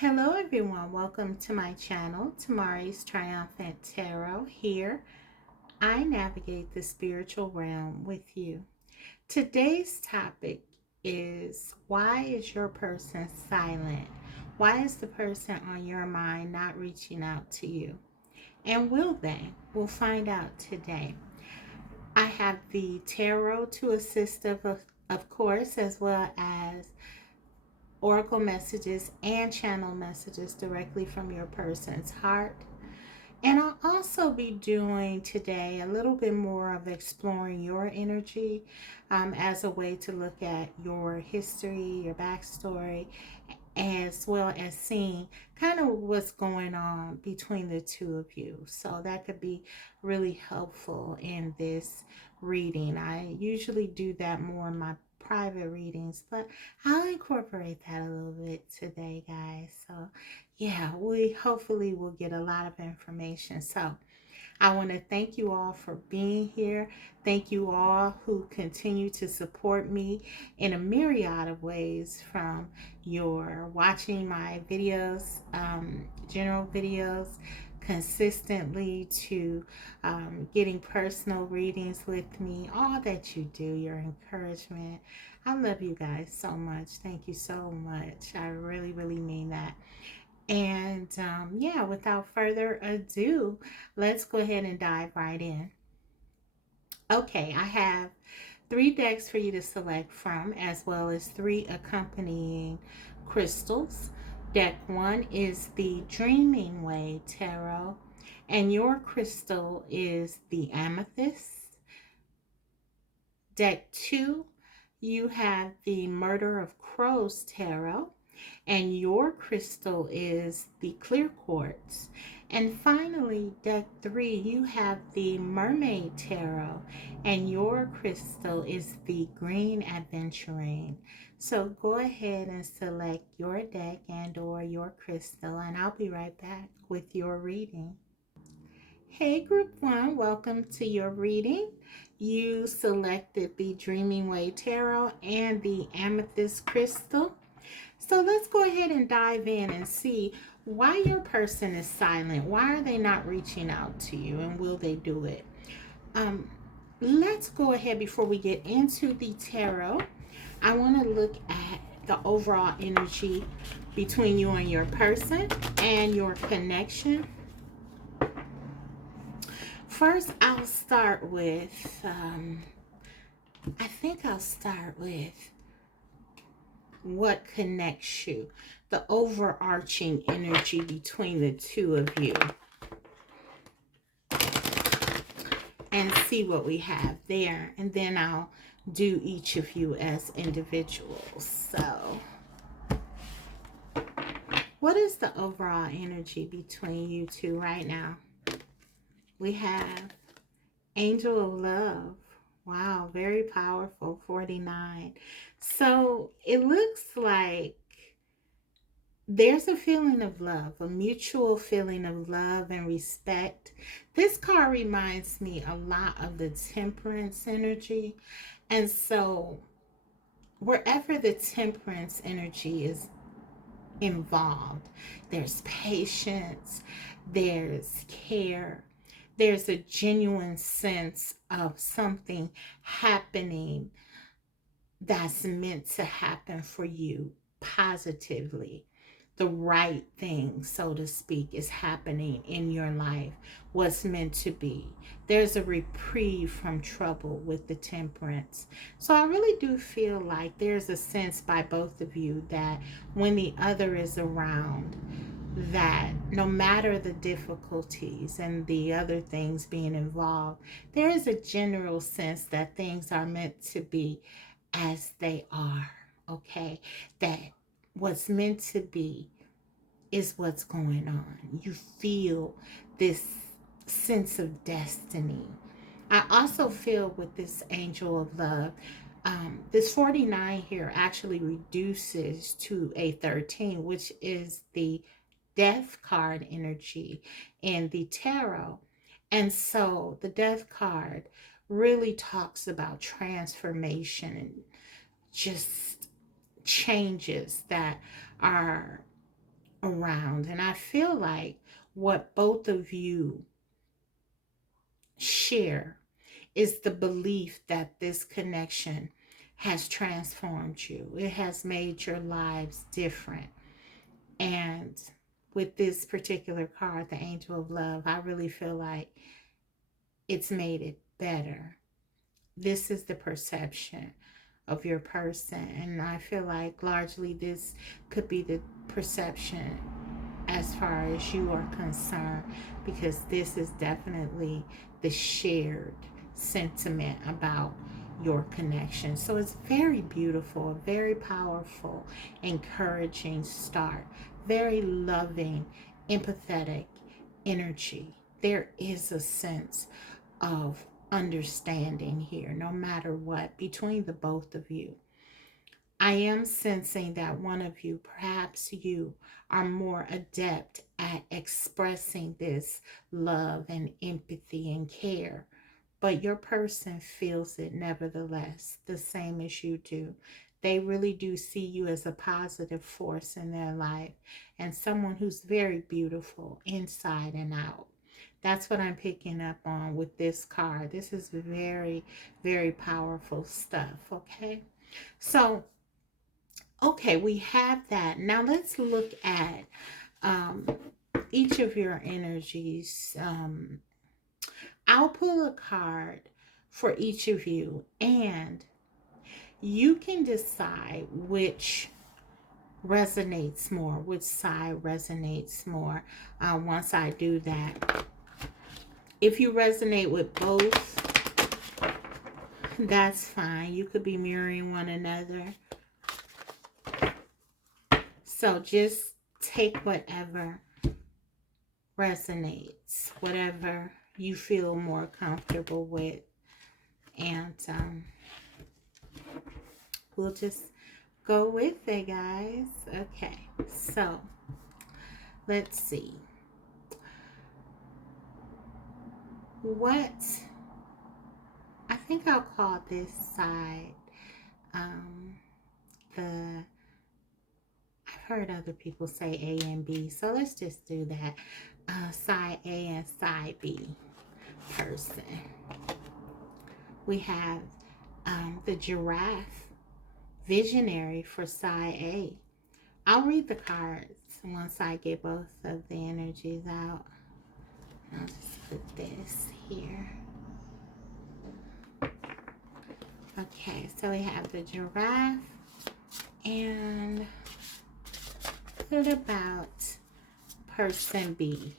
Hello everyone, welcome to my channel, Tamari's Triumphant Tarot. Here, I navigate the spiritual realm with you. Today's topic is, why is your person silent? Why is the person on your mind not reaching out to you? And will they? We'll find out today. I have the tarot to assist of course, as well as oracle messages and channel messages directly from your person's heart. And I'll also be doing today a little bit more of exploring your energy as a way to look at your history, your backstory, as well as seeing kind of what's going on between the two of you. So that could be really helpful in this reading. I usually do that more in my private readings, but I'll incorporate that a little bit today, guys. So yeah, we hopefully will get a lot of information. So I want to thank you all for being here. Thank you all who continue to support me in a myriad of ways, from your watching my videos, general videos consistently, to getting personal readings with me, all that you do, your encouragement. I love you guys so much. Thank you so much. I really, really mean that. And yeah, without further ado, let's go ahead and dive right in. Okay, I have 3 decks for you to select from, as well as 3 accompanying crystals. Deck 1 is the Dreaming Way Tarot, and your crystal is the amethyst. Deck 2, you have the Murder of Crows Tarot, and your crystal is the clear quartz. And finally, deck 3, you have the Mermaid Tarot, and your crystal is the green aventurine. So go ahead and select your deck and or your crystal, and I'll be right back with your reading. Hey group 1, welcome to your reading. You selected the Dreaming Way Tarot and the Amethyst Crystal. So let's go ahead and dive in and see why your person is silent. Why are they not reaching out to you, and will they do it? Let's go ahead, before we get into the tarot, I want to look at the overall energy between you and your person and your connection. First, I'll start with, I think I'll start with what connects you, the overarching energy between the two of you, and see what we have there. And then I'll do each of you as individuals. So, what is the overall energy between you two right now? We have Angel of Love. Wow, very powerful, 49. So it looks like there's a feeling of love, a mutual feeling of love and respect. This card reminds me a lot of the Temperance energy. And so wherever the Temperance energy is involved, there's patience, there's care, there's a genuine sense of something happening that's meant to happen for you positively. The right thing, so to speak, is happening in your life, what's meant to be. There's a reprieve from trouble with the Temperance. So I really do feel like there's a sense by both of you that when the other is around, that no matter the difficulties and the other things being involved, there is a general sense that things are meant to be as they are, okay? That what's meant to be is what's going on. You feel this sense of destiny. I also feel with this Angel of Love, this 49 here actually reduces to a 13, which is the Death card energy in the tarot. And so the Death card really talks about transformation and just changes that are around. And I feel like what both of you share is the belief that this connection has transformed you. It has made your lives different. And with this particular card, the Angel of Love, I really feel like it's made it better. This is the perception of your person. And I feel like largely this could be the perception as far as you are concerned, because this is definitely the shared sentiment about your connection. So it's very beautiful, a very powerful, encouraging start, very loving, empathetic energy. There is a sense of understanding here, no matter what, between the both of you. I am sensing that one of you, perhaps you, are more adept at expressing this love and empathy and care, but your person feels it nevertheless, the same as you do. They really do see you as a positive force in their life and someone who's very beautiful inside and out. That's what I'm picking up on with this card. This is very, very powerful stuff, okay? So, okay, we have that. Now let's look at um, each of your energies. I'll pull a card for each of you, and you can decide which resonates more, which side resonates more once I do that. If you resonate with both, that's fine. You could be mirroring one another. So just take whatever resonates, whatever you feel more comfortable with, and we'll just go with it, guys. Okay, so let's see what I think I'll call this side. The I've heard other people say A and B, so let's just do that. Side A and side B person. We have the giraffe visionary for side A. I'll read the cards once I get both of the energies out. I'll just put this here. Okay, so we have the giraffe, and what about person B?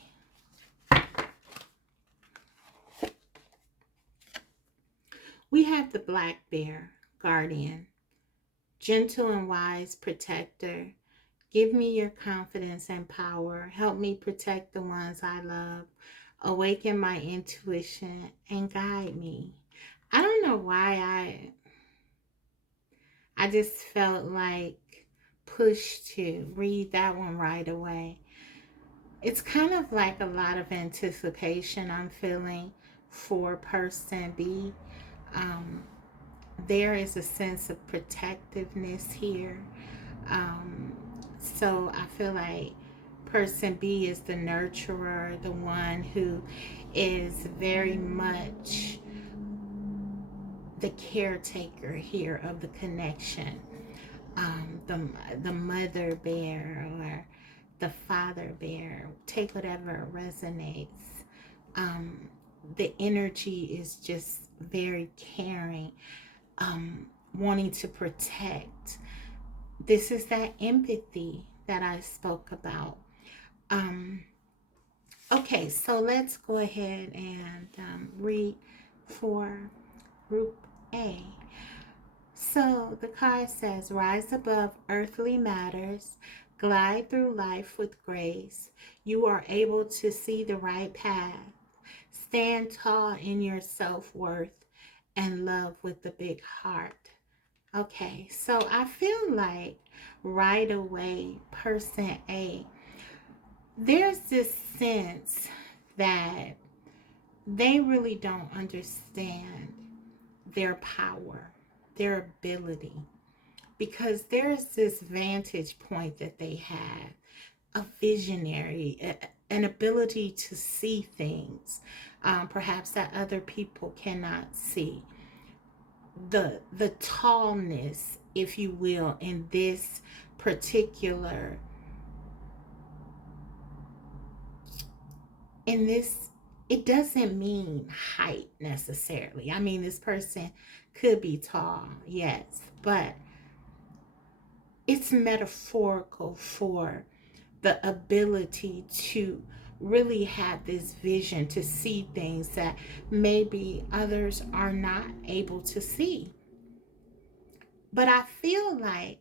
We have the black bear, guardian, gentle and wise protector. Give me your confidence and power. Help me protect the ones I love. Awaken my intuition and guide me. I don't know why I just felt like pushed to read that one right away. It's kind of like a lot of anticipation I'm feeling for person B. Um, there is a sense of protectiveness here. Um, so I feel like person B is the nurturer, the one who is very much the caretaker here of the connection. The mother bear or the father bear, take whatever resonates. Um, the energy is just very caring, wanting to protect. This is that empathy that I spoke about. Okay, so let's go ahead and read for group A. So the card says, rise above earthly matters, glide through life with grace. You are able to see the right path. Stand tall in your self-worth and love with the big heart. Okay, so I feel like right away, person A, there's this sense that they really don't understand their power, their ability, because there's this vantage point that they have. a visionary, an ability to see things, perhaps that other people cannot see. The tallness, if you will, in this particular, in this, it doesn't mean height necessarily. I mean, this person could be tall, yes, but it's metaphorical for the ability to really have this vision to see things that maybe others are not able to see. But I feel like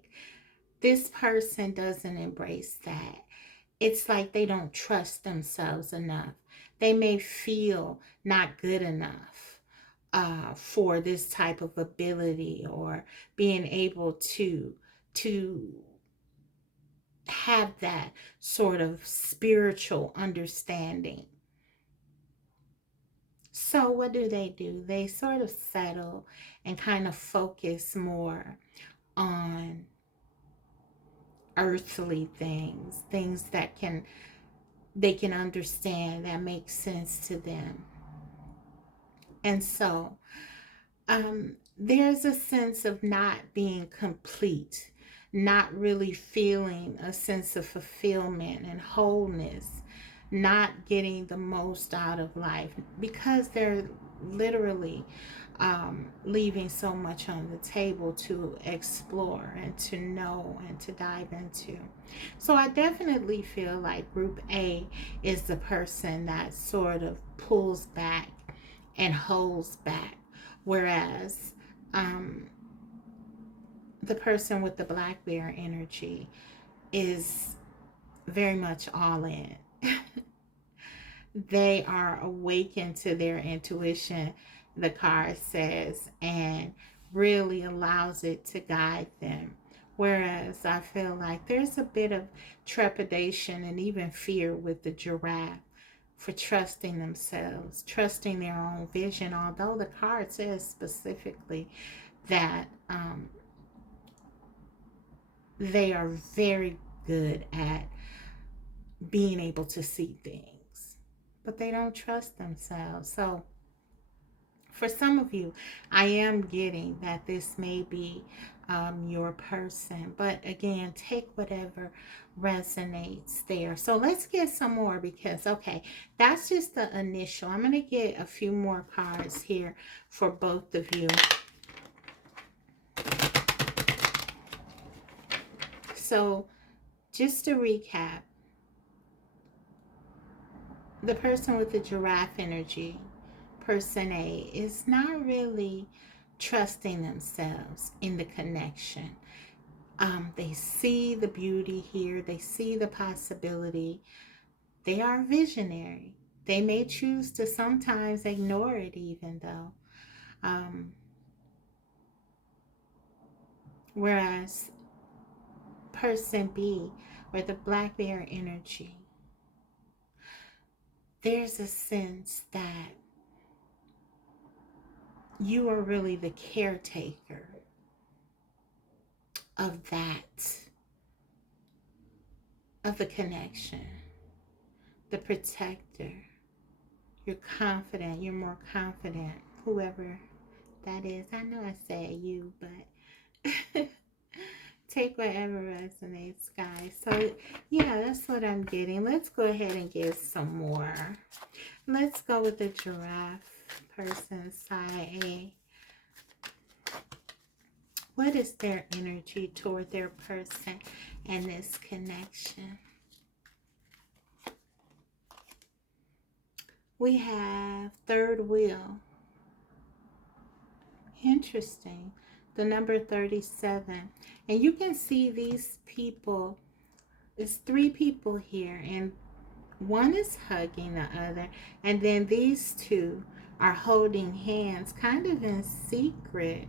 this person doesn't embrace that. It's like they don't trust themselves enough. They may feel not good enough for this type of ability, or being able to have that sort of spiritual understanding. So what do? They sort of settle and kind of focus more on earthly things, things that they can understand, that make sense to them. And so there's a sense of not being complete, not really feeling a sense of fulfillment and wholeness, not getting the most out of life because they're literally leaving so much on the table to explore and to know and to dive into. So I definitely feel like Group A is the person that sort of pulls back and holds back, whereas um, the person with the black bear energy is very much all in. They are awakened to their intuition, the card says, and really allows it to guide them. Whereas I feel like there's a bit of trepidation and even fear with the giraffe for trusting themselves, trusting their own vision, although the card says specifically that they are very good at being able to see things, but they don't trust themselves. So for some of you, I am getting that this may be your person, but again, take whatever resonates there. So let's get some more, because okay, that's just the initial. I'm going to get a few more cards here for both of you. So just to recap, the person with the giraffe energy, person A, is not really trusting themselves in the connection. They see the beauty here, they see the possibility. They are visionary. They may choose to sometimes ignore it, even though. Whereas person B, or the black bear energy, there's a sense that you are really the caretaker of that, of the connection, the protector. You're confident, you're more confident, whoever that is. I know I said you, but take whatever resonates, guys. So yeah, that's what I'm getting. Let's go ahead and get some more. Let's go with the giraffe person, side A. What is their energy toward their person and this connection? We have third wheel. Interesting. The number 37. And you can see these people. It's three people here, and one is hugging the other, and then these two are holding hands kind of in secret.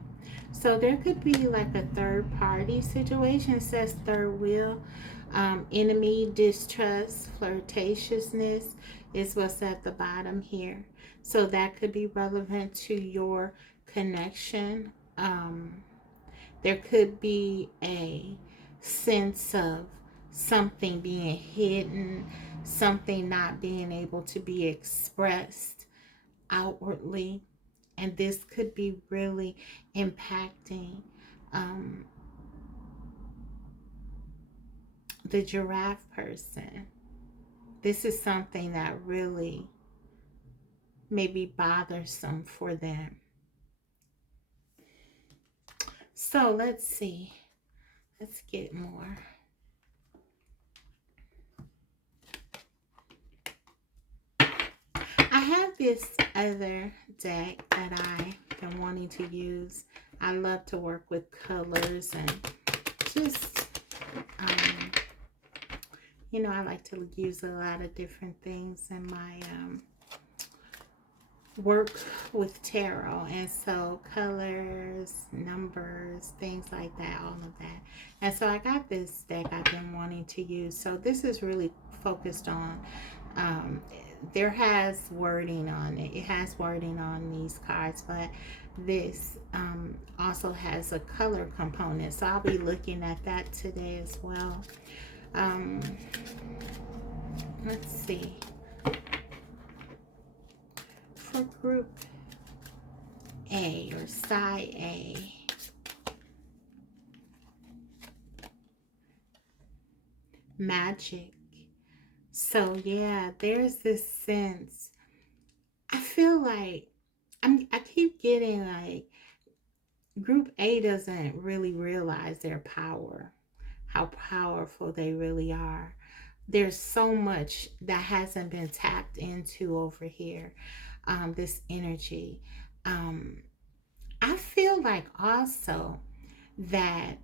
So there could be like a third party situation. It says third wheel. Enemy, distrust, flirtatiousness is what's at the bottom here. So that could be relevant to your connection. There could be a sense of something being hidden, something not being able to be expressed outwardly. And this could be really impacting um, the giraffe person. This is something that really may be bothersome for them. So let's see. Let's get more. I have this other deck that I've been wanting to use. I love to work with colors and just, um, I like to use a lot of different things in my work with tarot, and so colors, numbers, things like that, all of that. And so I got this deck I've been wanting to use. So this is really focused on there has wording on it. It has wording on these cards, but this also has a color component. So I'll be looking at that today as well. Um, let's see. For group A or side A, magic. So yeah, there's this sense. I feel like I keep getting like group A doesn't really realize their power, how powerful they really are. There's so much that hasn't been tapped into over here. This energy. Um, I feel like also that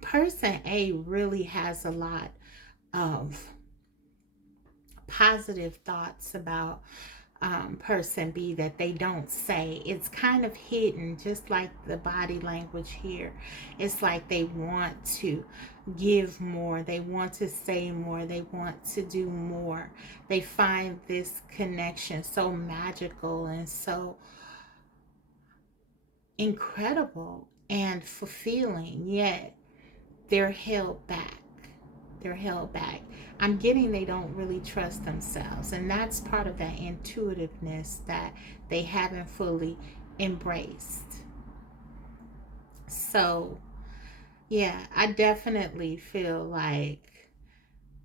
person A really has a lot of positive thoughts about person B that they don't say. It's kind of hidden, just like the body language here. It's like they want to give more, they want to say more, they want to do more. They find this connection so magical and so incredible and fulfilling, yet they're held back. They're held back. I'm getting they don't really trust themselves, and that's part of that intuitiveness that they haven't fully embraced. So yeah, I definitely feel like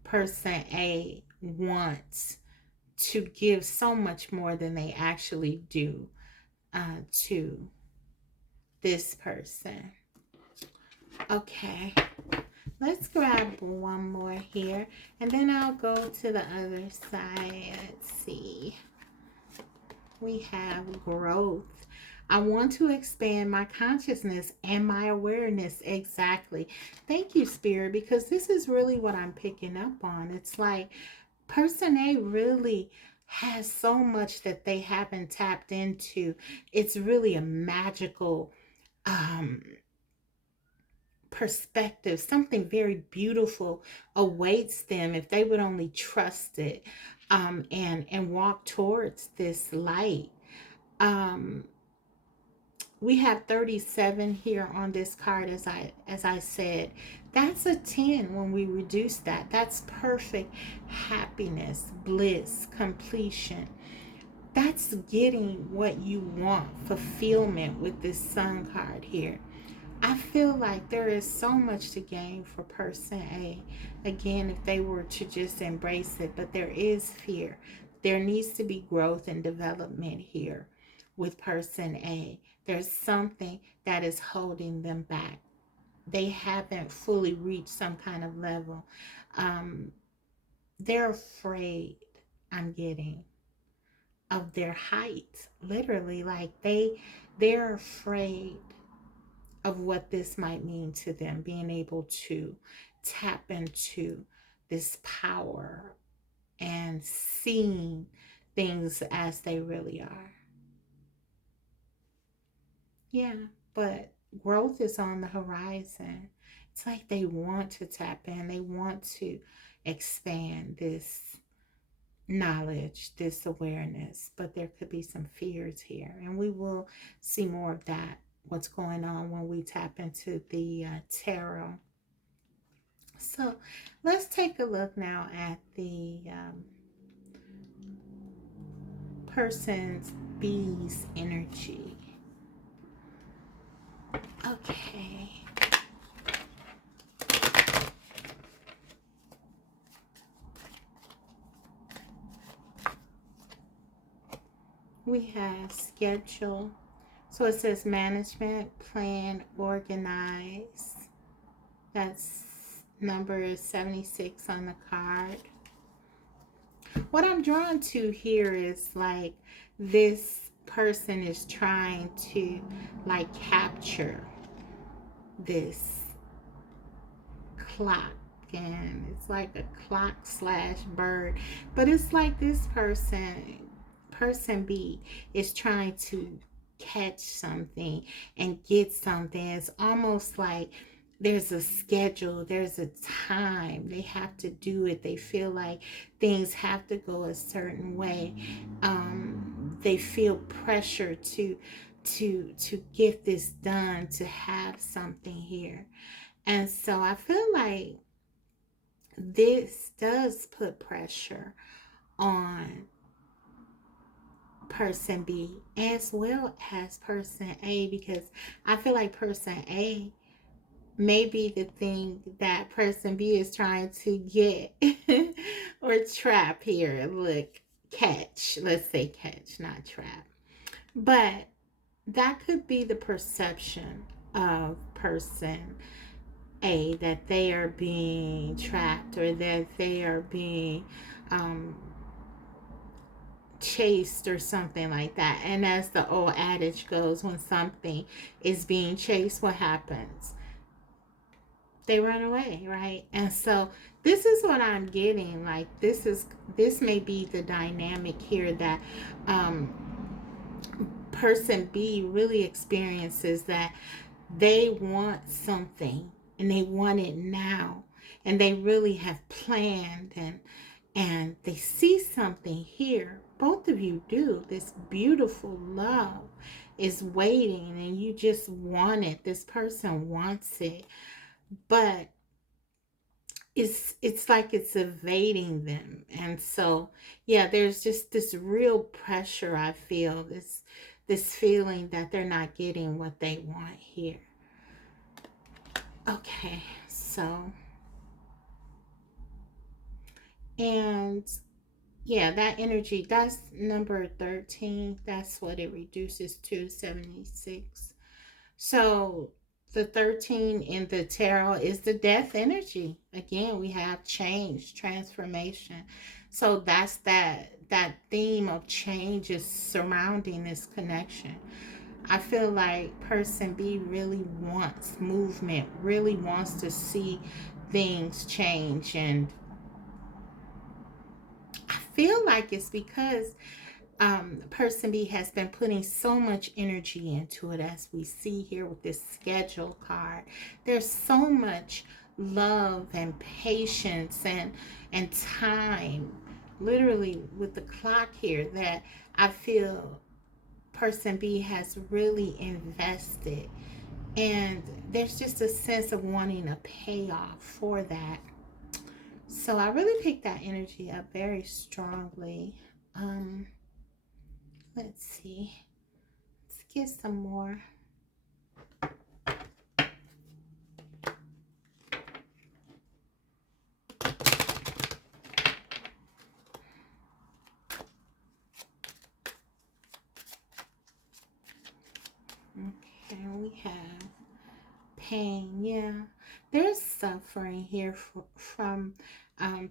person A wants to give so much more than they actually do to this person. Okay, let's grab one more here, and then I'll go to the other side. Let's see. We have growth. I want to expand my consciousness and my awareness. Exactly. Thank you, Spirit, because this is really what I'm picking up on. It's like person A really has so much that they haven't tapped into. It's really a magical um perspective. Something very beautiful awaits them if they would only trust it, and walk towards this light. um we have 37 here on this card. As I said, that's a 10. When we reduce that, that's perfect happiness, bliss, completion. That's getting what you want, fulfillment, with this sun card here. I feel like there is so much to gain for person A. Again, if they were to just embrace it, but there is fear. There needs to be growth and development here with person A. There's something that is holding them back. They haven't fully reached some kind of level. Um, they're afraid, I'm getting, of their height. Literally, like they're afraid of what this might mean to them, being able to tap into this power and seeing things as they really are. Yeah, but growth is on the horizon. It's like they want to tap in, they want to expand this knowledge, this awareness, but there could be some fears here, and we will see more of that what's going on when we tap into the tarot. So let's take a look now at the person's B's energy. Okay. We have schedule. So it says management, plan, organize. That's number 76 on the card. What I'm drawn to here is like this person is trying to like capture this clock, and it's like a clock slash bird, but it's like this person B is trying to catch something and get something. It's almost like there's a schedule, there's a time they have to do it. They feel like things have to go a certain way. They feel pressure to get this done, to have something here. And so I feel like this does put pressure on person B as well as person A, because I feel like person A may be the thing that person B is trying to get or trap here. Look, catch. Let's say catch, not trap. But that could be the perception of person A, that they are being trapped or that they are being chased or something like that. And as the old adage goes, when something is being chased, what happens? They run away, right? And so this is what I'm getting. Like this may be the dynamic here that person B really experiences, that they want something and they want it now, and they really have planned, and they see something here. Both of you do. This beautiful love is waiting and you just want it. This person wants it, but it's like it's evading them. And so yeah, there's just this real pressure. I feel this feeling that they're not getting what they want here. Okay, so, and yeah, that energy, that's number 13. That's what it reduces to, 76. So the 13 in the tarot is the death energy. Again, we have change, transformation. So that's that theme of change is surrounding this connection. I feel like person B really wants movement, really wants to see things change. And I feel like it's because person B has been putting so much energy into it, as we see here with this schedule card. There's so much love and patience and time, literally with the clock here, that I feel person B has really invested. And there's just a sense of wanting a payoff for that. So I really picked that energy up very strongly. Let's see. Let's get some more. Okay, we have pain. Yeah, there's suffering here from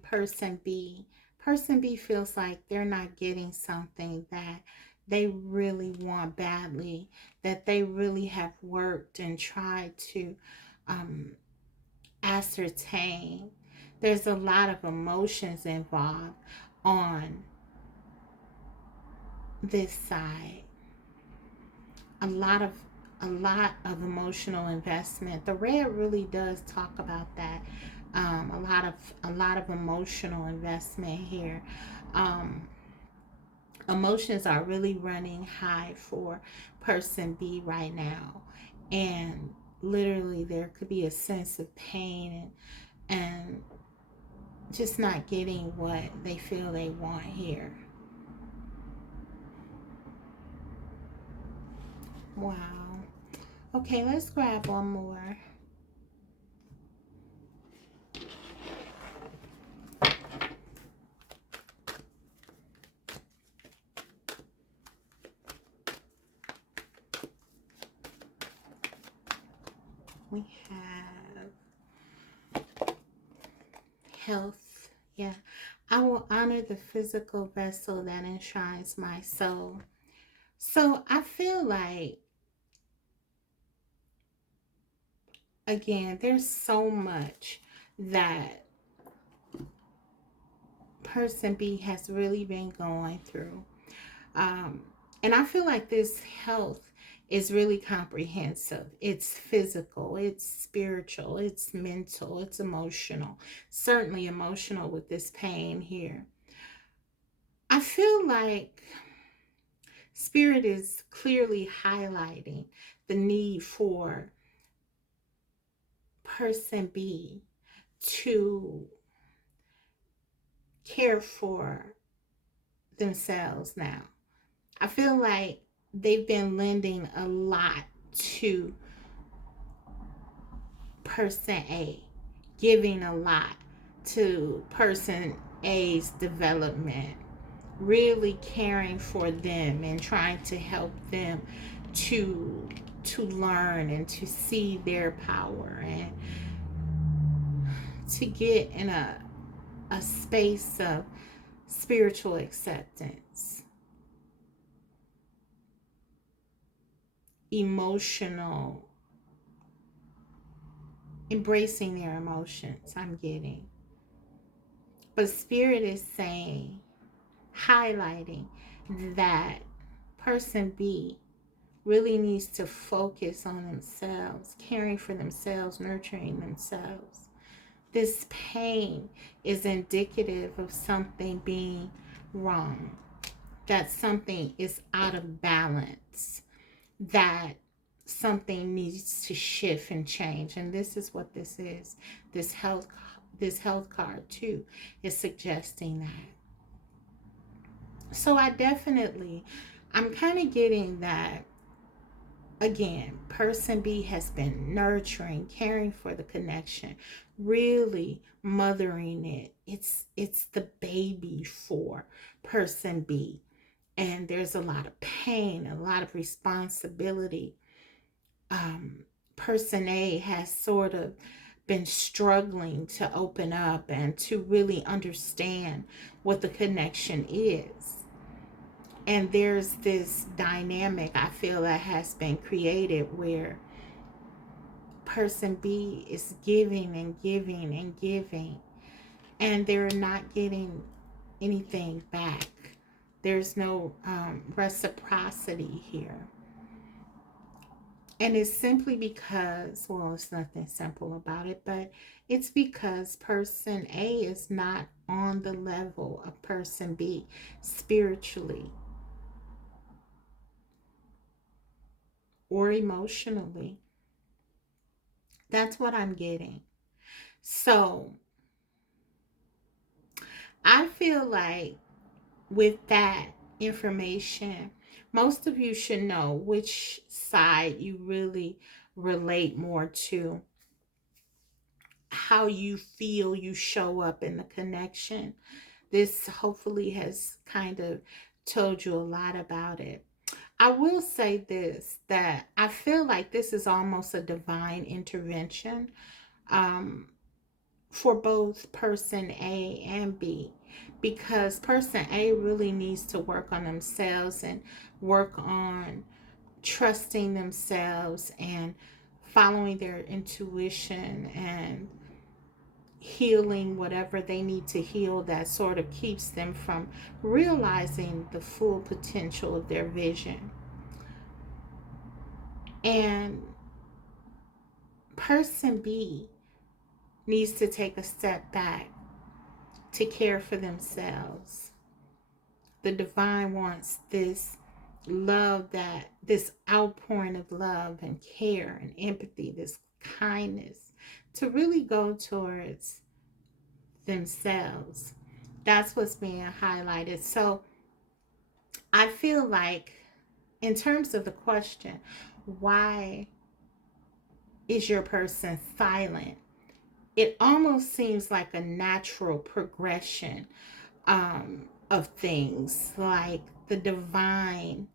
person B. Person B feels like they're not getting something that they really want badly, that they really have worked and tried to um, ascertain. There's a lot of emotions involved on this side. A lot of emotional investment. The red really does talk about that. A lot of emotional investment here. Um, Emotions are really running high for person B right now. And literally, there could be a sense of pain and just not getting what they feel they want here. Wow. Okay, let's grab one more. We have health. Yeah. I will honor the physical vessel that enshrines my soul. So I feel like, again, there's so much that person B has really been going through. Um, and I feel like this health is really comprehensive. It's physical, it's spiritual, it's mental, it's emotional. Certainly emotional with this pain here. I feel like Spirit is clearly highlighting the need for person B to care for themselves now. I feel like they've been lending a lot to person A, giving a lot to person A's development, really caring for them and trying to help them to learn and to see their power and to get in a space of spiritual acceptance, emotional, embracing their emotions. I'm getting. But Spirit is saying, highlighting that person B really needs to focus on themselves, caring for themselves, nurturing themselves. This pain is indicative of something being wrong, that something is out of balance, that something needs to shift and change. And this is what this is. This health this health card too is suggesting that. So I'm kind of getting that, again, person B has been nurturing, caring for the connection, really mothering it. It's the baby for person B. And there's a lot of pain, a lot of responsibility. Um, person A has sort of been struggling to open up and to really understand what the connection is. And there's this dynamic I feel that has been created where person B is giving and giving and giving, and they're not getting anything back. There's no reciprocity here. And it's simply because, well, it's nothing simple about it, but it's because person A is not on the level of person B spiritually or emotionally. That's what I'm getting. So I feel like with that information, most of you should know which side you really relate more to, how you feel you show up in the connection. This hopefully has kind of told you a lot about it. I will say this, that I feel like this is almost a divine intervention um, for both person A and B, because person A really needs to work on themselves and work on trusting themselves and following their intuition and healing whatever they need to heal that sort of keeps them from realizing the full potential of their vision. And person B needs to take a step back to care for themselves. the divine wants this love, that this outpouring of love and care and empathy, this kindness, to really go towards themselves. That's what's being highlighted. So I feel like, in terms of the question, why is your person silent? It almost seems like a natural progression of things, like the divine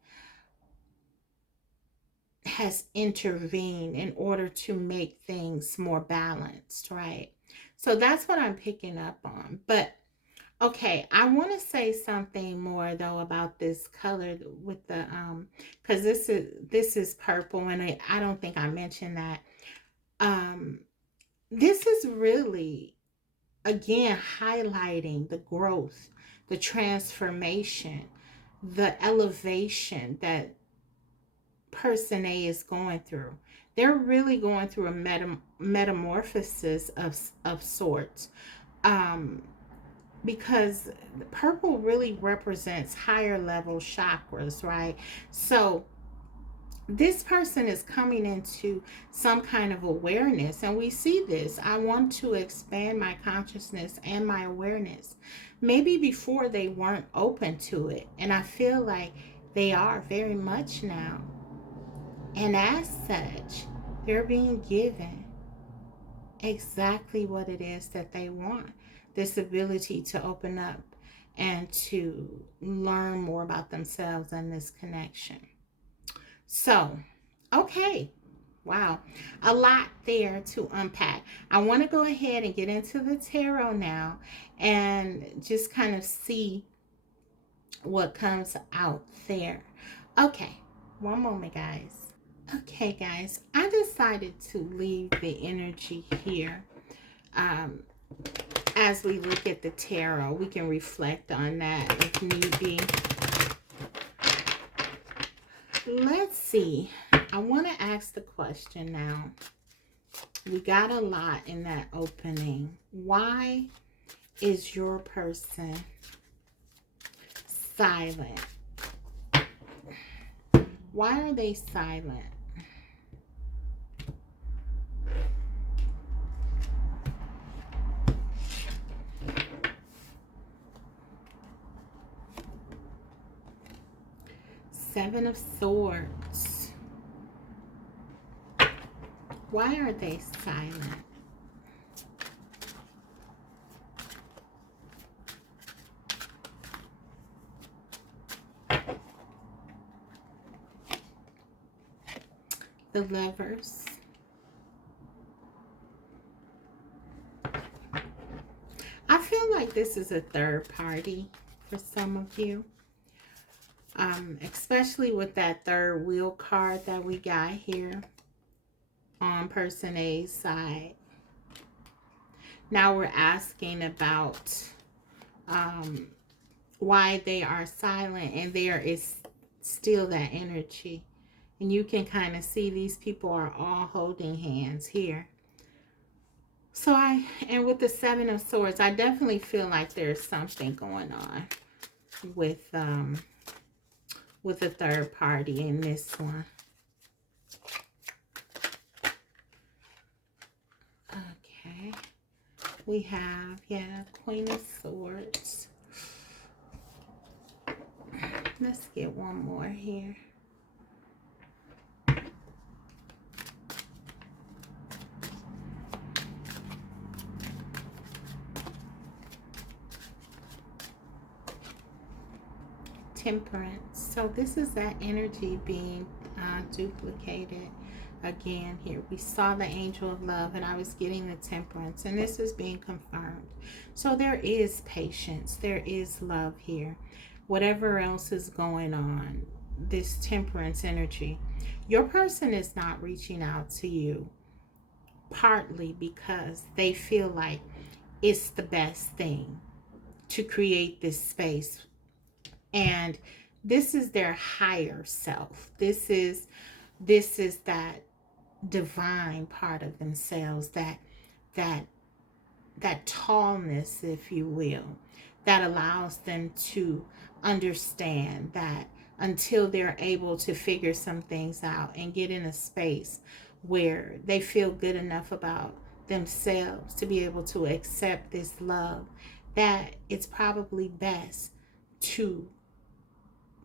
has intervened in order to make things more balanced, right? So that's what I'm picking up on. But okay, I want to say something more though about this color with the because this is purple, and I don't think I mentioned that. Um, this is really, again, highlighting the growth, the transformation, the elevation that person A is going through. They're really going through a metamorphosis of sorts. Um, because purple really represents higher level chakras, right? So this person is coming into some kind of awareness, and we see this. I want to expand my consciousness and my awareness. Maybe before they weren't open to it, and I feel like they are very much now. And as such, they're being given exactly what it is that they want, this ability to open up and to learn more about themselves and this connection. So, okay. Wow. A lot there to unpack. I want to go ahead and get into the tarot now and just kind of see what comes out there. Okay. One moment, guys. Okay, guys. I decided to leave the energy here. Um, as we look at the tarot, we can reflect on that if need be. Let's see. I want to ask the question now. We got a lot in that opening. Why is your person silent? Why are they silent? Seven of Swords. Why are they silent? The Lovers. I feel like this is a third party for some of you. Especially with that third wheel card that we got here on person A's side. Now we're asking about why they are silent, and there is still that energy. And you can kind of see these people are all holding hands here. So and with the Seven of Swords, I definitely feel like there's something going on with the third party in this one. Okay. We have, Queen of Swords. Let's get one more here. Temperance. So this is that energy being duplicated again here. We saw the Angel of Love, and I was getting the Temperance, and this is being confirmed. So there is patience, there is love here. Whatever else is going on, this Temperance energy, your person is not reaching out to you partly because they feel like it's the best thing to create this space. And this is their higher self. This is that divine part of themselves, that tallness, if you will, that allows them to understand that until they're able to figure some things out and get in a space where they feel good enough about themselves to be able to accept this love, that it's probably best to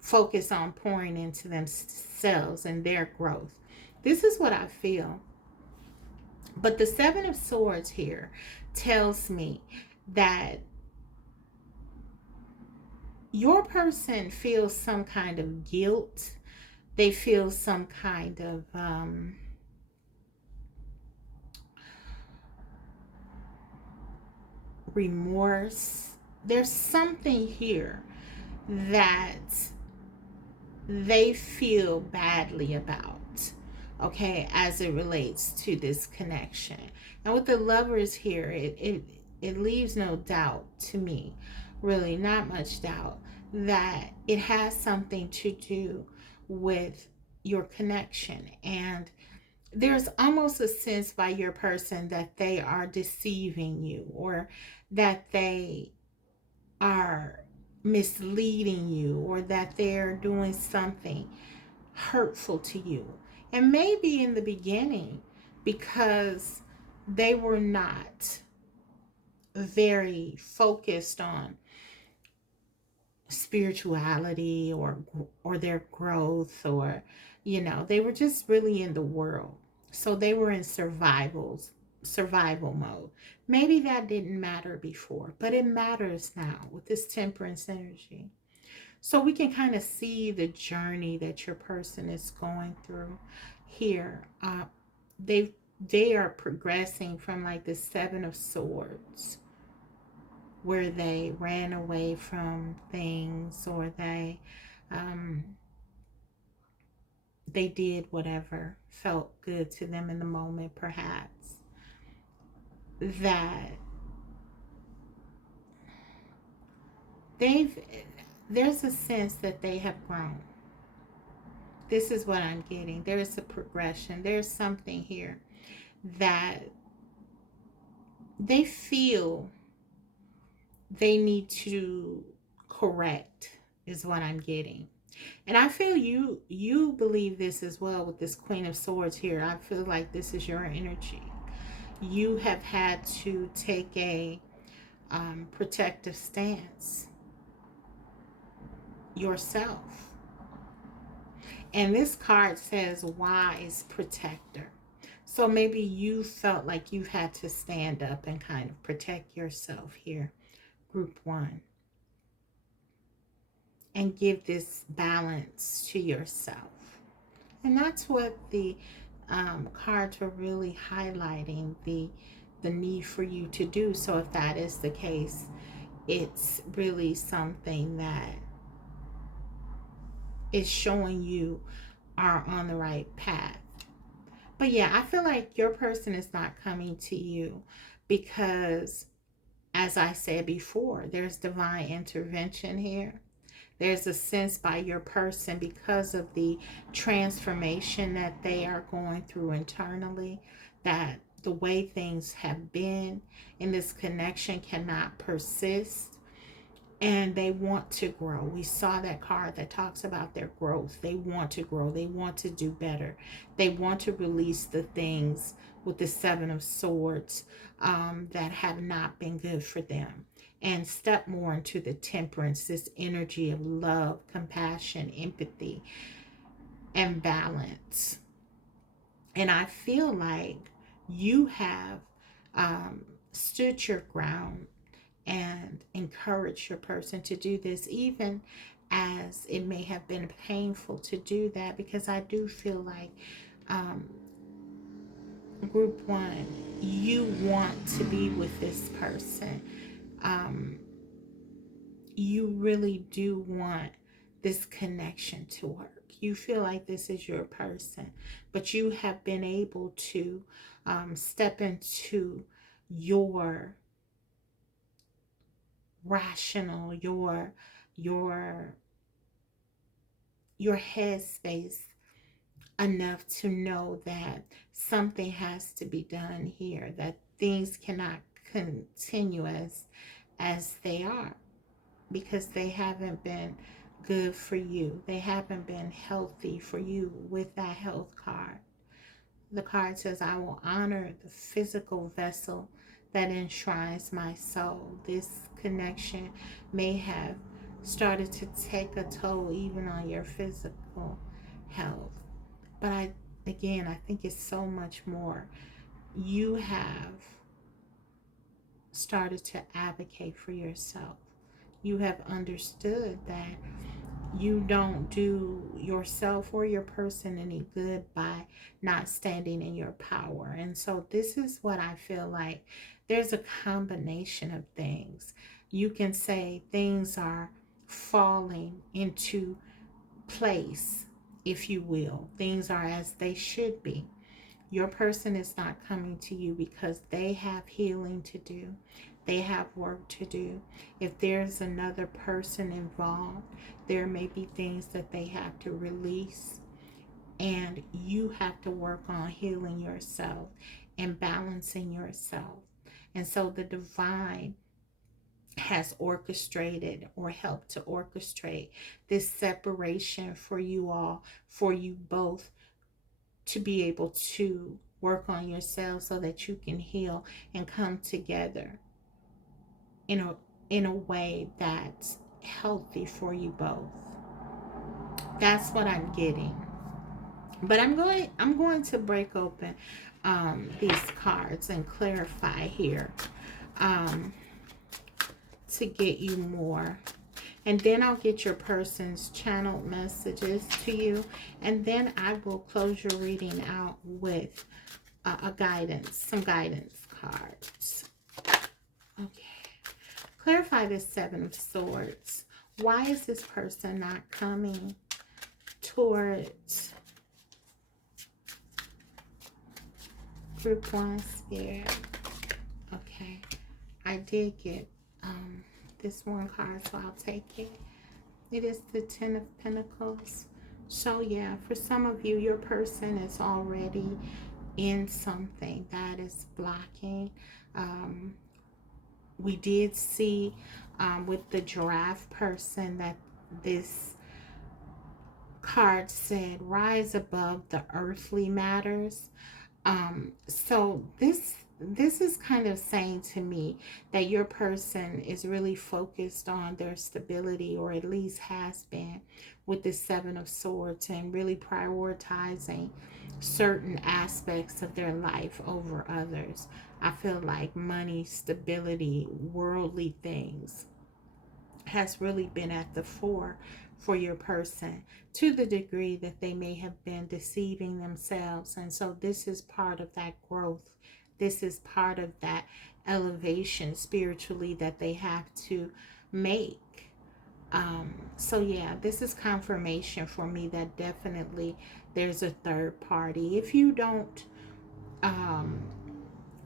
focus on pouring into themselves and their growth. This is what I feel. But the Seven of Swords here tells me that your person feels some kind of guilt. They feel some kind of remorse. There's something here that they feel badly about, okay, as it relates to this connection. And with the Lovers here, it leaves no doubt to me, really not much doubt, that it has something to do with your connection. And there's almost a sense by your person that they are deceiving you, or that they are misleading you, or that they're doing something hurtful to you. And maybe in the beginning, because they were not very focused on spirituality or their growth, or they were just really in the world, so they were in survival mode. Maybe that didn't matter before, but it matters now with this Temperance energy. So we can kind of see the journey that your person is going through here. They they are progressing from like the Seven of Swords, where they ran away from things, or they did whatever felt good to them in the moment, perhaps. That they've there's a sense that they have grown. This is what I'm getting. There is a progression. There's something here that they feel they need to correct, is what I'm getting. And I feel you believe this as well with this Queen of Swords here. I feel like this is your energy. You have had to take a protective stance yourself. And this card says wise protector. So maybe you felt like you had to stand up and kind of protect yourself here, group one, and give this balance to yourself. And that's what the cards were really highlighting, the need for you to do. So if that is the case, it's really something that is showing you are on the right path. But yeah, I feel like your person is not coming to you because, as I said before, there's divine intervention here. There's a sense by your person, because of the transformation that they are going through internally, that the way things have been in this connection cannot persist, and they want to grow. We saw that card that talks about their growth. They want to grow. They want to do better. They want to release the things with the Seven of Swords that have not been good for them, and step more into the Temperance, this energy of love, compassion, empathy, and balance. And I feel like you have stood your ground and encourage your person to do this, even as it may have been painful to do that, because I do feel like um, group one, you want to be with this person. You really do want this connection to work. You feel like this is your person, but you have been able to step into your rational, your your headspace enough to know that something has to be done here, that things cannot continue as they are. because they haven't been good for you. They haven't been healthy for you with that health card. The card says, I will honor the physical vessel that enshrines my soul. This connection may have started to take a toll even on your physical health. But I think it's so much more. You have started to advocate for yourself. You have understood that you don't do yourself or your person any good by not standing in your power. And so this is what I feel like. There's a combination of things. You can say things are falling into place, if you will. Things are as they should be. Your person is not coming to you because they have healing to do. They have work to do. If there's another person involved, there may be things that they have to release. And you have to work on healing yourself and balancing yourself. And so the divine has orchestrated or helped to orchestrate this separation for you all, for you both to be able to work on yourself so that you can heal and come together in a way that's healthy for you both. That's what I'm getting. But I'm going to break open these cards and clarify here to get you more. And then I'll get your person's channeled messages to you. And then I will close your reading out with some guidance cards. Okay. Clarify this Seven of Swords. Why is this person not coming towards Group 1 Spirit? Okay. I did get this one card, so I'll take it. It is the Ten of Pentacles. So yeah, for some of you, your person is already in something that is blocking. We did see with the giraffe person that this card said, rise above the earthly matters. So this is kind of saying to me that your person is really focused on their stability, or at least has been, with the Seven of Swords, and really prioritizing certain aspects of their life over others. I feel like money, stability, worldly things has really been at the fore for your person, to the degree that they may have been deceiving themselves. And so this is part of that growth. This is part of that elevation spiritually that they have to make. So yeah, this is confirmation for me that definitely there's a third party. If you don't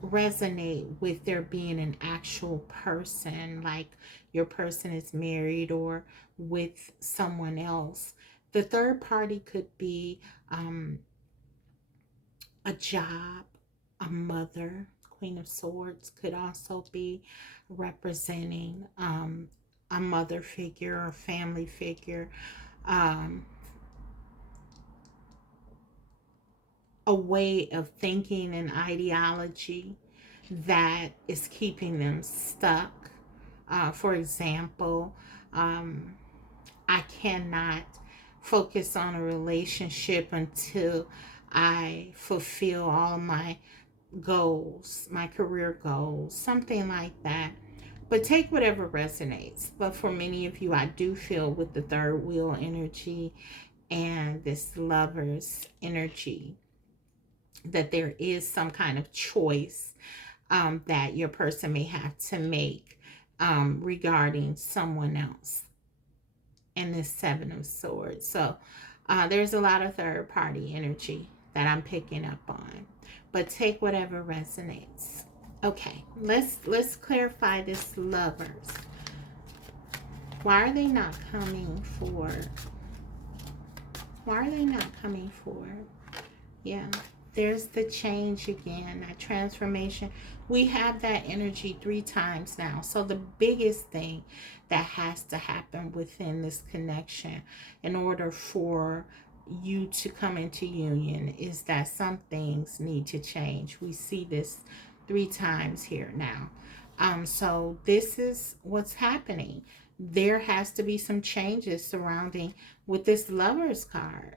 resonate with there being an actual person, like your person is married or with someone else, the third party could be a job, a mother. Queen of Swords could also be representing a mother figure or family figure, a way of thinking and ideology that is keeping them stuck. For example, I cannot focus on a relationship until I fulfill all my goals, my career goals, something like that. But take whatever resonates. But for many of you, I do feel with the third wheel energy and this Lover's energy that there is some kind of choice that your person may have to make regarding someone else, and this Seven of Swords. So there's a lot of third party energy that I'm picking up on, but take whatever resonates. Okay, let's clarify this Lovers. Why are they not coming forward? Why are they not coming forward? Yeah, there's the change again, that transformation. We have that energy 3 times now. So the biggest thing that has to happen within this connection in order for you to come into union is that some things need to change. We see this 3 times here now. So this is what's happening. There has to be some changes surrounding with this Lovers card.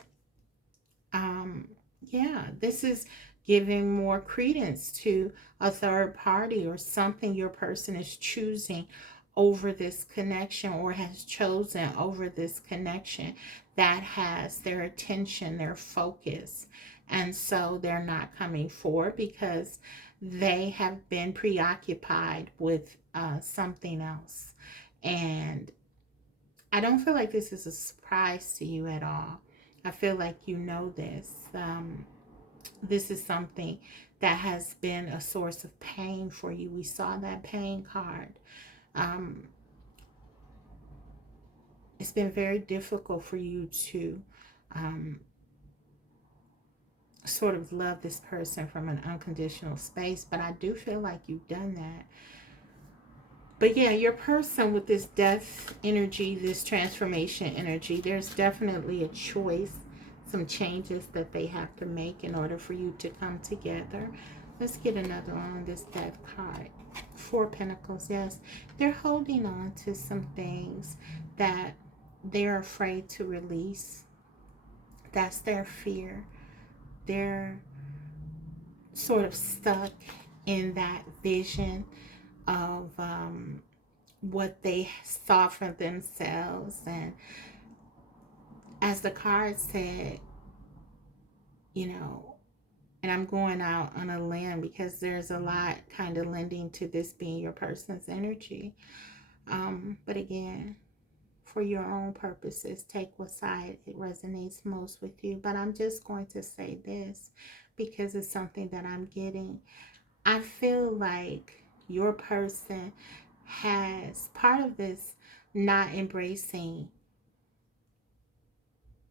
um yeah, this is giving more credence to a third party or something your person is choosing over this connection, or has chosen over this connection, that has their attention, their focus. And so they're not coming forward because they have been preoccupied with something else. And I don't feel like this is a surprise to you at all. I feel like you know this. This is something that has been a source of pain for you. We saw that pain card. Um, it's been very difficult for you to um, sort of love this person from an unconditional space, but I do feel like you've done that. But yeah, your person with this death energy, this transformation energy, there's definitely a choice, some changes that they have to make in order for you to come together. Let's get another one on this death card. 4 Pentacles, yes. They're holding on to some things that they're afraid to release. That's their fear. They're sort of stuck in that vision of what they saw for themselves. And as the card said, you know, and I'm going out on a limb because there's a lot kind of lending to this being your person's energy. But again, for your own purposes, take what side it resonates most with you. But I'm just going to say this because it's something that I'm getting. I feel like your person has part of this not embracing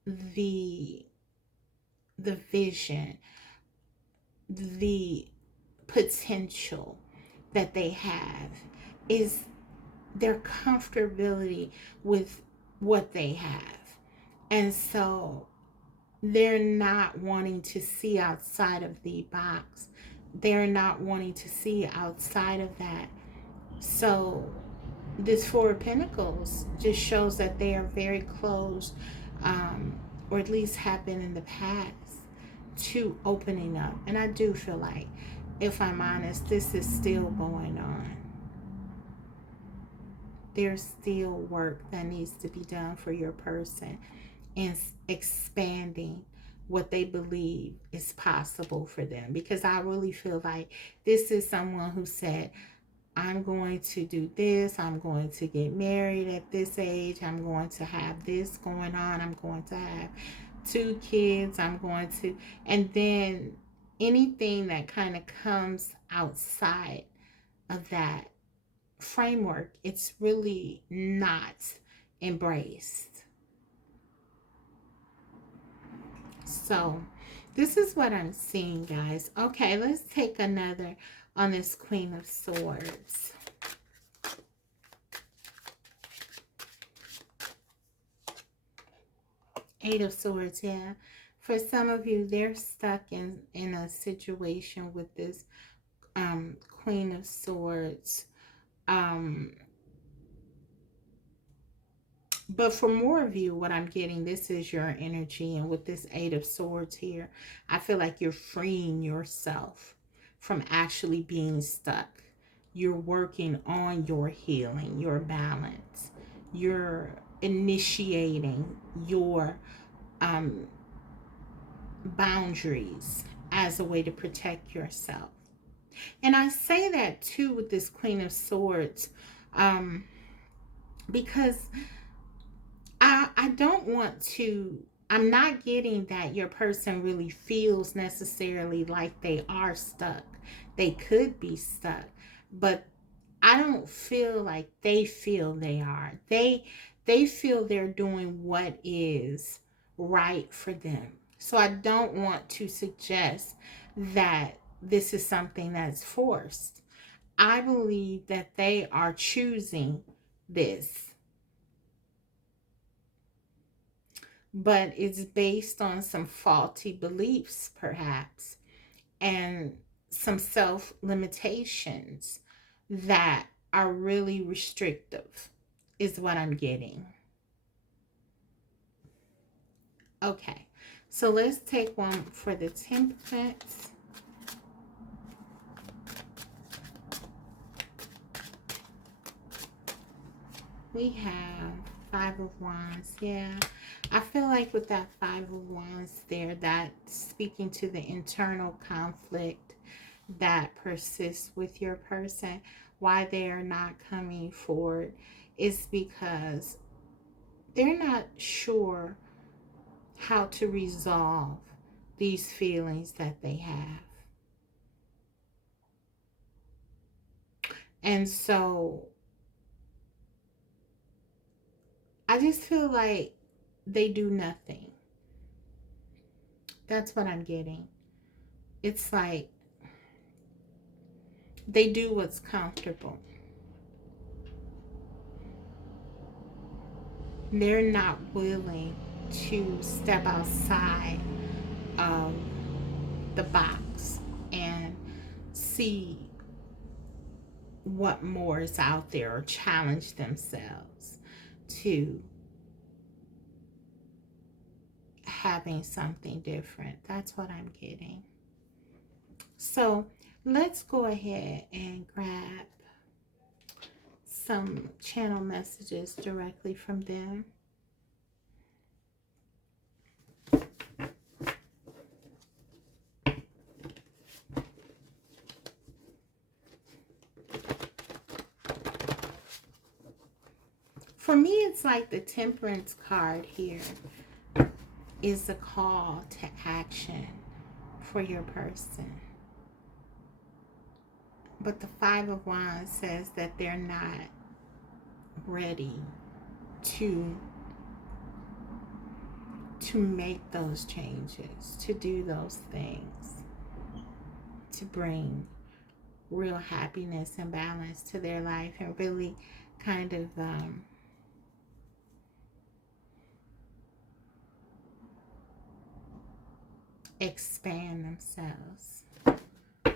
the vision, the potential that they have, is their comfortability with what they have. And so they're not wanting to see outside of the box. They're not wanting to see outside of that. So this 4 of Pentacles just shows that they are very close, or at least have been in the past, to opening up. And I do feel like, if I'm honest, this is still going on. There's still work that needs to be done for your person in expanding what they believe is possible for them. Because I really feel like this is someone who said, I'm going to do this. I'm going to get married at this age. I'm going to have this going on. I'm going to have 2 kids. I'm going to, and then anything that kind of comes outside of that framework, it's really not embraced. So this is what I'm seeing, guys. Okay, let's take another on this Queen of Swords. Eight of Swords, yeah. For some of you, they're stuck in a situation with this Queen of Swords. But for more of you, what I'm getting, this is your energy. And with this 8 of Swords here, I feel like you're freeing yourself from actually being stuck. You're working on your healing, your balance. You're initiating your boundaries as a way to protect yourself. And I say that too with this Queen of Swords, because I don't want to, I'm not getting that your person really feels necessarily like they are stuck. They could be stuck, but I don't feel like they feel they are. They feel they're doing what is right for them. So I don't want to suggest that this is something that's forced. I believe that they are choosing this, but it's based on some faulty beliefs, perhaps, and some self limitations that are really restrictive, is what I'm getting. Okay, so let's take one for the temperance. We have Five of Wands. Yeah, I feel like with that Five of Wands there, that's speaking to the internal conflict that persists with your person. Why they are not coming forward is because they're not sure how to resolve these feelings that they have. And so I just feel like they do nothing. That's what I'm getting. It's like they do what's comfortable. They're not willing to step outside of the box and see what more is out there or challenge themselves to having something different. That's what I'm getting. So let's go ahead and grab some channel messages directly from them. For me, it's like the Temperance card here is a call to action for your person. But the Five of Wands says that they're not ready to make those changes, to do those things, to bring real happiness and balance to their life and really kind of expand themselves,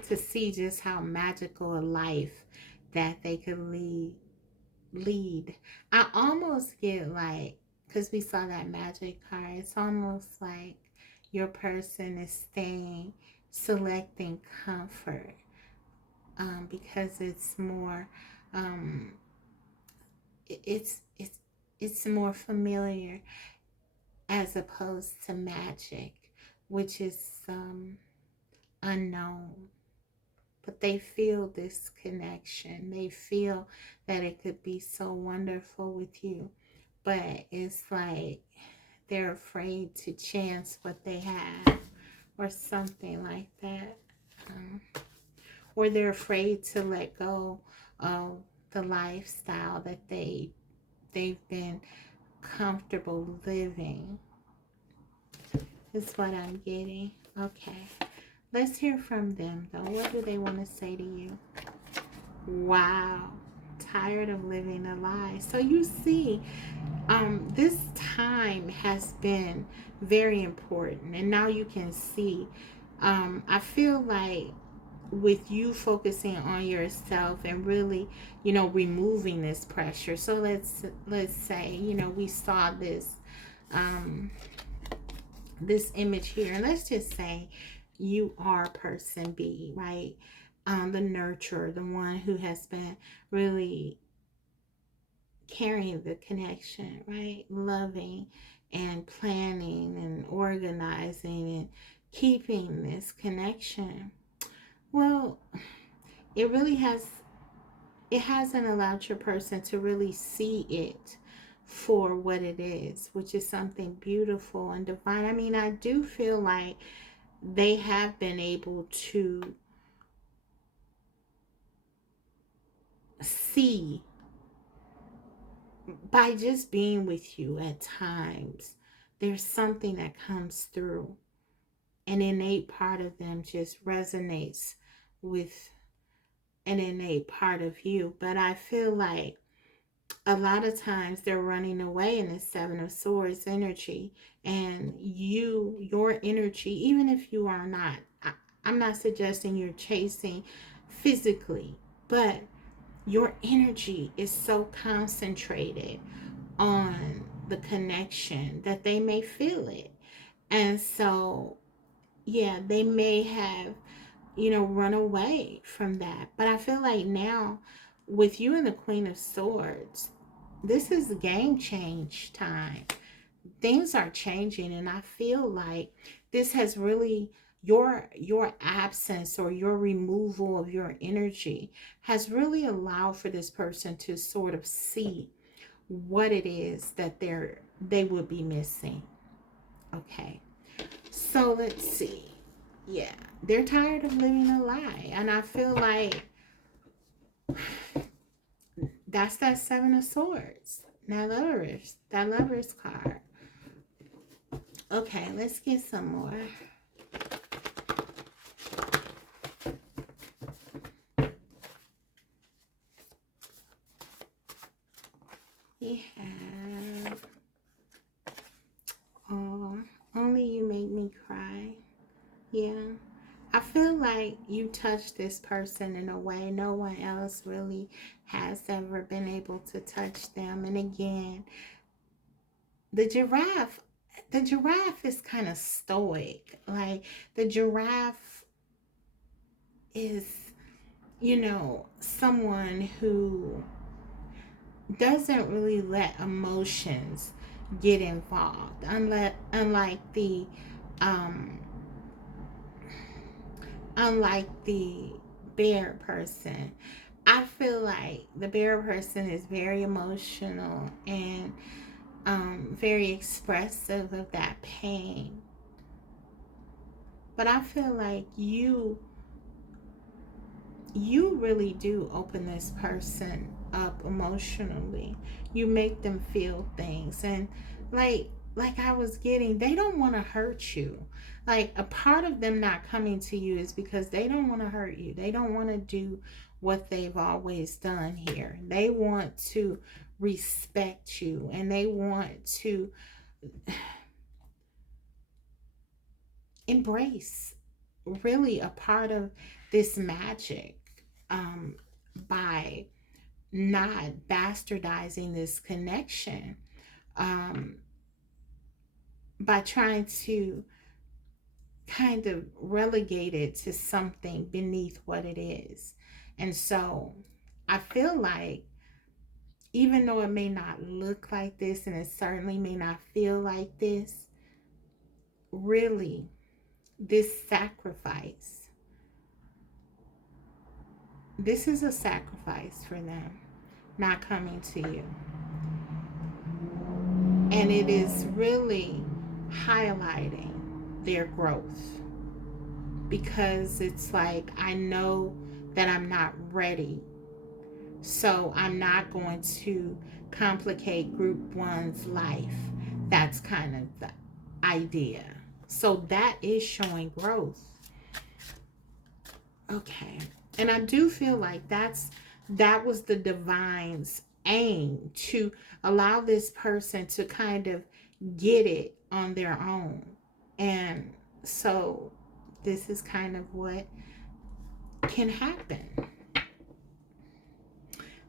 to see just how magical a life that they could lead. I almost get like, because we saw that Magic card, it's almost like your person is selecting comfort, because it's more, it's more familiar as opposed to magic, which is unknown. But they feel this connection. They feel that it could be so wonderful with you. But it's like they're afraid to chance what they have or something like that. Or they're afraid to let go of the lifestyle that they've been comfortable living. Is what I'm getting. Okay. Let's hear from them, though. What do they want to say to you? Wow. Tired of living a lie. So you see, this time has been very important. And now you can see, I feel like with you focusing on yourself and really, removing this pressure. So let's say, we saw this image here, and let's just say you are person B, right? The nurturer, the one who has been really carrying the connection, right? Loving and planning and organizing and keeping this connection. Well, it really hasn't allowed your person to really see it for what it is, which is something beautiful and divine. I mean, I do feel like they have been able to see by just being with you at times. There's something that comes through. an innate part of them just resonates with an innate part of you. But I feel like a lot of times they're running away in the Seven of Swords energy, and your energy, even if you are not, I'm not suggesting you're chasing physically, but your energy is so concentrated on the connection that they may feel it. And so, yeah, they may have, run away from that. But I feel like now, with you and the Queen of Swords, this is game change time. Things are changing, and I feel like this has really, your absence or your removal of your energy has really allowed for this person to sort of see what it is that they would be missing. Okay, so let's see. Yeah, they're tired of living a lie, and I feel like that's that Seven of Swords. That lovers card. Okay, let's get some more. We have, oh, only you make me cry. Yeah. I feel like you touched this person in a way no one else really has ever been able to touch them. And again, the giraffe, is kind of stoic. Like, the giraffe is, someone who doesn't really let emotions get involved, um unlike the bear person. I feel like the bear person is very emotional and very expressive of that pain. But I feel like you really do open this person up emotionally. You make them feel things, and like I was getting, they don't want to hurt you. Like, a part of them not coming to you is because they don't want to hurt you. They don't want to do what they've always done here. They want to respect you, and they want to embrace really a part of this magic, um, by not bastardizing this connection, um, by trying to kind of relegate it to something beneath what it is. And so I feel like, even though it may not look like this and it certainly may not feel like this, really, this sacrifice, this is a sacrifice for them not coming to you. And it is really highlighting their growth, because it's like, I know that I'm not ready, so I'm not going to complicate group one's life. That's kind of the idea. So that is showing growth. Okay. And I do feel like that was the divine's aim, to allow this person to kind of get it on their own. And so this is kind of what can happen.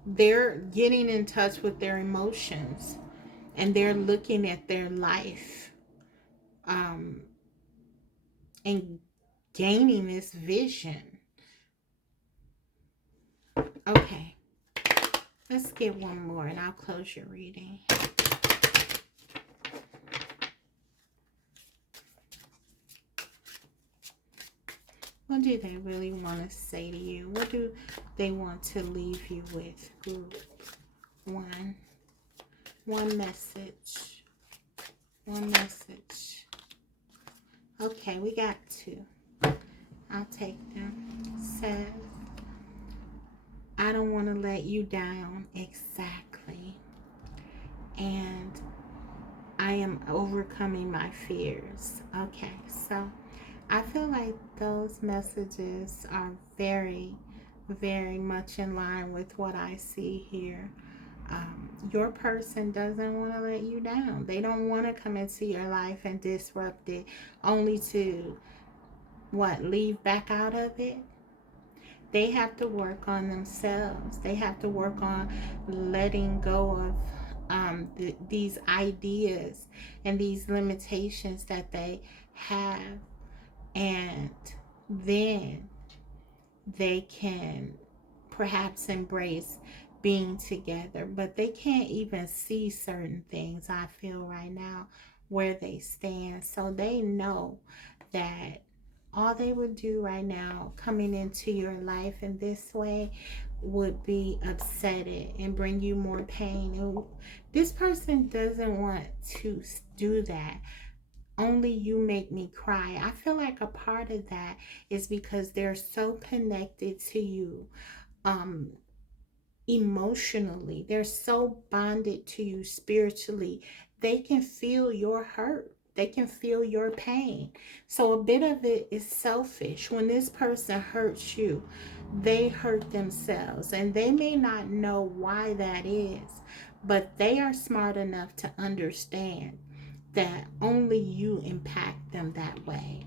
They're getting in touch with their emotions, and they're looking at their life, um, and gaining this vision. Okay, let's get one more and I'll close your reading. What do they really want to say to you? What do they want to leave you with, group one? One message. One message. Okay, we got two. I'll take them. Says, I don't want to let you down. Exactly. And I am overcoming my fears. Okay, so I feel like those messages are very, very much in line with what I see here. Your person doesn't want to let you down. They don't want to come into your life and disrupt it, only to leave back out of it. They have to work on themselves. They have to work on letting go of these ideas and these limitations that they have, and then they can perhaps embrace being together. But they can't even see certain things, I feel right now, where they stand. So they know that all they would do right now coming into your life in this way would be upset it and bring you more pain. And this person doesn't want to do that. Only you make me cry. I feel like a part of that is because they're so connected to you um emotionally. They're so bonded to you spiritually. They can feel your hurt. They can feel your pain. So a bit of it is selfish. When this person hurts you, they hurt themselves, and they may not know why that is, but they are smart enough to understand that only you impact them that way.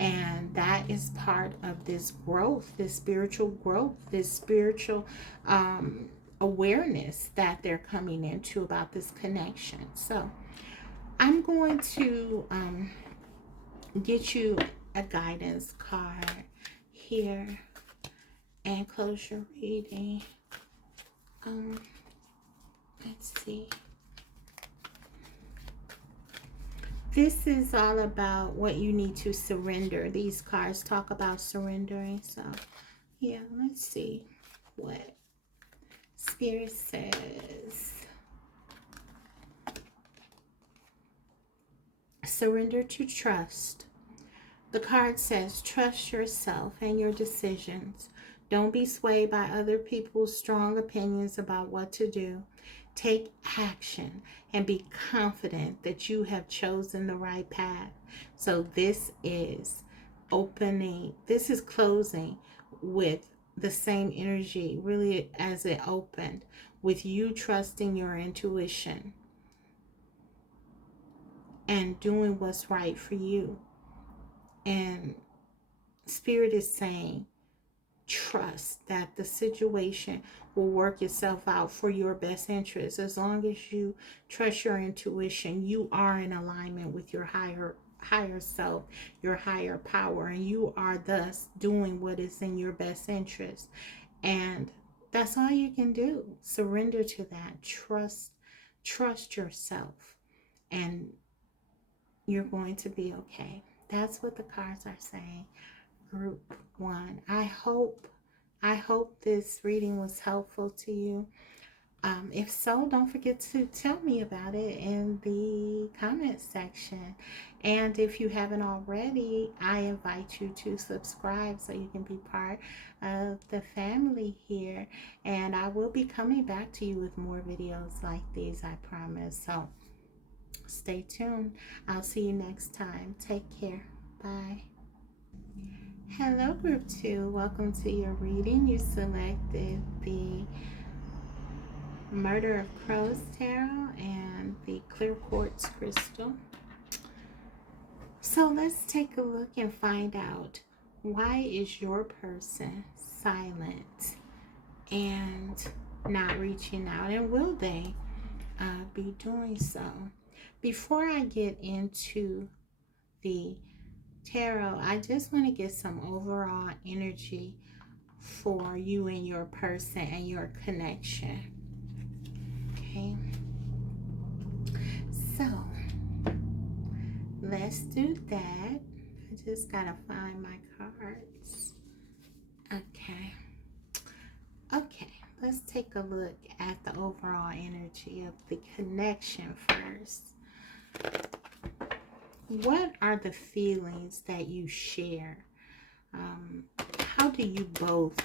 And that is part of this growth, this spiritual growth, this spiritual awareness that they're coming into about this connection. So I'm going to get you a guidance card here and close your reading. Let's see. This is all about what you need to surrender. These cards talk about surrendering. So, yeah, let's see what Spirit says. Surrender to trust. The card says, trust yourself and your decisions. Don't be swayed by other people's strong opinions about what to do. Take action and be confident that you have chosen the right path. So this is opening, this is closing with the same energy, really, as it opened, with you trusting your intuition and doing what's right for you. And Spirit is saying, trust that the situation will work itself out for your best interest. As long as you trust your intuition, you are in alignment with your higher self, your higher power, and you are thus doing what is in your best interest. And that's all you can do. Surrender to that. Trust yourself, and you're going to be okay. That's what the cards are saying. Group 1. I hope this reading was helpful to you. If so, don't forget to tell me about it in the comment section. And if you haven't already, I invite you to subscribe so you can be part of the family here. And I will be coming back to you with more videos like these, I promise. So stay tuned. I'll see you next time. Take care. Bye. Hello, Group 2. Welcome to your reading. You selected the Murder of Crows Tarot and the Clear Quartz Crystal. So let's take a look and find out, why is your person silent and not reaching out, and will they be doing so? Before I get into the tarot, I just want to get some overall energy for you and your person and your connection. Okay, so let's do that. I just gotta find my cards. Okay, let's take a look at the overall energy of the connection first. What are the feelings that you share? How do you both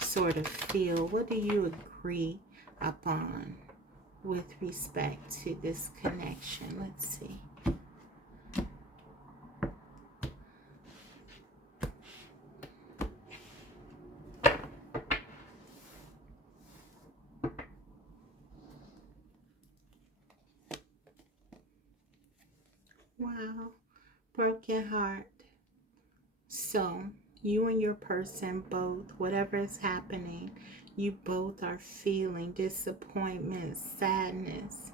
sort of feel? What do you agree upon with respect to this connection? Let's see. broken heart. So you and your person both, whatever is happening, you both are feeling disappointment, sadness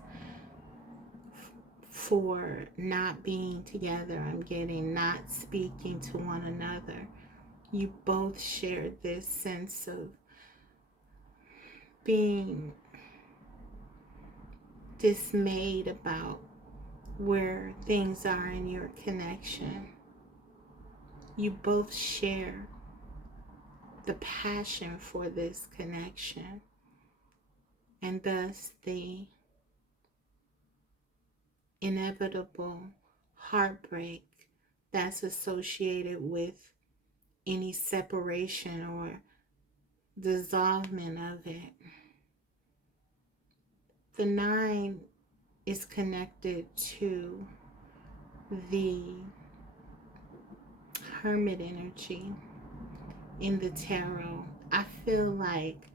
for not being together. I'm getting not speaking to one another. You both share this sense of being dismayed about where things are in your connection. You both share the passion for this connection, and thus the inevitable heartbreak that's associated with any separation or dissolvement of it. The 9 is connected to the Hermit energy in the tarot. I feel like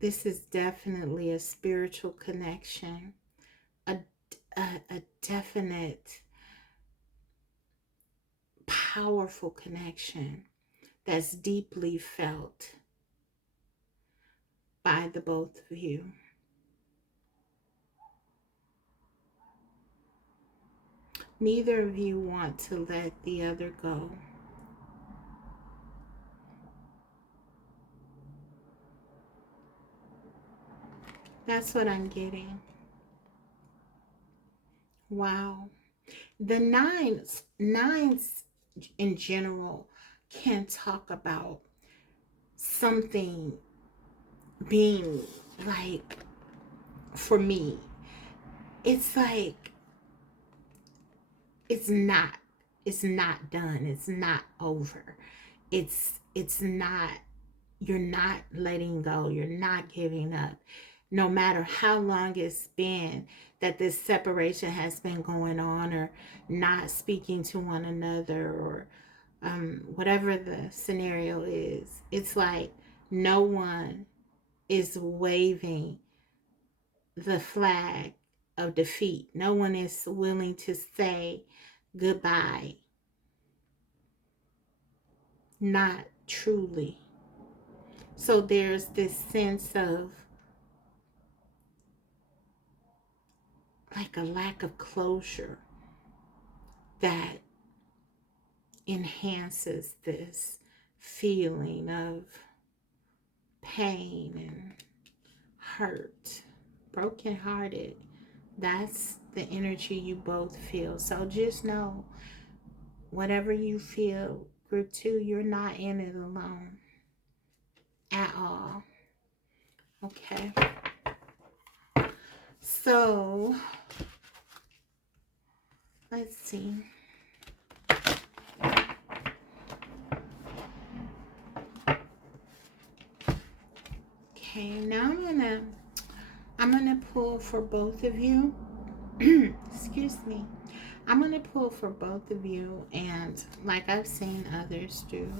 this is definitely a spiritual connection, a definite, powerful connection that's deeply felt by the both of you. Neither of you want to let the other go. That's what I'm getting. Wow. The nines in general can talk about something being like, for me, it's like it's not done, it's not over, it's not, you're not letting go, you're not giving up, no matter how long it's been that this separation has been going on, or not speaking to one another, or whatever the scenario is. It's like no one is waving the flag of defeat. No one is willing to say goodbye. Not truly. So there's this sense of like a lack of closure that enhances this feeling of pain and hurt, brokenhearted. That's the energy you both feel. So just know, whatever you feel, group 2, you're not in it alone at all. Okay. So let's see. Okay, now I'm gonna pull for both of you. Excuse me. I'm gonna pull for both of you, and like I've seen others do,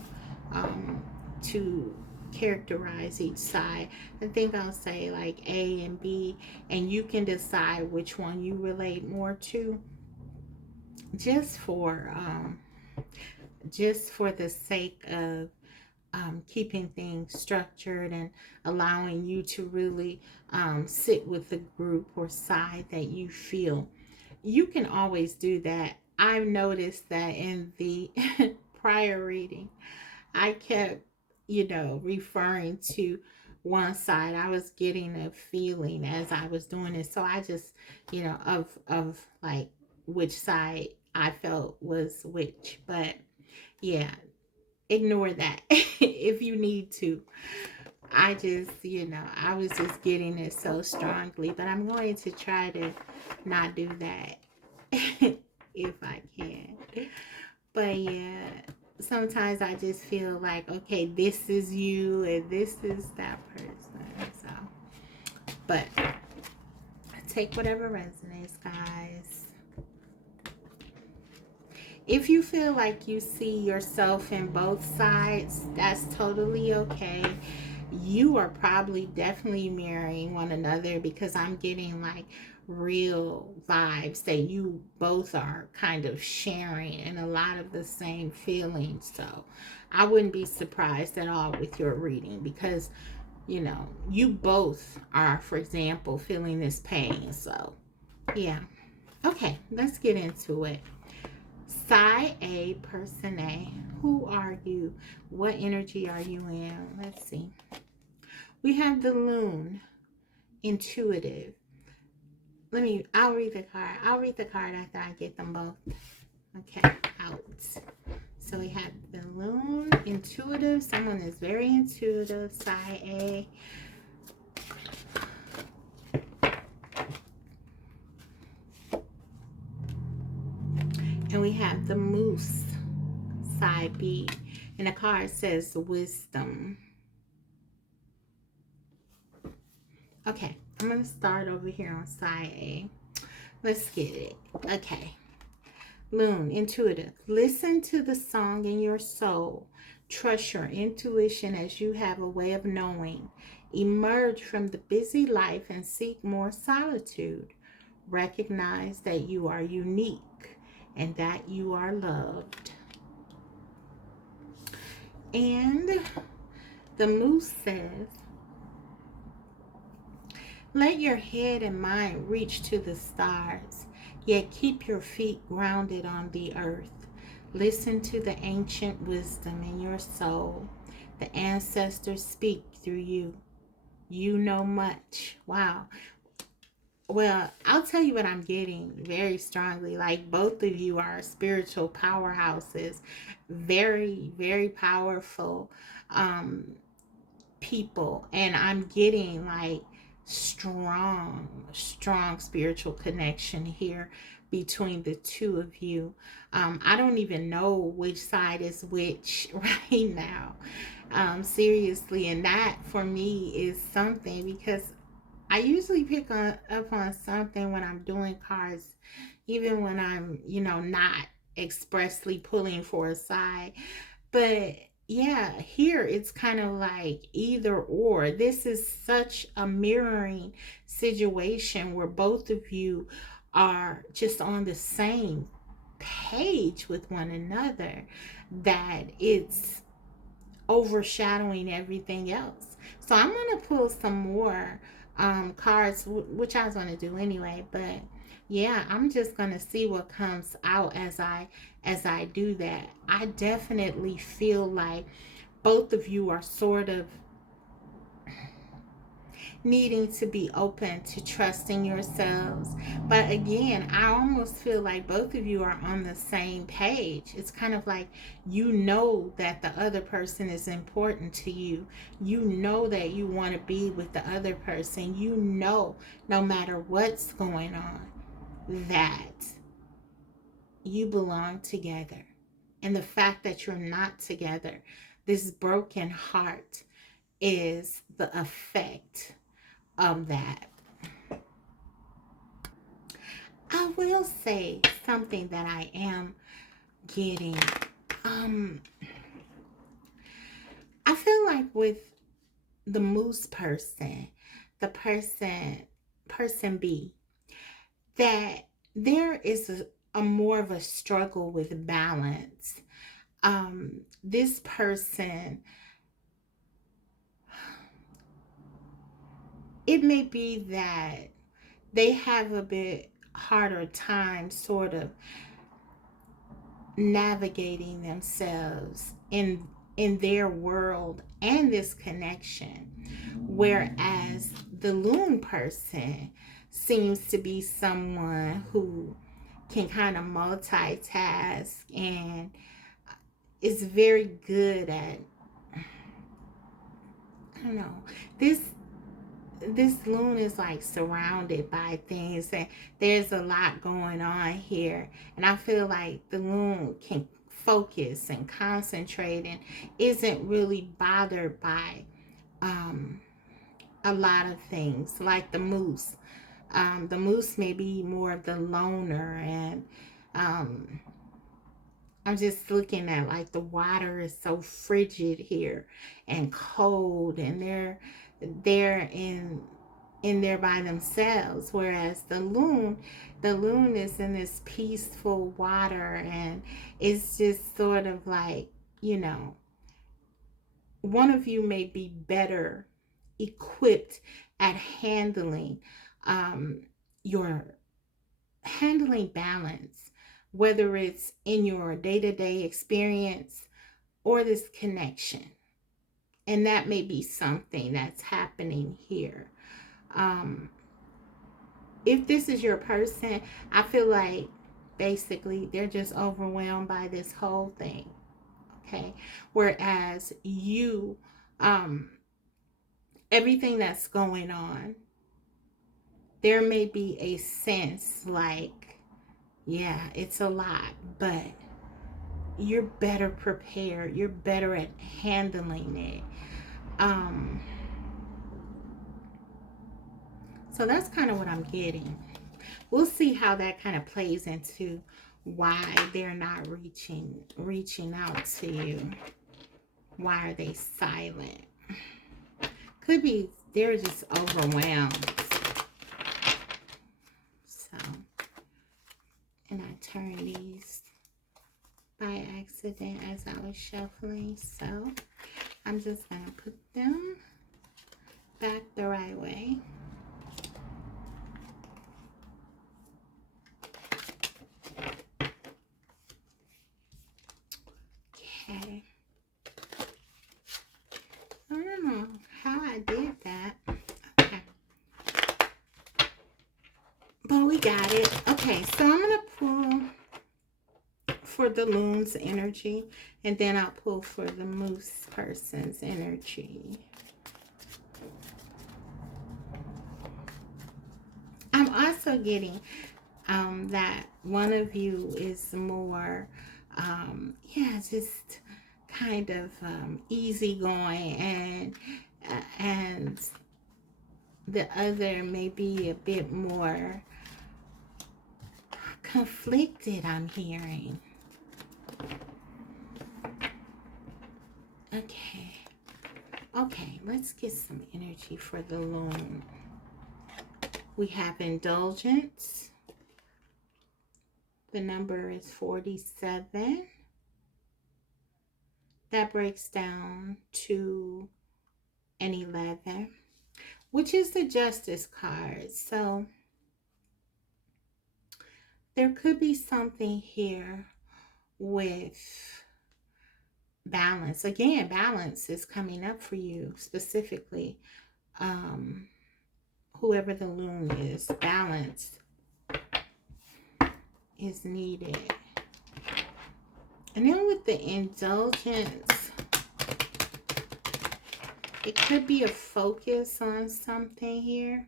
to characterize each side. I think I'll say like A and B, and you can decide which one you relate more to, just for the sake of keeping things structured and allowing you to really sit with the group or side that you feel. You can always do that. I've noticed that in the prior reading, I kept, referring to one side. I was getting a feeling as I was doing it. So I just, of like which side I felt was which. But yeah, ignore that if you need to. I just, I was just getting it so strongly, but I'm going to try to not do that if I can. But yeah, sometimes I just feel like, okay, this is you and this is that person. So, but take whatever resonates, guys. If you feel like you see yourself in both sides, that's totally okay. You are probably definitely mirroring one another, because I'm getting like real vibes that you both are kind of sharing and a lot of the same feelings. So I wouldn't be surprised at all with your reading because, you know, you both are, for example, feeling this pain. So, yeah. Okay, let's get into it. Psi A, person A. Who are you? What energy are you in? Let's see. We have the Loon, intuitive. I'll read the card. I'll read the card after I get them both. Okay, out. So we have the Loon, intuitive. Someone is very intuitive, Psi A. And we have the Moose, Psi B. And the card says wisdom. Okay, I'm going to start over here on Psi A. Let's get it. Okay. Loon, intuitive. Listen to the song in your soul. Trust your intuition as you have a way of knowing. Emerge from the busy life and seek more solitude. Recognize that you are unique and that you are loved. And the Moose says, let your head and mind reach to the stars, yet keep your feet grounded on the earth. Listen to the ancient wisdom in your soul. The ancestors speak through you. You know much. Wow. Well, I'll tell you what I'm getting very strongly. Like both of you are spiritual powerhouses, very, very powerful people. And I'm getting like strong spiritual connection here between the two of you. I don't even know which side is which right now. Seriously, and that for me is something because I usually up on something when I'm doing cards, even when I'm, not expressly pulling for a side. But yeah, here it's kind of like either or. This is such a mirroring situation where both of you are just on the same page with one another that it's overshadowing everything else. So I'm going to pull some more cards, which I was going to do anyway. But yeah, I'm just going to see what comes out as I do that. I definitely feel like both of you are sort of needing to be open to trusting yourselves. But again, I almost feel like both of you are on the same page. It's kind of like you know that the other person is important to you. You know that you want to be with the other person. You know, no matter what's going on, that you belong together. And the fact that you're not together, this broken heart is the effect of that. I will say something that I am getting. I feel like with the Moose person, the person B, that there is a more of a struggle with balance. This person, it may be that they have a bit harder time sort of navigating themselves in their world and this connection, whereas the Loon person seems to be someone who can kind of multitask and is very good at, I don't know, this Loon is like surrounded by things and there's a lot going on here, and I feel like the Loon can focus and concentrate and isn't really bothered by a lot of things like the Moose. The Moose may be more of the loner, and I'm just looking at like the water is so frigid here and cold, and they're in in there by themselves, whereas the loon is in this peaceful water, and it's just sort of like, you know, one of you may be better equipped at um, your handling balance, whether it's in your day-to-day experience or this connection. And that may be something that's happening here. Um, if this is your person, I feel like basically they're just overwhelmed by this whole thing. Okay. Whereas you, um, everything that's going on, there may be a sense like, yeah, it's a lot, but you're better prepared. You're better at handling it. Um, so that's kind of what I'm getting. We'll see how that kind of plays into why they're not reaching out to you. Why are they silent? Could be they're just overwhelmed. So, and I turned these by accident as I was shuffling. So, I'm just going to put them back the right way. Okay. I don't know how I did that. Okay. But we got it. Okay, so I'm going to pull for the loon's energy, and then I'll pull for the moose person's energy. I'm also getting that one of you is more, yeah, just kind of easygoing, and the other may be a bit more conflicted, I'm hearing. Okay, let's get some energy for the loon. We have indulgence. The number is 47. That breaks down to an 11, which is the justice card. So there could be something here with balance. Again, balance is coming up for you specifically. Whoever the loon is, balance is needed. And then with the indulgence, it could be a focus on something here,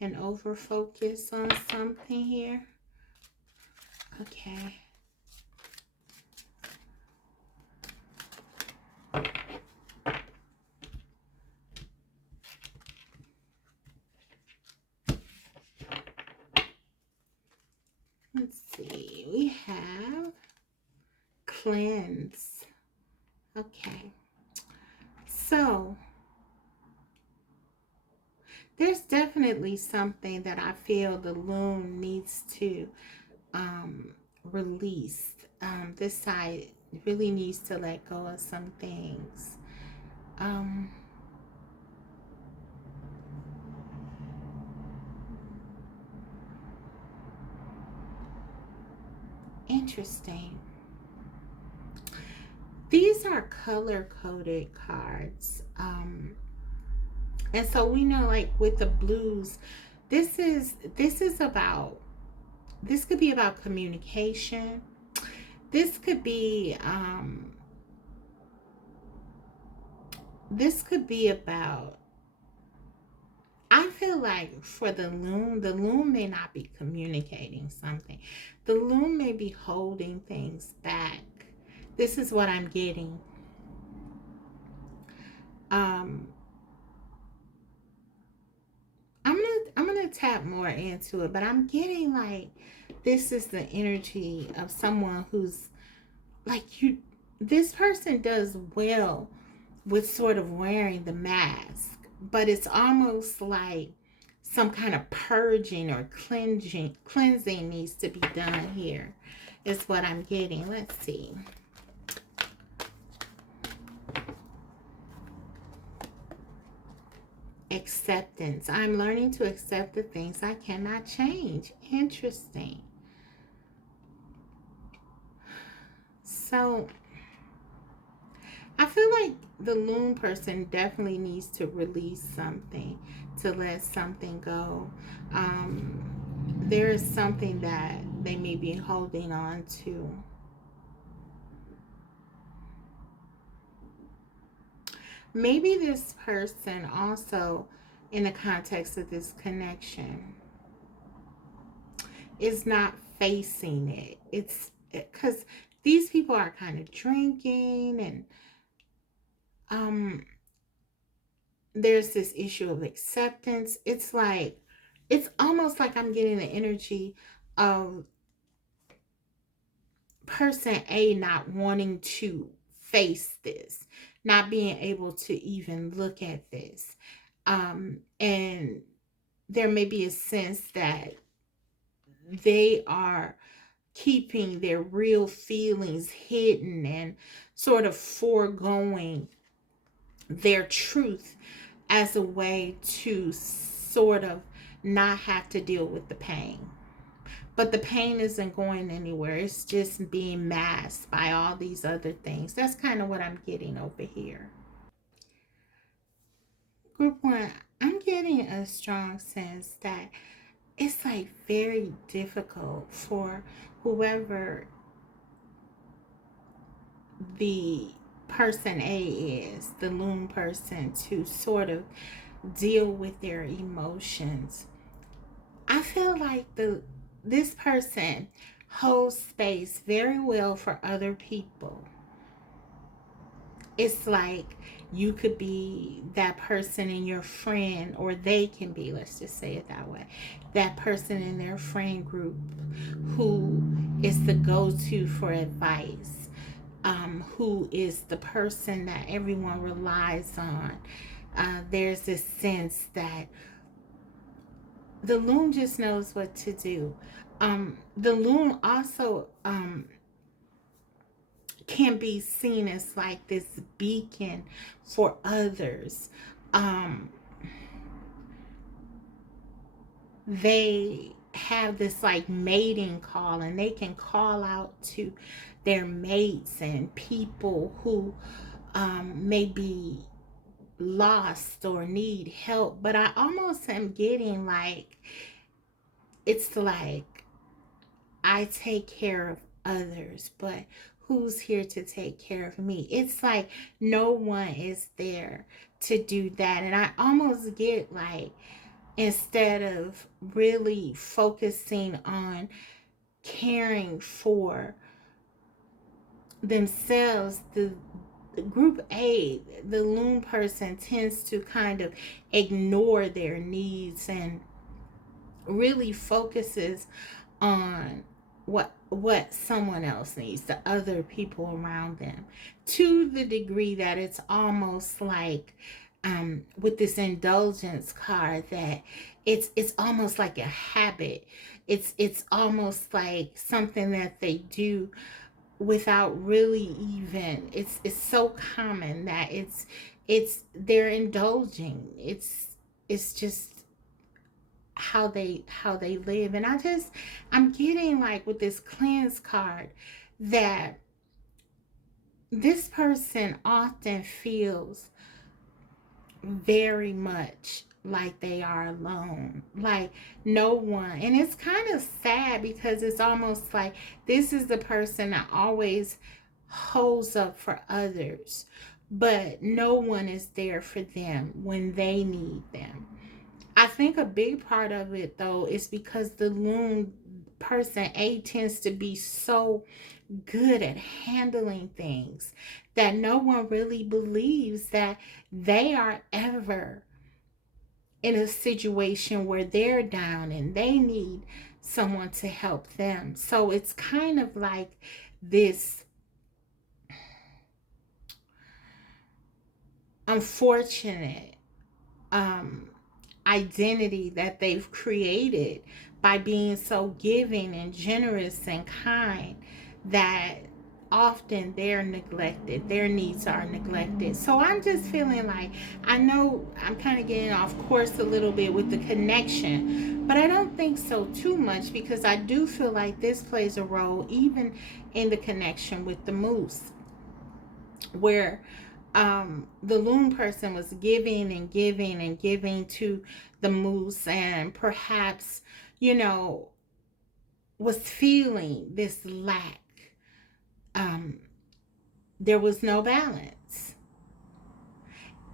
an over focus on something here. Okay. Let's see. We have cleanse. Okay. So there's definitely something that I feel the loon needs to release. This side really needs to let go of some things. Interesting. These are color-coded cards. And so we know, like with the blues, this could be about communication. This could be about, I feel like for the loon may not be communicating something. The loon may be holding things back. This is what I'm getting. I'm gonna tap more into it, but I'm getting like this is the energy of someone who's like you. This person does well with sort of wearing the mask, but it's almost like some kind of purging or cleansing needs to be done here, is what I'm getting. Let's see. Acceptance. I'm learning to accept the things I cannot change. Interesting. So I feel like the loon person definitely needs to release something, to let something go. There is something that they may be holding on to. Maybe this person also, in the context of this connection, is not facing it. It's because these people are kind of drinking, and there's this issue of acceptance. It's almost like I'm getting the energy of person A not wanting to face this, not being able to even look at this. And there may be a sense that they are keeping their real feelings hidden and sort of foregoing their truth as a way to sort of not have to deal with the pain. But the pain isn't going anywhere. It's just being masked by all these other things. That's kind of what I'm getting over here. Group one, I'm getting a strong sense that it's like very difficult for whoever the person A is, the loon person, to sort of deal with their emotions. I feel like this person holds space very well for other people. It's like you could be that person in your friend, or they can be, let's just say it that way, that person in their friend group who is the go-to for advice, who is the person that everyone relies on. There's this sense that the loon just knows what to do. The loon also can be seen as like this beacon for others. They have this like mating call, and they can call out to their mates and people who may be lost or need help. But I almost am getting like, it's like I take care of others, but who's here to take care of me? It's like no one is there to do that. And I almost get like, instead of really focusing on caring for themselves, the group A, the loon person, tends to kind of ignore their needs and really focuses on what someone else needs, the other people around them, to the degree that it's almost like, with this indulgence card, that it's almost like a habit. It's almost like something that they do without really even, it's so common that it's they're indulging. It's just how they live. And I'm getting like with this cleanse card that this person often feels very much like they are alone, like no one. And it's kind of sad, because it's almost like this is the person that always holds up for others, but no one is there for them when they need them. I think a big part of it, though, is because the loon person A tends to be so good at handling things that no one really believes that they are ever in a situation where they're down and they need someone to help them. So it's kind of like this unfortunate, identity that they've created by being so giving and generous and kind that often they're neglected. Their needs are neglected. So I'm just feeling like, I know I'm kind of getting off course a little bit with the connection, but I don't think so too much, because I do feel like this plays a role even in the connection with the moose, where the loon person was giving and giving and giving to the moose, and perhaps, you know, was feeling this lack. Um, there was no balance.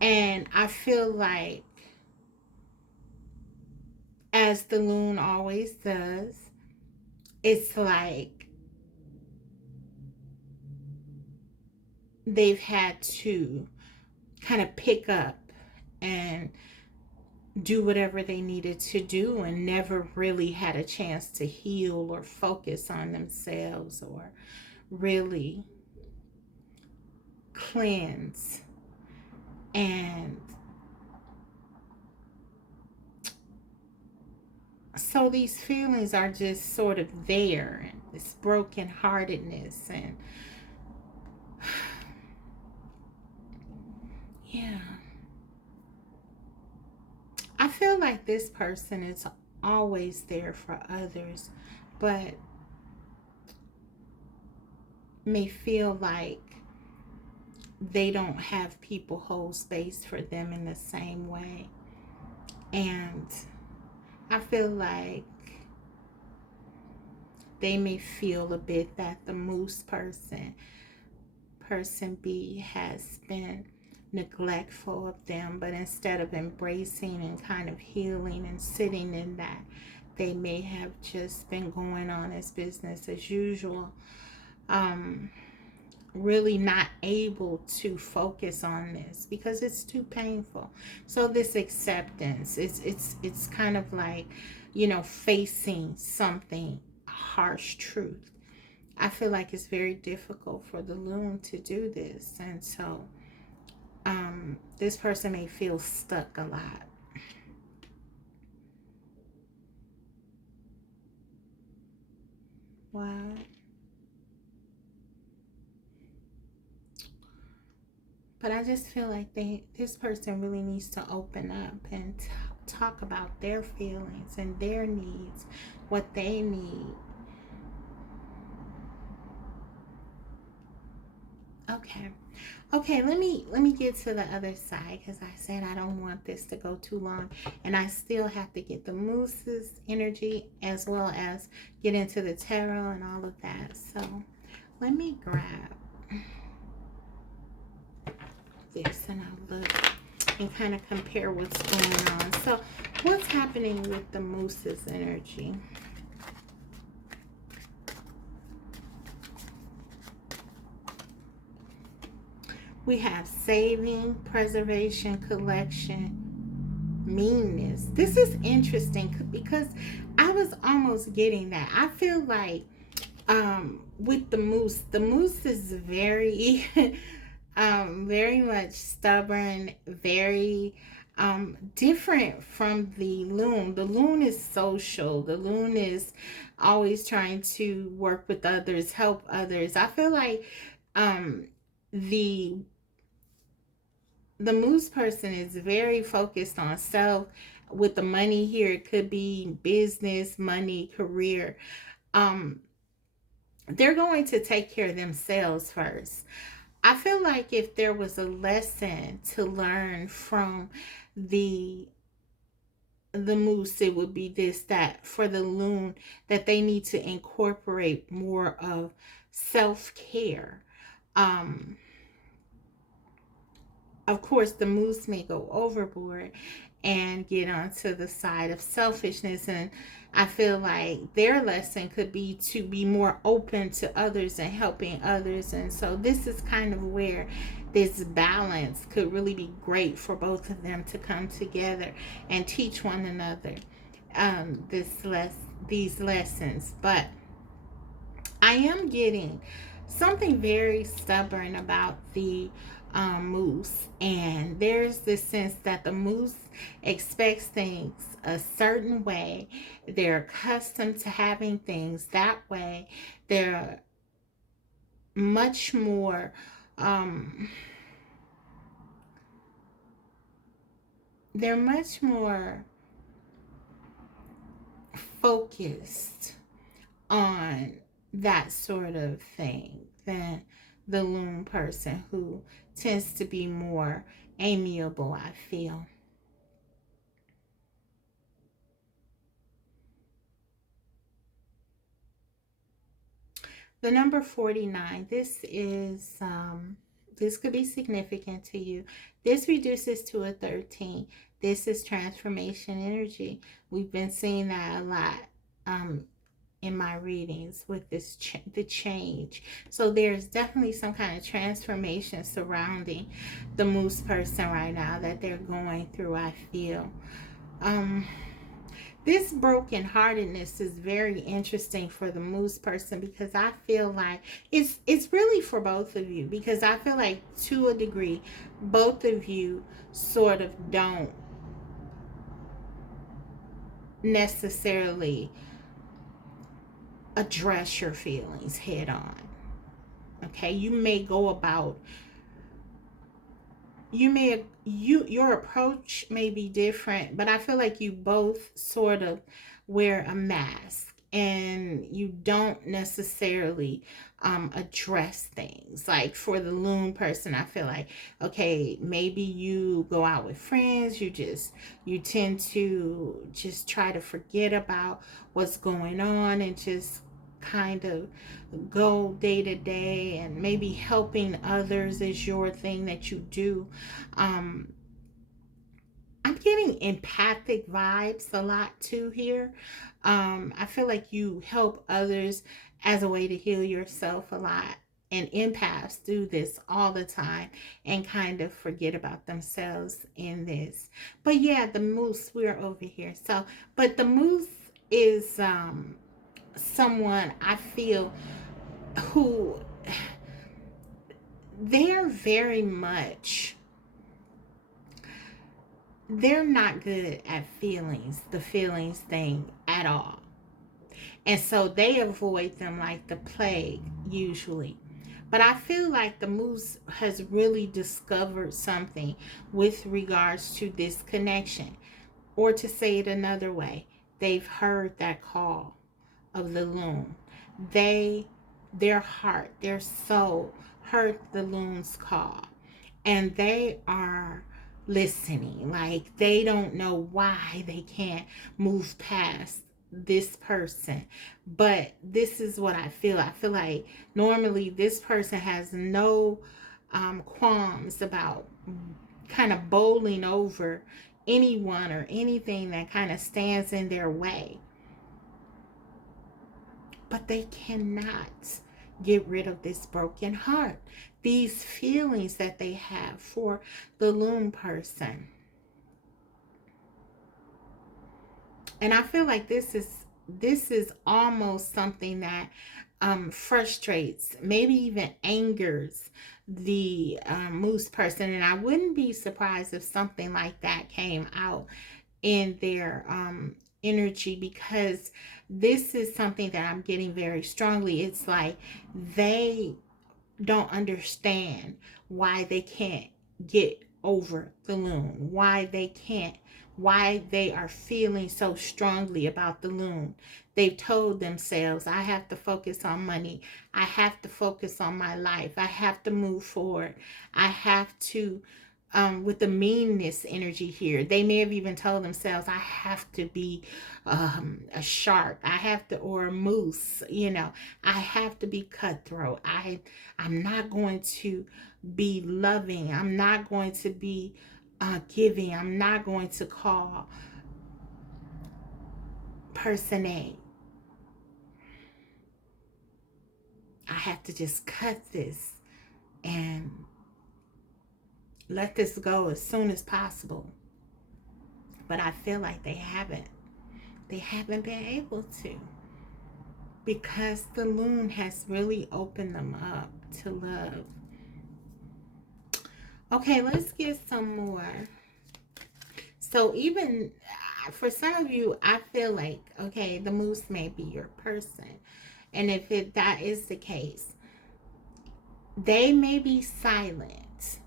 And I feel like, as the loon always does, it's like they've had to kind of pick up and do whatever they needed to do, and never really had a chance to heal or focus on themselves, or really cleanse. And so these feelings are just sort of there, and this brokenheartedness, and yeah, I feel like this person is always there for others, but may feel like they don't have people hold space for them in the same way. And I feel like they may feel a bit that the moose person B, has been neglectful of them, but instead of embracing and kind of healing and sitting in that, they may have just been going on as business as usual, really not able to focus on this because it's too painful. So this acceptance, it's kind of like, you know, facing something, harsh truth. I feel like it's very difficult for the loon to do this, and so this person may feel stuck a lot. Wow. But I just feel like this person really needs to open up and talk about their feelings and their needs, what they need. Okay. Okay, let me get to the other side, because I said I don't want this to go too long, and I still have to get the moose's energy as well as get into the tarot and all of that. So let me grab this and I'll look and kind of compare what's going on. So what's happening with the moose's energy? We have saving, preservation, collection, meanness. This is interesting because I was almost getting that. I feel like with the moose is very very much stubborn, very different from the loon. The loon is social. The loon is always trying to work with others, help others. I feel like the the moose person is very focused on self. With the money here, it could be business, money, career. um they're going to take care of themselves first. I feel like if there was a lesson to learn from the moose, it would be this: that for the loon, that they need to incorporate more of self-care. um of course, the moose may go overboard and get onto the side of selfishness. And I feel like their lesson could be to be more open to others and helping others. And so this is kind of where this balance could really be great for both of them to come together and teach one another these lessons. But I am getting something very stubborn about the moose, and there's this sense that the moose expects things a certain way. They're accustomed to having things that way. They're much more um, they're much more focused on that sort of thing than the loon person, who tends to be more amiable, I feel. The number 49, this could be significant to you. This reduces to a 13. This is transformation energy. We've been seeing that a lot um, in my readings with the change. So there's definitely some kind of transformation surrounding the moose person right now that they're going through, I feel. Um, this brokenheartedness is very interesting for the moose person, because I feel like it's really for both of you, because I feel like to a degree both of you sort of don't necessarily address your feelings head on. Okay, you may go about, your approach may be different, but I feel like you both sort of wear a mask, and you don't necessarily address things. Like for the loon person, I feel like, okay, maybe you go out with friends, you tend to just try to forget about what's going on and just kind of go day to day, and maybe helping others is your thing that you do. um I'm getting empathic vibes a lot too here. I feel like you help others as a way to heal yourself a lot, and empaths do this all the time and kind of forget about themselves in this. But yeah, the moose, we're over here. So but the moose is someone I feel who, they're very much, they're not good at the feelings thing at all. And so they avoid them like the plague usually. But I feel like the moose has really discovered something with regards to this connection. Or to say it another way, they've heard that call of the loon. They, their heart, their soul heard the loon's call, and they are listening. Like they don't know why they can't move past this person. But this is what I feel. I feel like normally this person has no qualms about kind of bowling over anyone or anything that kind of stands in their way. But they cannot get rid of this broken heart, these feelings that they have for the loon person. And I feel like this is almost something that frustrates, maybe even angers the moose person. And I wouldn't be surprised if something like that came out in their energy, because this is something that I'm getting very strongly. It's like they don't understand why they can't get over the loon, why they are feeling so strongly about the loon. They've told themselves, I have to focus on money. I have to focus on my life. I have to move forward. I have to, with the meanness energy here, they may have even told themselves, I have to be a shark. I have to, or a moose, I have to be cutthroat. I'm not going to be loving. I'm not going to be giving. I'm not going to call person A. I have to just cut this and let this go as soon as possible. But I feel like they haven't. They haven't been able to, because the loon has really opened them up to love. Okay, let's get some more. So even for some of you, I feel like, okay, the moose may be your person. And if that is the case, they may be silent.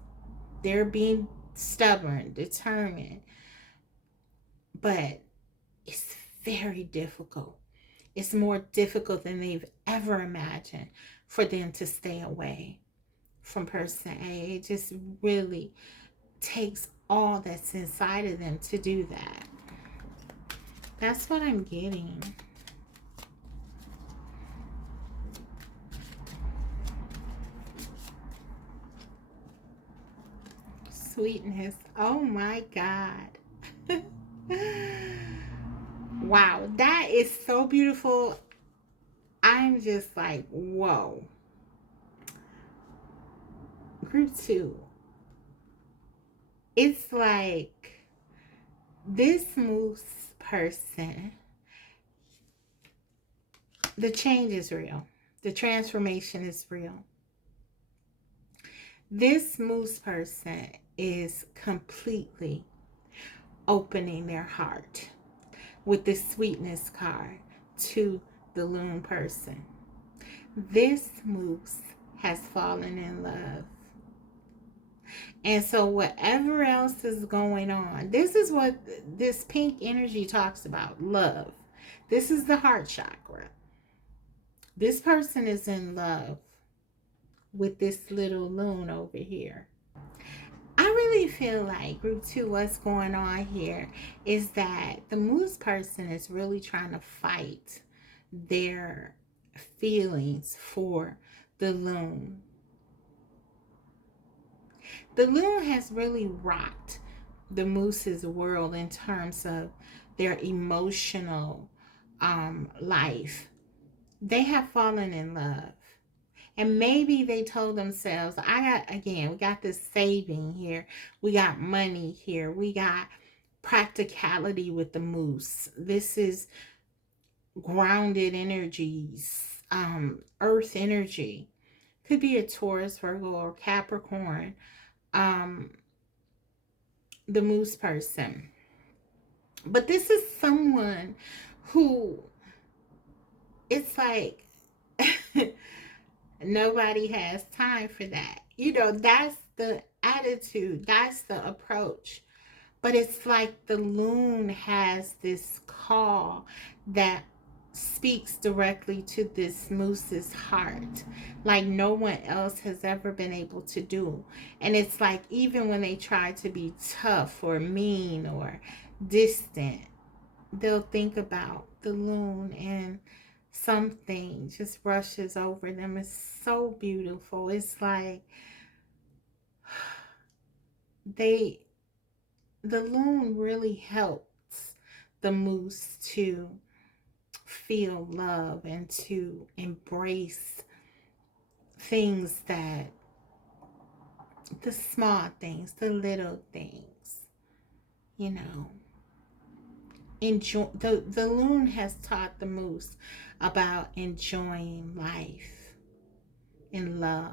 They're being stubborn, determined, but it's very difficult. It's more difficult than they've ever imagined for them to stay away from person A. It just really takes all that's inside of them to do that. That's what I'm getting. Sweetness. Oh my God. Wow, that is so beautiful. I'm just like, whoa. Group 2. It's like this moose person, the change is real. The transformation is real. This moose person is completely opening their heart with the sweetness card to the loon person. This moose has fallen in love. And so whatever else is going on, this is what this pink energy talks about, love. This is the heart chakra. This person is in love with this little loon over here. I really feel like group 2, what's going on here is that the moose person is really trying to fight their feelings for the loon. The loon has really rocked the moose's world in terms of their emotional life. They have fallen in love. And maybe they told themselves, we got this saving here. We got money here. We got practicality with the moose. This is grounded energies, earth energy. Could be a Taurus, Virgo, or Capricorn. Um, the moose person. But this is someone who, it's like nobody has time for that. That's the attitude, that's the approach. But it's like the loon has this call that speaks directly to this moose's heart, like no one else has ever been able to do. And it's like, even when they try to be tough or mean or distant, they'll think about the loon, and something just rushes over them. It's so beautiful. It's like they the loon really helps the moose to feel love and to embrace things, that the small things, the little things, you know. Enjoy the loon has taught the moose about enjoying life and love.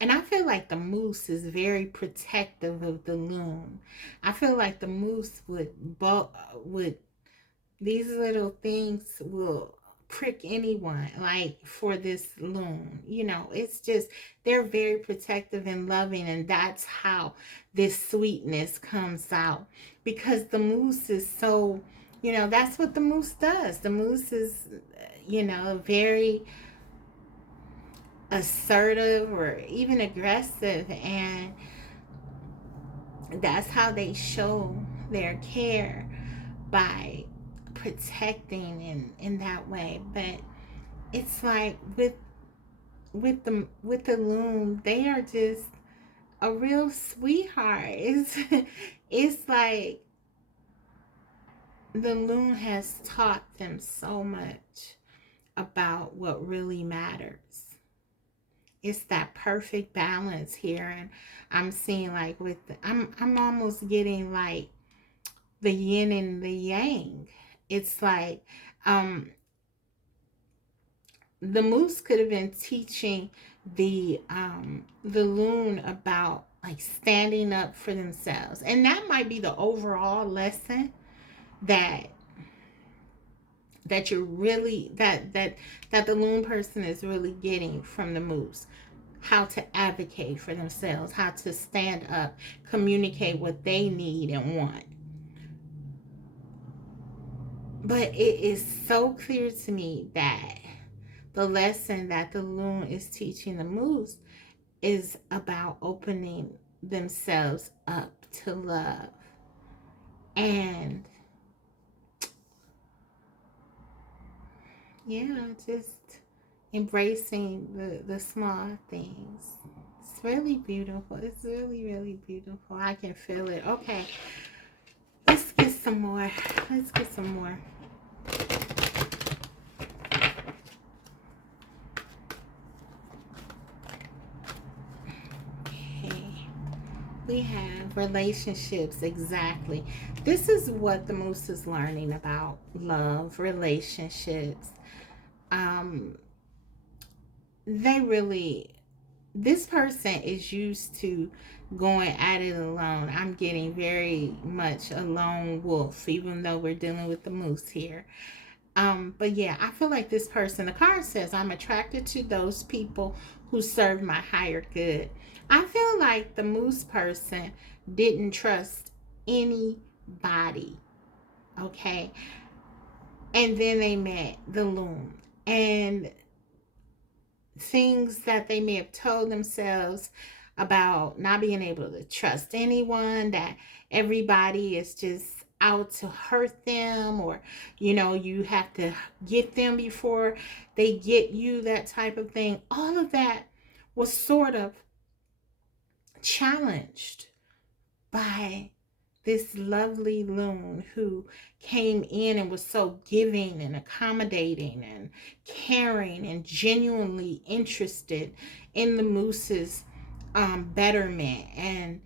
And I feel like the moose is very protective of the loon. I feel like the moose would these little things will prick anyone, like for this loon. It's just, they're very protective and loving, and that's how this sweetness comes out, because the moose is so, that's what the moose does. The moose is, very assertive or even aggressive, and that's how they show their care, by protecting in that way. But it's like with the loon, they are just a real sweetheart. It's like the loon has taught them so much about what really matters. It's that perfect balance here. And I'm seeing, like, I'm almost getting like the yin and the yang. It's like the moose could have been teaching the loon about like standing up for themselves. And that might be the overall lesson that you're really that the loon person is really getting from the moose. How to advocate for themselves, how to stand up, communicate what they need and want. But it is so clear to me that the lesson that the loon is teaching the moose is about opening themselves up to love and, yeah, just embracing the small things. It's really beautiful. It's really, really beautiful. I can feel it. Okay, let's get some more. Let's get some more. Okay. We have relationships, exactly. This is what the moose is learning about love, relationships. Um, they really, this person is used to going at it alone. I'm getting very much a lone wolf, even though we're dealing with the moose here. But yeah, I feel like this person, the card says, I'm attracted to those people who serve my higher good. I feel like the moose person didn't trust anybody, okay? And then they met the loon. And things that they may have told themselves about not being able to trust anyone, that everybody is just out to hurt them, or you have to get them before they get you, that type of thing. All of that was sort of challenged by this lovely loon who came in and was so giving and accommodating and caring and genuinely interested in the moose's betterment, and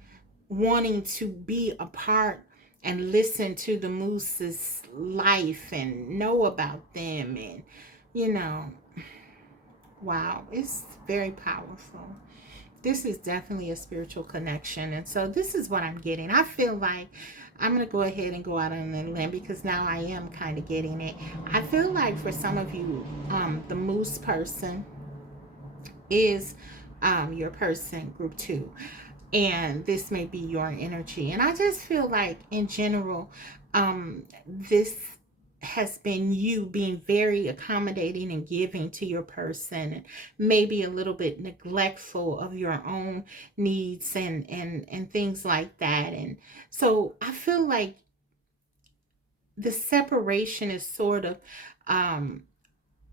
wanting to be a part and listen to the moose's life and know about them. And you know wow, it's very powerful. This is definitely a spiritual connection. And so this is what I'm getting. I feel like I'm going to go ahead and go out on a limb, because now I am kind of getting it. I feel like for some of you, the moose person is your person, group 2. And this may be your energy. And I just feel like in general, this has been you being very accommodating and giving to your person, and maybe a little bit neglectful of your own needs and things like that. And so I feel like the separation is sort of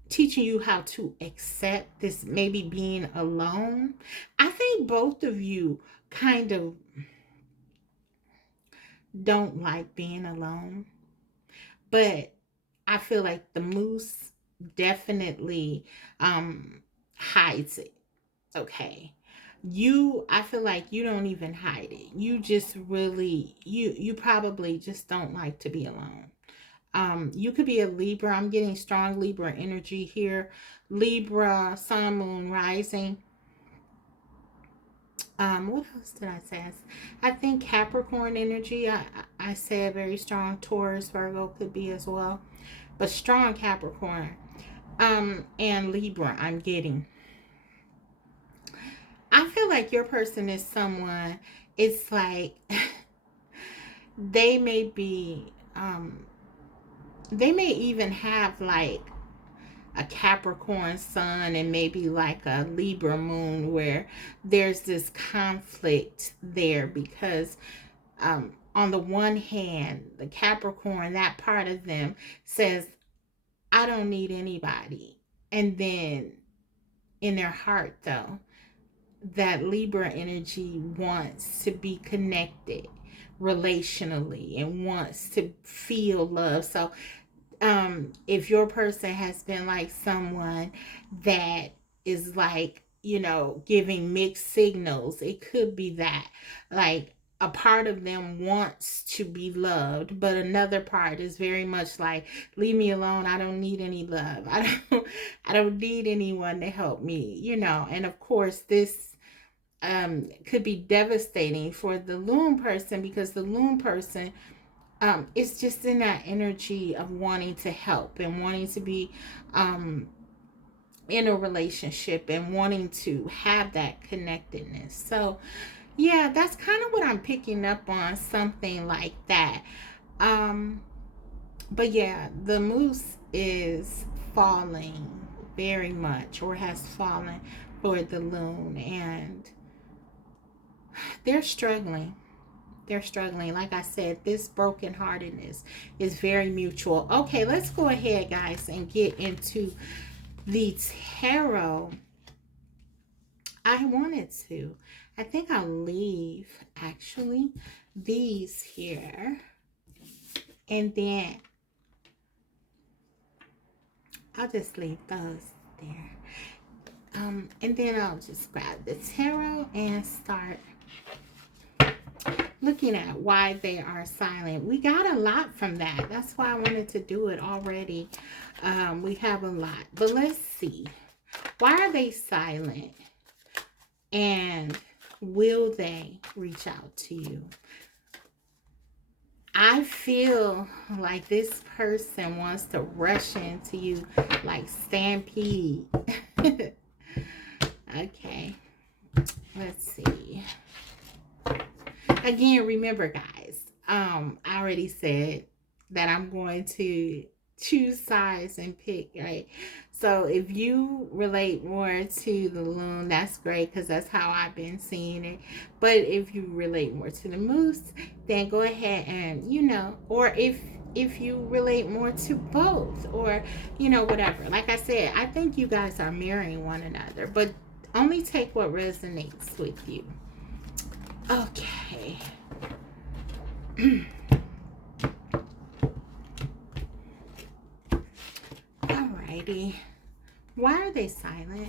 teaching you how to accept this, maybe being alone. I think both of you kind of don't like being alone, but I feel like the moose definitely hides it. Okay. I feel like you don't even hide it. You just really, you probably just don't like to be alone. You could be a Libra. I'm getting strong Libra energy here. Libra, Sun, Moon, Rising. What else did I say? I think Capricorn energy. I said very strong. Taurus, Virgo could be as well, but strong Capricorn. And Libra. I'm getting. I feel like your person is someone. It's like they may be. They may even have like a Capricorn sun and maybe like a Libra moon, where there's this conflict there, because on the one hand, the Capricorn, that part of them says, I don't need anybody. And then in their heart, though, that Libra energy wants to be connected relationally and wants to feel love. So if your person has been like someone that is like, giving mixed signals, it could be that, like, a part of them wants to be loved, but another part is very much like, leave me alone. I don't need any love. I don't need anyone to help me, you know. And of course, this could be devastating for the loon person, because the loon person is just in that energy of wanting to help and wanting to be in a relationship and wanting to have that connectedness. So yeah, that's kind of what I'm picking up on, something like that. Um, but yeah, the moose is falling very much, or has fallen for the loon, and they're struggling. They're struggling. Like I said, this brokenheartedness is very mutual. Okay, let's go ahead, guys, and get into the tarot. I wanted to. I think I'll leave, actually, these here. And then I'll just leave those there. And then I'll just grab the tarot and start looking at why they are silent. We got a lot from that. That's why I wanted to do it already. We have a lot. But let's see. Why are they silent? And will they reach out to you? I feel like this person wants to rush into you like stampede. Okay. Let's see. Again, remember, guys, I already said that I'm going to choose sides and pick, right? So if you relate more to the loon, that's great, because that's how I've been seeing it. But if you relate more to the moose, then go ahead and, you know, or if you relate more to both, or, you know, whatever. Like I said, I think you guys are mirroring one another, but only take what resonates with you. Okay. Alrighty. Why are they silent?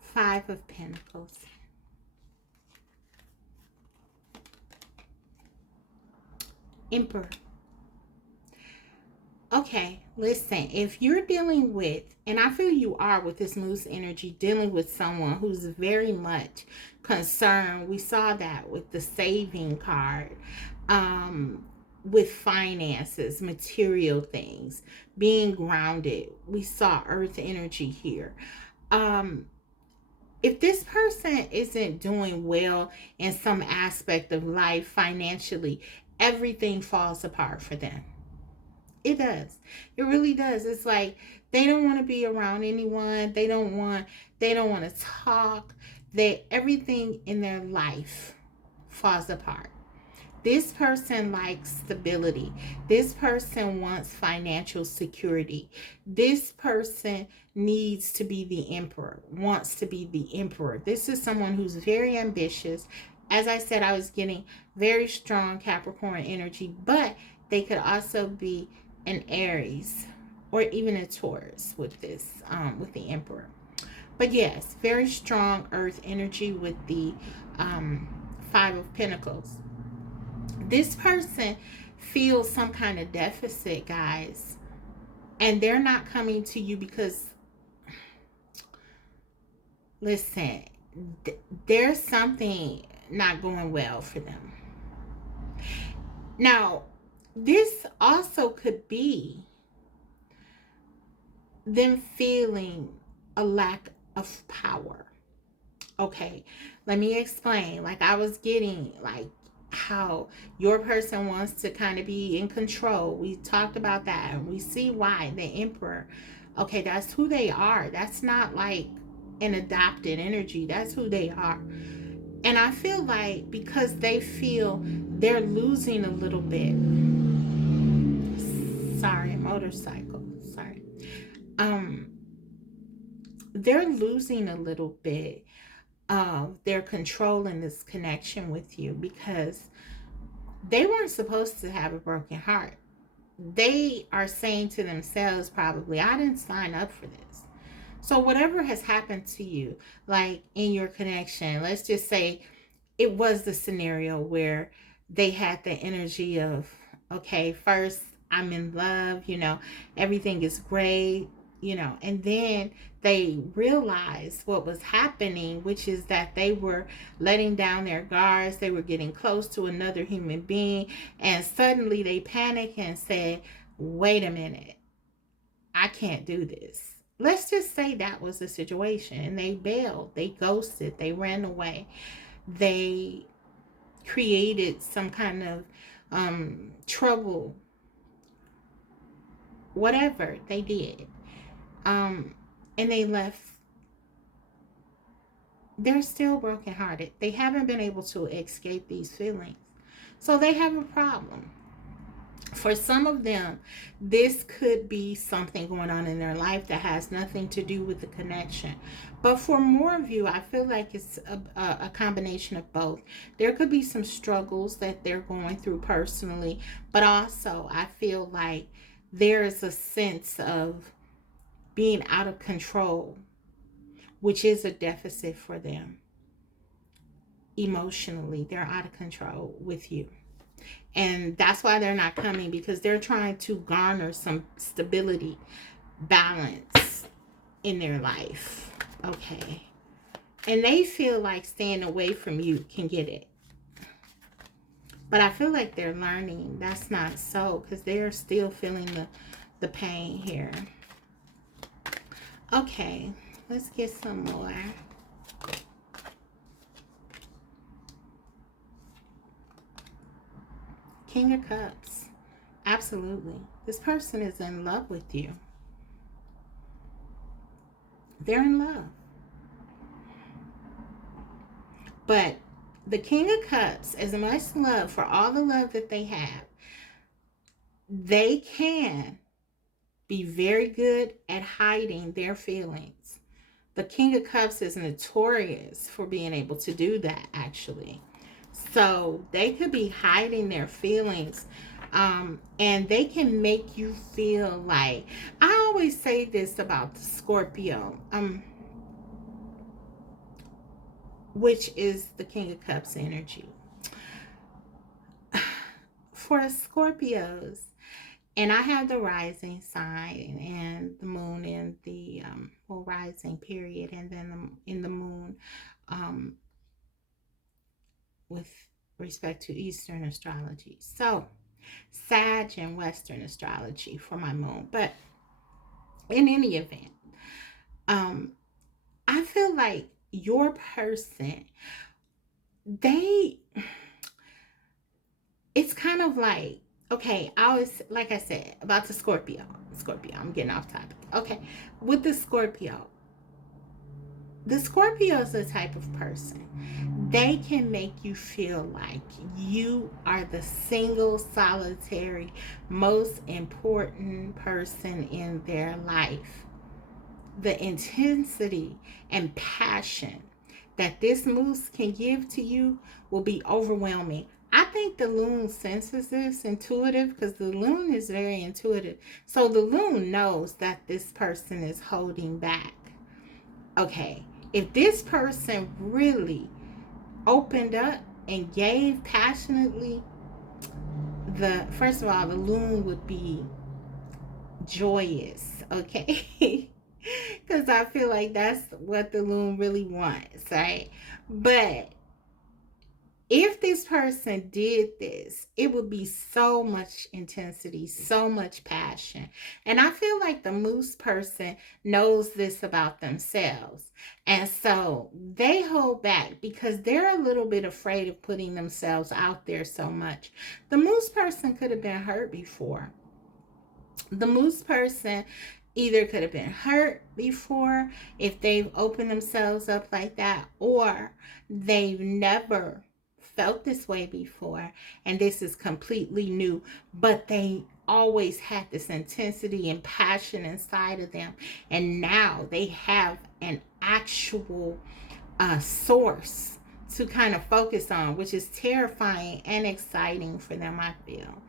Five of Pentacles. Emperor. Okay, listen, if you're dealing with, and I feel you are with this moose energy, dealing with someone who's very much concerned. We saw that with the saving card, with finances, material things, being grounded. We saw earth energy here. If this person isn't doing well in some aspect of life financially, everything falls apart for them. It does. It really does. It's like they don't want to be around anyone. They don't want to talk. Everything in their life falls apart. This person likes stability. This person wants financial security. This person needs to be the emperor, wants to be the emperor. This is someone who's very ambitious. As I said, I was getting very strong Capricorn energy, but they could also be an Aries or even a Taurus with this, with the emperor. But yes, very strong earth energy with the Five of Pentacles. This person feels some kind of deficit, guys, and they're not coming to you because, listen, there's something not going well for them. Now, this also could be them feeling a lack of power. Okay, let me explain. Like I was getting, like, how your person wants to kind of be in control. We talked about that, and we see why. The emperor, okay, that's who they are. That's not like an adopted energy. That's who they are. And I feel like because they feel they're losing a little bit. Sorry, motorcycle. Sorry. They're losing a little bit of their control in this connection with you, because they weren't supposed to have a broken heart. They are saying to themselves, probably, I didn't sign up for this. So whatever has happened to you, like in your connection, let's just say it was the scenario where they had the energy of, okay, first I'm in love, everything is great, and then they realized what was happening, which is that they were letting down their guards, they were getting close to another human being, and suddenly they panicked and said, wait a minute, I can't do this. Let's just say that was the situation, and they bailed, they ghosted, they ran away, they created some kind of trouble, whatever they did, and they left. They're still brokenhearted. They haven't been able to escape these feelings, so they have a problem. For some of them, this could be something going on in their life that has nothing to do with the connection. But for more of you, I feel like it's a combination of both. There could be some struggles that they're going through personally, but also I feel like there is a sense of being out of control, which is a deficit for them. Emotionally, they're out of control with you. And that's why they're not coming, because they're trying to garner some stability, balance in their life. Okay. And they feel like staying away from you can get it. But I feel like they're learning that's not so, because they're still feeling the pain here. Okay. Let's get some more. King of Cups. Absolutely. This person is in love with you. They're in love. But the King of Cups, as much love, for all the love that they have, they can be very good at hiding their feelings. The King of Cups is notorious for being able to do that, actually. So they could be hiding their feelings, and they can make you feel like, I always say this about the Scorpio, which is the King of Cups energy. For Scorpios, and I have the rising sign and the moon in the rising period, and then in the moon, with respect to Eastern astrology. So Sag and Western astrology for my moon. But in any event, I feel like your person, it's kind of like, okay, like I said, about the Scorpio, I'm getting off topic. Okay, with the Scorpio is the type of person, they can make you feel like you are the single, solitary, most important person in their life. The intensity and passion that this moose can give to you will be overwhelming. I think the loon senses this intuitive, because the loon is very intuitive. So the loon knows that this person is holding back. Okay, if this person really opened up and gave passionately, first of all, the loon would be joyous, okay? Because I feel like that's what the loon really wants, right? But if this person did this, it would be so much intensity, so much passion. And I feel like the moose person knows this about themselves. And so they hold back because they're a little bit afraid of putting themselves out there so much. The moose person could have been hurt before. The moose person either could have been hurt before if they've opened themselves up like that, or they've never felt this way before and this is completely new, but they always had this intensity and passion inside of them, and now they have an actual source to kind of focus on, which is terrifying and exciting for them, I feel.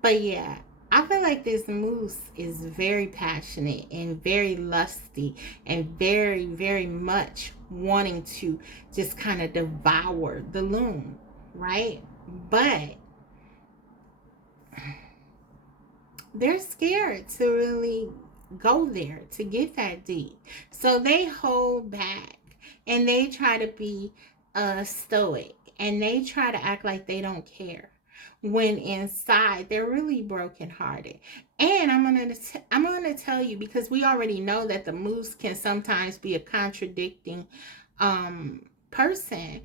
But yeah, I feel like this moose is very passionate and very lusty and very, very much wanting to just kind of devour the loon, right? But they're scared to really go there, to get that deep. So they hold back and they try to be stoic and they try to act like they don't care, when inside they're really brokenhearted. And I'm gonna tell you, because we already know that the moose can sometimes be a contradicting person,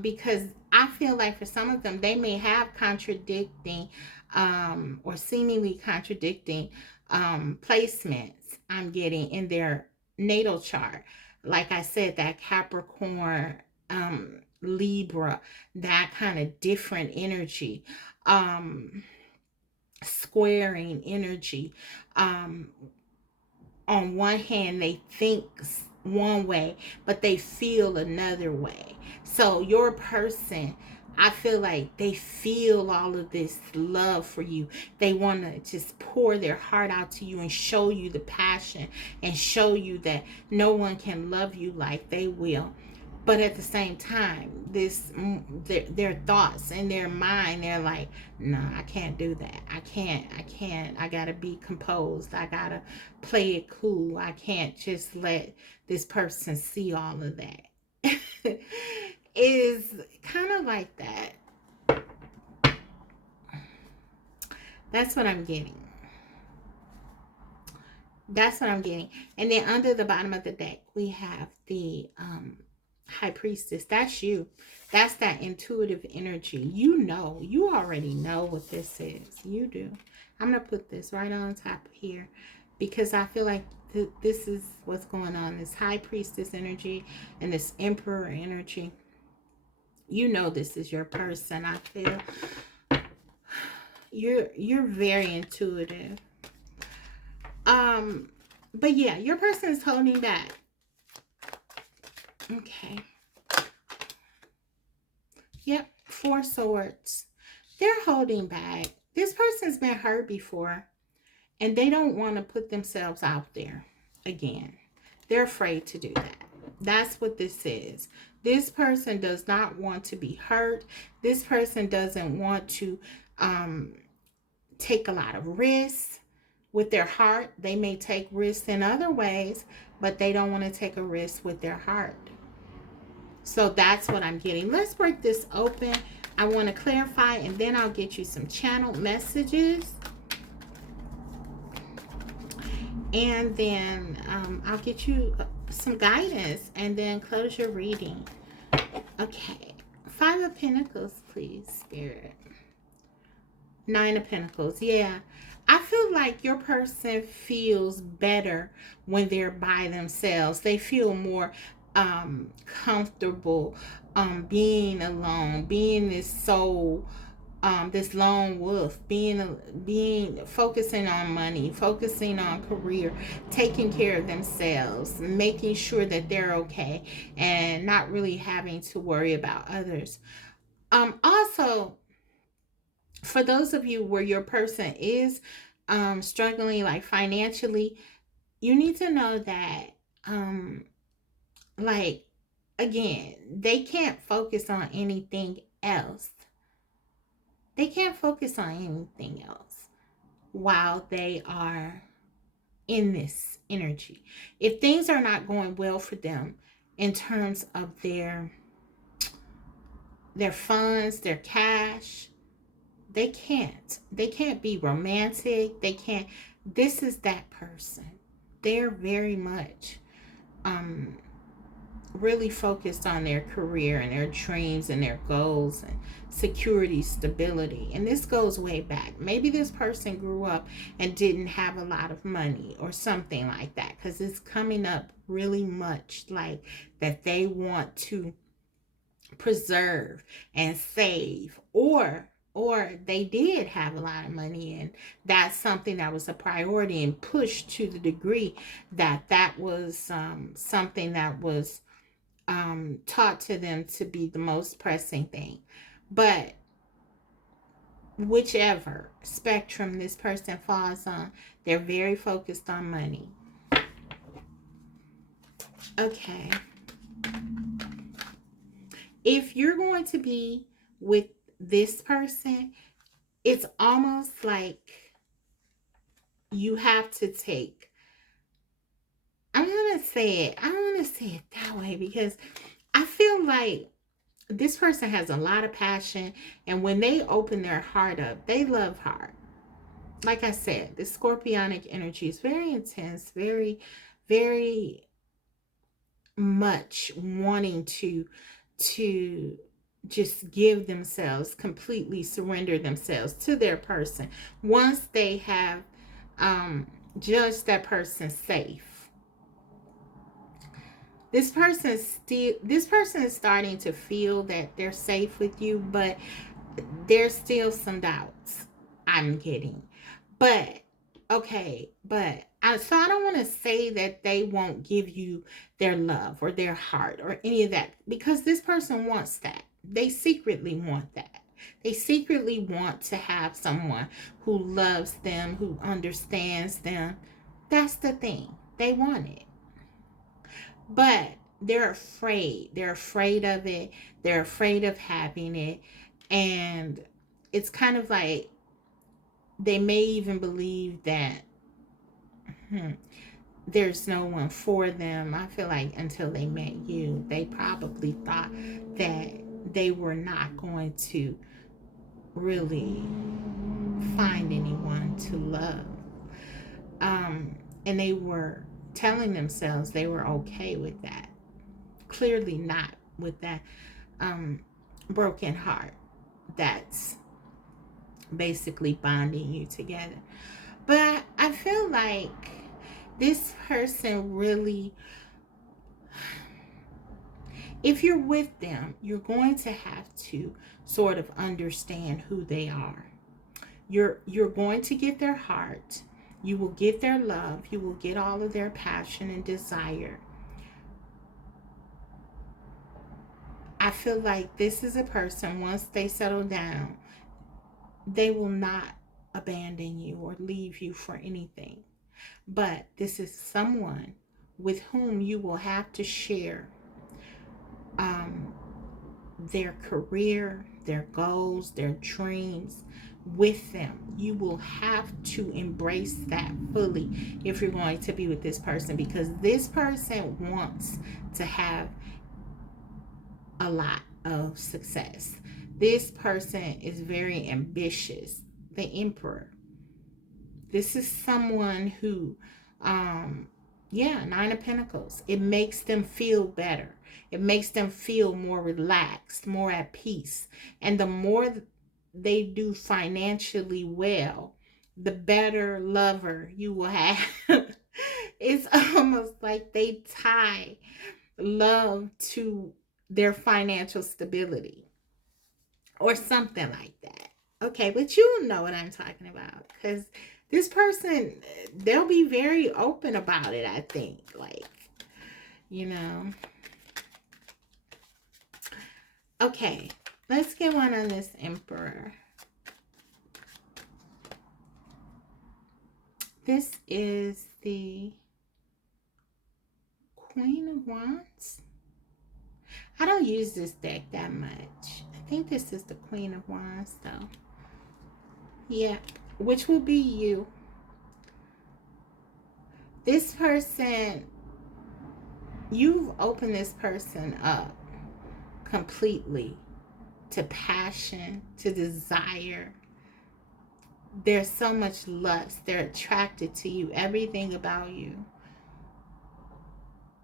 because I feel like for some of them they may have contradicting or seemingly contradicting placements I'm getting in their natal chart. Like I said, that Capricorn, Libra, that kind of different energy, squaring energy. Um, on one hand, they think one way, but they feel another way. So your person, I feel like they feel all of this love for you. They want to just pour their heart out to you and show you the passion and show you that no one can love you like they will. But at the same time, their thoughts in their mind, they're like, no, I can't do that. I can't. I gotta be composed. I gotta play it cool. I can't just let this person see all of that. Is kind of like that. That's what I'm getting. That's what I'm getting. And then under the bottom of the deck, we have the high priestess. That's you. That's that intuitive energy. You already know what this is. You do. I'm going to put this right on top here, because I feel like this is what's going on. This high priestess energy and this emperor energy. You know this is your person. I feel you're very intuitive. But yeah, your person is holding back. Okay. Yep, Four Swords. They're holding back. This person's been hurt before, and they don't want to put themselves out there again. They're afraid to do that. That's what this is. This person does not want to be hurt. This person doesn't want to take a lot of risks with their heart. They may take risks in other ways, but they don't want to take a risk with their heart. So that's what I'm getting. Let's break this open. I want to clarify, and then I'll get you some channeled messages. And then I'll get you some guidance and then close your reading. Okay. Five of Pentacles, please, Spirit. Nine of Pentacles. Yeah. I feel like your person feels better when they're by themselves. They feel more comfortable being alone, being this soul, this lone wolf, being focusing on money, focusing on career, taking care of themselves, making sure that they're okay, and not really having to worry about others. Also, for those of you where your person is struggling like financially, you need to know that like, again, they can't focus on anything else. They can't focus on anything else while they are in this energy. If things are not going well for them in terms of their funds, their cash, they can't be romantic. They can't. This is that person. They're very much really focused on their career and their dreams and their goals and security, stability. And this goes way back. Maybe this person grew up and didn't have a lot of money or something like that, because it's coming up really much like that they want to preserve and save, or they did have a lot of money and that's something that was a priority and pushed to the degree that that was something that was taught to them to be the most pressing thing. But whichever spectrum this person falls on, they're very focused on money. Okay. If you're going to be with this person, it's almost like you have to take, I'm going to say it, I don't want to say it that way because I feel like this person has a lot of passion, and when they open their heart up, they love hard. Like I said, the scorpionic energy is very intense, very, very much wanting to just give themselves, completely surrender themselves to their person once they have um judged that person safe. This person is starting to feel that they're safe with you, but there's still some doubts I'm getting. But okay, but I don't want to say that they won't give you their love or their heart or any of that, because this person wants that. They secretly want that. They secretly want to have someone who loves them, who understands them. That's the thing. They want it. But they're afraid. They're afraid of it. They're afraid of having it. And it's kind of like they may even believe that there's no one for them. I feel like until they met you, they probably thought that they were not going to really find anyone to love. And they were telling themselves they were okay with that. Clearly not with that broken heart that's basically bonding you together. But I feel like this person really, if you're with them, you're going to have to sort of understand who they are. You're going to get their heart. You will get their love. You will get all of their passion and desire. I feel like this is a person, once they settle down, they will not abandon you or leave you for anything. But this is someone with whom you will have to share their career, their goals, their dreams with them. You will have to embrace that fully if you're going to be with this person, because this person wants to have a lot of success. This person is very ambitious. The Emperor. This is someone who, Nine of Pentacles. It makes them feel better. It makes them feel more relaxed, more at peace. And the more they do financially well, the better lover you will have. It's almost like they tie love to their financial stability or something like that. Okay, but you know what I'm talking about, because this person, they'll be very open about it, I think. Like, you know. Okay, let's get one on this Emperor. This is the Queen of Wands. I don't use this deck that much. I think this is the Queen of Wands, though. Yeah, which will be you. This person, you've opened this person up completely to passion, to desire. There's so much lust. They're attracted to you, everything about you.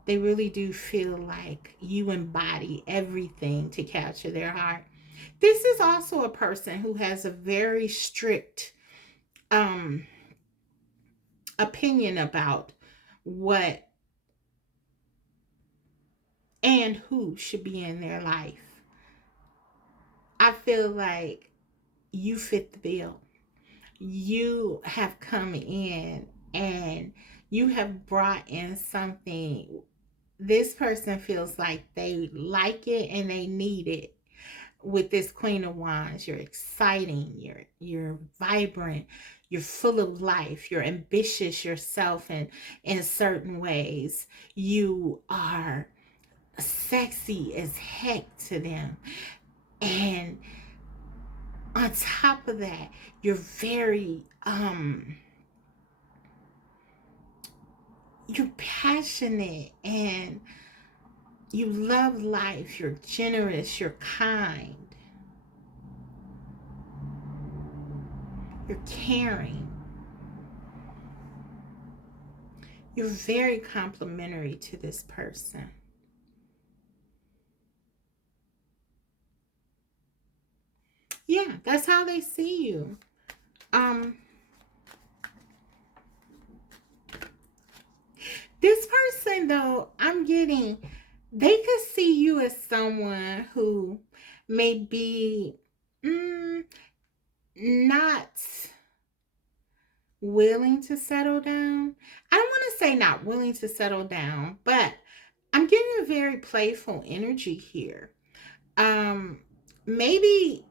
They really do feel like you embody everything to capture their heart. This is also a person who has a very strict opinion about what and who should be in their life. I feel like you fit the bill. You have come in and you have brought in something. This person feels like they like it and they need it. with this Queen of Wands. You're exciting, you're vibrant, you're full of life, you're ambitious yourself in certain ways. You are sexy as heck to them. And on top of that, you're very you're passionate and you love life. You're generous, you're kind, you're caring. You're very complimentary to this person. Yeah, that's how they see you. This person, though, I'm getting, they could see you as someone who may be not willing to settle down. I don't want to say not willing to settle down, but I'm getting a very playful energy here. Maybe,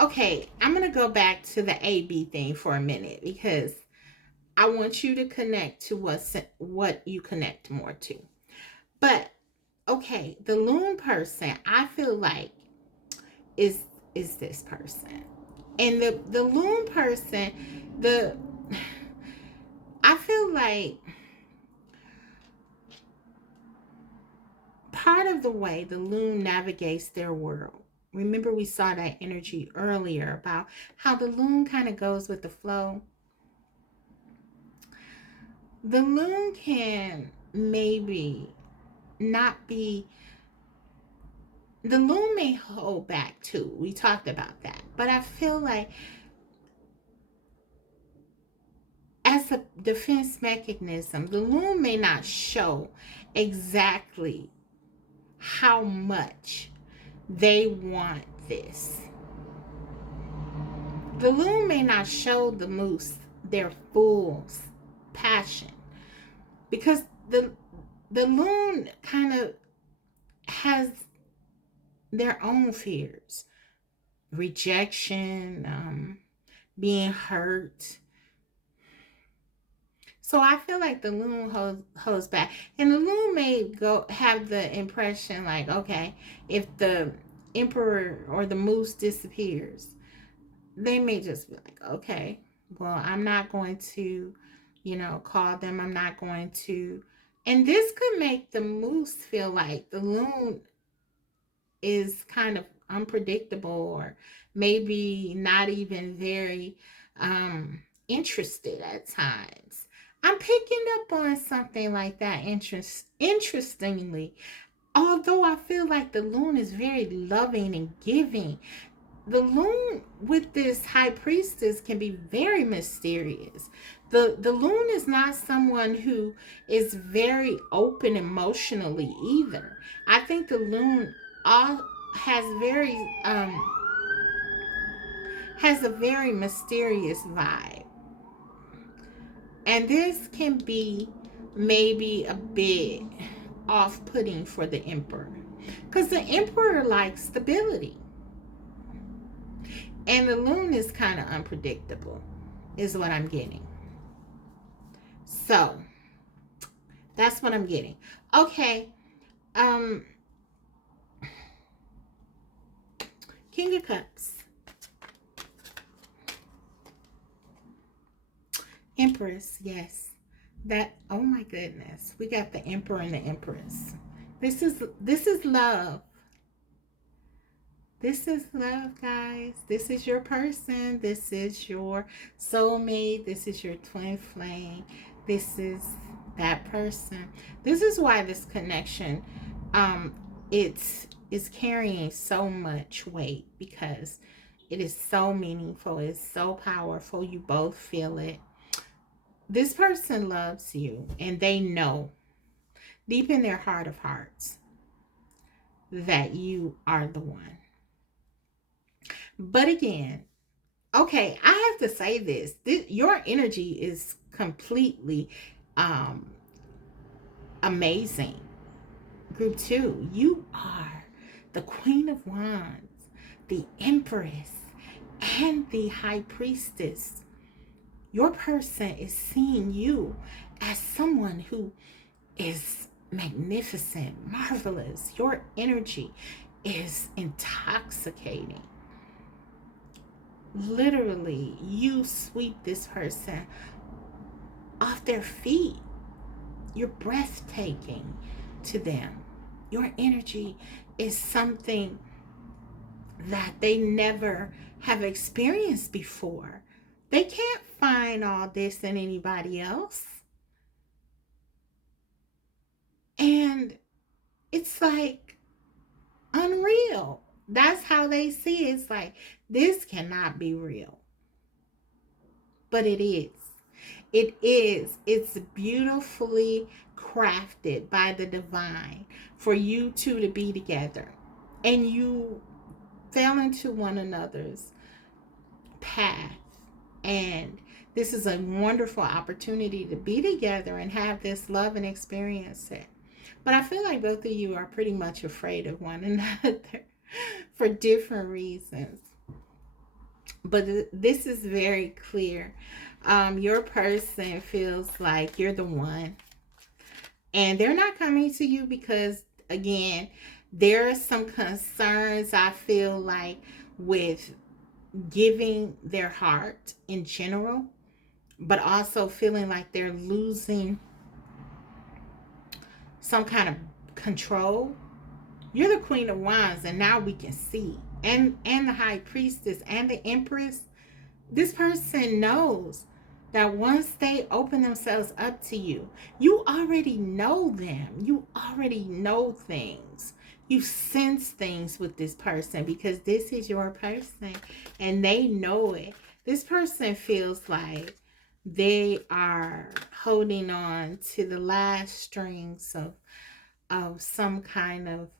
okay, I'm going to go back to the AB thing for a minute because I want you to connect to what you connect more to. But okay, the loon person, I feel like is this person. And the loon person, the I feel like part of the way the loon navigates their world. Remember we saw that energy earlier about how the loon kind of goes with the flow. The loon can maybe not be, the loon may hold back too. We talked about that. But I feel like as a defense mechanism, the loon may not show exactly how much they want this. The loon may not show the moose their full passion because the loon kind of has their own fears, rejection, being hurt. So I feel like the loon holds back, and the loon may go have the impression like, okay, if the emperor or the moose disappears, they may just be like, okay, well, I'm not going to, call them. I'm not going to, and this could make the moose feel like the loon is kind of unpredictable or maybe not even very interested at times. I'm picking up on something like that. Interestingly, although I feel like the loon is very loving and giving, the loon with this high priestess can be very mysterious. The loon is not someone who is very open emotionally either. I think the loon all has very has a very mysterious vibe. And this can be maybe a bit off-putting for the emperor. Because the emperor likes stability. And the loon is kind of unpredictable, is what I'm getting. So, that's what I'm getting. Okay. King of Cups. Empress, yes. That, oh my goodness. We got the Emperor and the Empress. This is love. This is love, guys. This is your person. This is your soulmate. This is your twin flame. This is that person. This is why this connection, it's carrying so much weight because it is so meaningful. It's so powerful. You both feel it. This person loves you, and they know deep in their heart of hearts that you are the one. But again, okay, I have to say this your energy is completely amazing. Group 2, you are the Queen of Wands. the Empress, and the High Priestess. Your person is seeing you as someone who is magnificent, marvelous. Your energy is intoxicating. Literally, you sweep this person off their feet. You're breathtaking to them. Your energy is something that they never have experienced before. They can't find all this in anybody else. And it's like unreal. That's how they see it. It's like, this cannot be real. But it is. It is. It's beautifully crafted by the divine for you two to be together. And you fell into one another's path. And this is a wonderful opportunity to be together and have this love and experience it. But I feel like both of you are pretty much afraid of one another for different reasons. But this is very clear. Your person feels like you're the one. And they're not coming to you because, again, there are some concerns, I feel like, with giving their heart in general, but also feeling like they're losing some kind of control. You're the Queen of Wands, and now we can see. And the High Priestess and the Empress. This person knows that once they open themselves up to you, you already know them. You already know things. You sense things with this person because this is your person and they know it. This person feels like they are holding on to the last strings of some kind of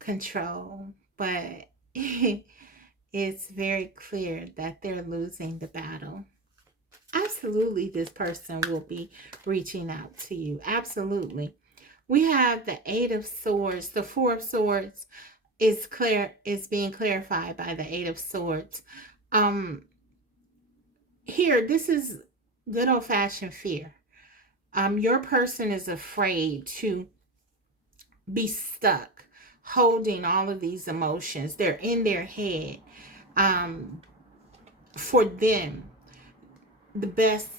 control, but it's very clear that they're losing the battle. Absolutely, this person will be reaching out to you. Absolutely. We have the Eight of Swords. The Four of Swords is being clarified by the Eight of Swords. Here, this is good old-fashioned fear. Your person is afraid to be stuck holding all of these emotions. They're in their head. For them, the best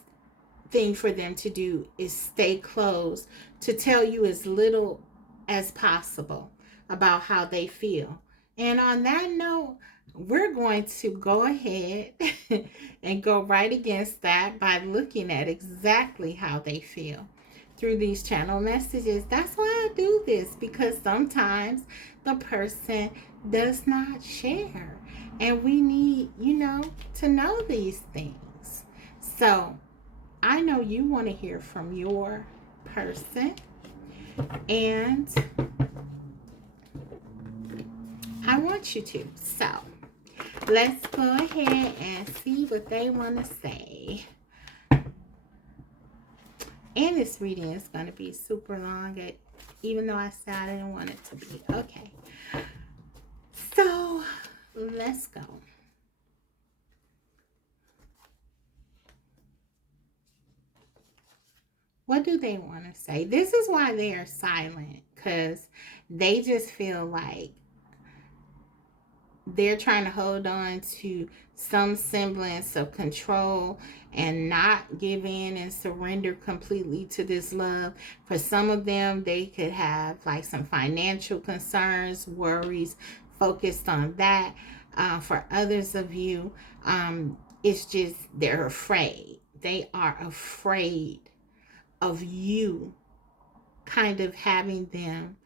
thing for them to do is stay close, to tell you as little as possible about how they feel. And on that note, we're going to go ahead and go right against that by looking at exactly how they feel through these channel messages. That's why I do this, because sometimes the person does not share, and we need, to know these things. So I know you want to hear from your person, and I want you to. So let's go ahead and see what they want to say. And this reading is going to be super long, even though I said I didn't want it to be. Okay. So let's go. What do they want to say? This is why they are silent, because they just feel like they're trying to hold on to some semblance of control and not give in and surrender completely to this love. For some of them, they could have like some financial concerns, worries focused on that. For others of you, it's just they're afraid. They are afraid of you kind of having them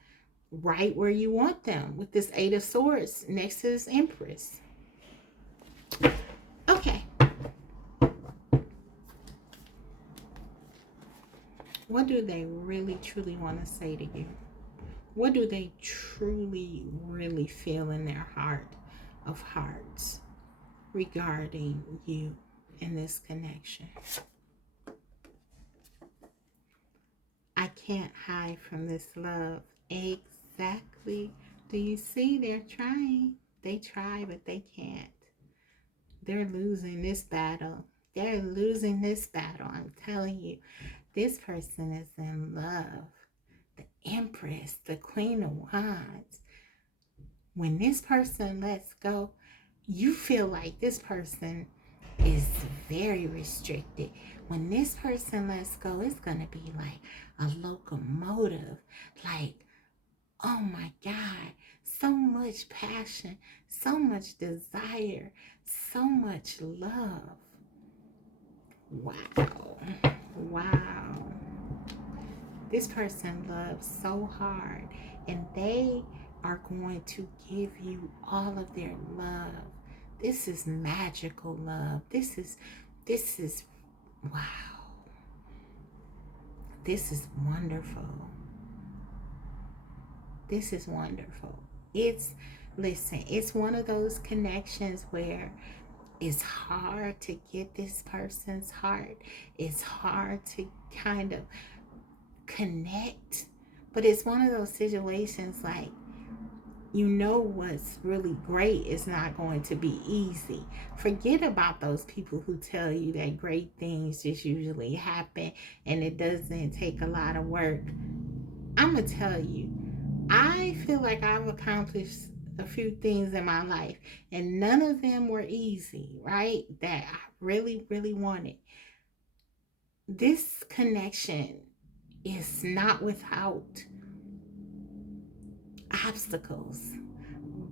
right where you want them, with this Eight of Swords next to this Empress. Okay. What do they really truly want to say to you? What do they truly really feel in their heart of hearts regarding you and this connection? I can't hide from this love. Exactly Do you see? They're trying. They try, but they can't. They're losing this battle. They're losing this battle. I'm telling you, this person is in love. The Empress, the Queen of Wands. When this person lets go, you feel like this person is very restricted. When this person lets go, it's going to be like a locomotive. Like, oh my God, so much passion, so much desire, so much love. Wow. Wow. This person loves so hard, and they are going to give you all of their love. This is magical love. This is wow. This is wonderful. This is wonderful. It's one of those connections where it's hard to get this person's heart. It's hard to kind of connect, but it's one of those situations like, you know, what's really great is not going to be easy. Forget about those people who tell you that great things just usually happen and it doesn't take a lot of work. I'm gonna tell you, I feel like I've accomplished a few things in my life and none of them were easy, right? That I really, really wanted. This connection is not without obstacles.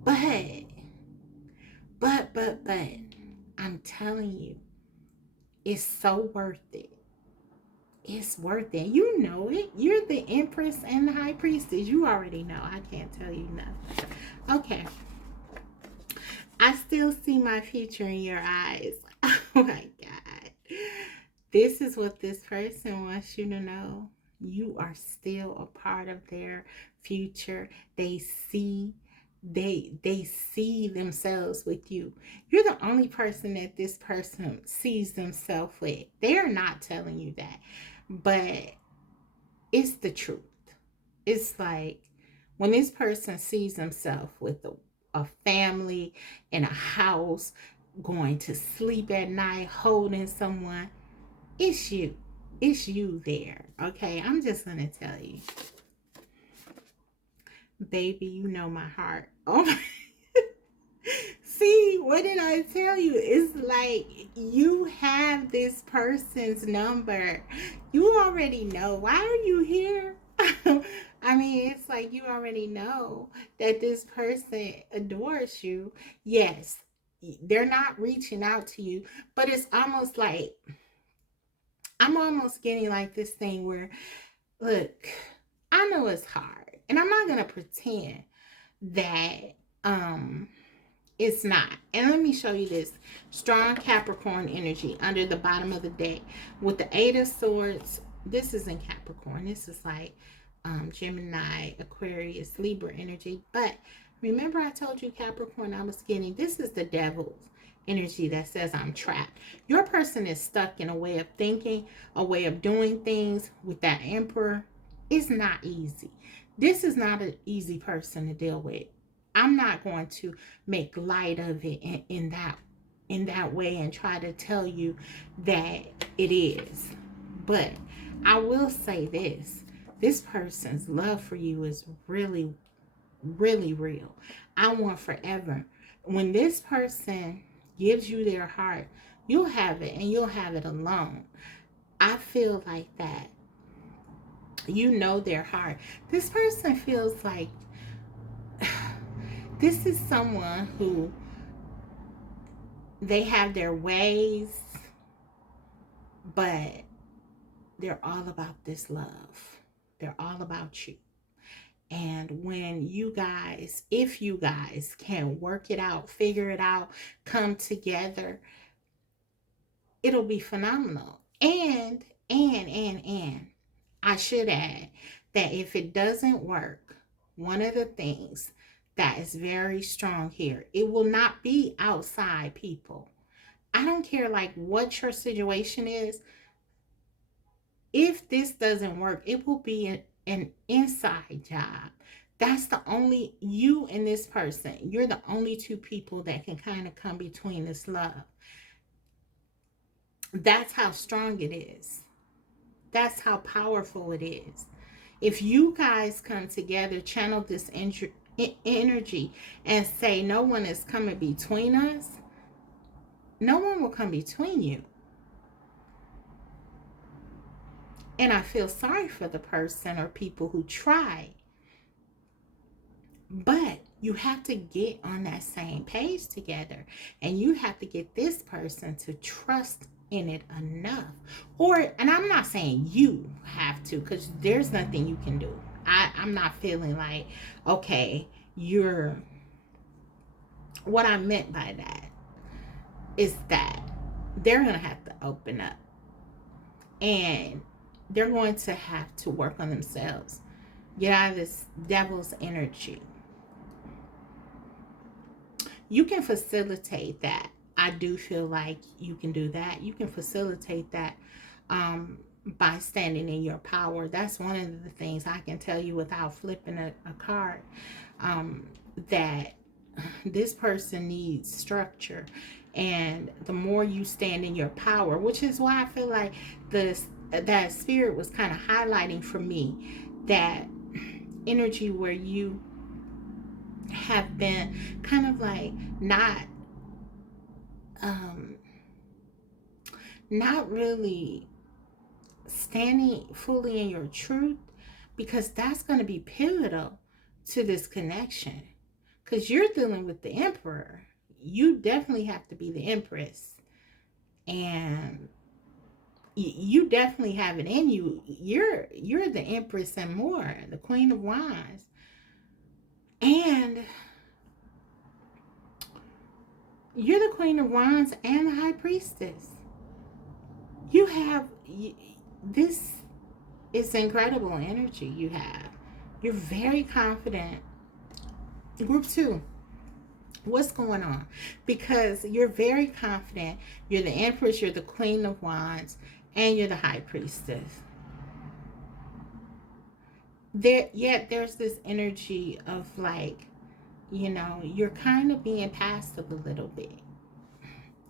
But, but, I'm telling you, it's so worth it. It's worth it. You know it. You're the Empress and the High Priestess. You already know. I can't tell you nothing. Okay. I still see my future in your eyes. Oh my God. This is what this person wants you to know. You are still a part of their future. They see themselves with you. You're the only person that this person sees themselves with. They're not telling you that, but it's the truth. It's like when this person sees himself with a family in a house, going to sleep at night, holding someone, it's you. It's you there. Okay, I'm just gonna tell you, baby, you know my heart. Oh my. See, what did I tell you? It's like you have this person's number. You already know. Why are you here? I mean, it's like you already know that this person adores you. Yes, they're not reaching out to you, but it's almost like I'm almost getting like this thing where, look, I know it's hard, and I'm not gonna pretend that um it's not. And let me show you this strong Capricorn energy under the bottom of the deck with the Eight of Swords. This is in Capricorn. This is like Gemini, Aquarius, Libra energy. But remember, I told you Capricorn, I was getting this is the devil's energy that says I'm trapped. Your person is stuck in a way of thinking, a way of doing things with that Emperor. It's not easy. This is not an easy person to deal with. I'm not going to make light of it in that way and try to tell you that it is. But I will say this person's love for you is really, really real. I want forever. When this person gives you their heart, you'll have it and you'll have it alone. I feel like that. You know their heart. This person feels like this is someone who they have their ways, but they're all about this love. They're all about you. And when you guys, if you guys can work it out, figure it out, come together, it'll be phenomenal. And I should add that if it doesn't work, one of the things that is very strong here, it will not be outside people. I don't care like what your situation is. If this doesn't work, it will be an inside job. That's the only, you and this person, you're the only two people that can kind of come between this love. That's how strong it is. That's how powerful it is. If you guys come together, channel this energy and say, no one is coming between us, no one will come between you. And I feel sorry for the person or people who try. But you have to get on that same page together. And you have to get this person to trust in it enough. And I'm not saying you have to, because there's nothing you can do. I'm not feeling like, okay, what I meant by that is that they're going to have to open up. And they're going to have to work on themselves. Get out of this devil's energy. You can facilitate that. I do feel like you can do that. You can facilitate that by standing in your power. That's one of the things I can tell you without flipping a card, that this person needs structure. And the more you stand in your power, which is why I feel like that spirit was kind of highlighting for me that energy where you have been kind of like not really standing fully in your truth, because that's going to be pivotal to this connection. Because you're dealing with the emperor. You definitely have to be the empress. And you definitely have it in you. You're the empress and more, the queen of wands. And you're the queen of wands and the high priestess. This is incredible energy you have. You're very confident. Group 2, what's going on? Because you're very confident. You're the empress, you're the queen of wands, and you're the high priestess. Yet there's this energy of like, you're kind of being passive a little bit.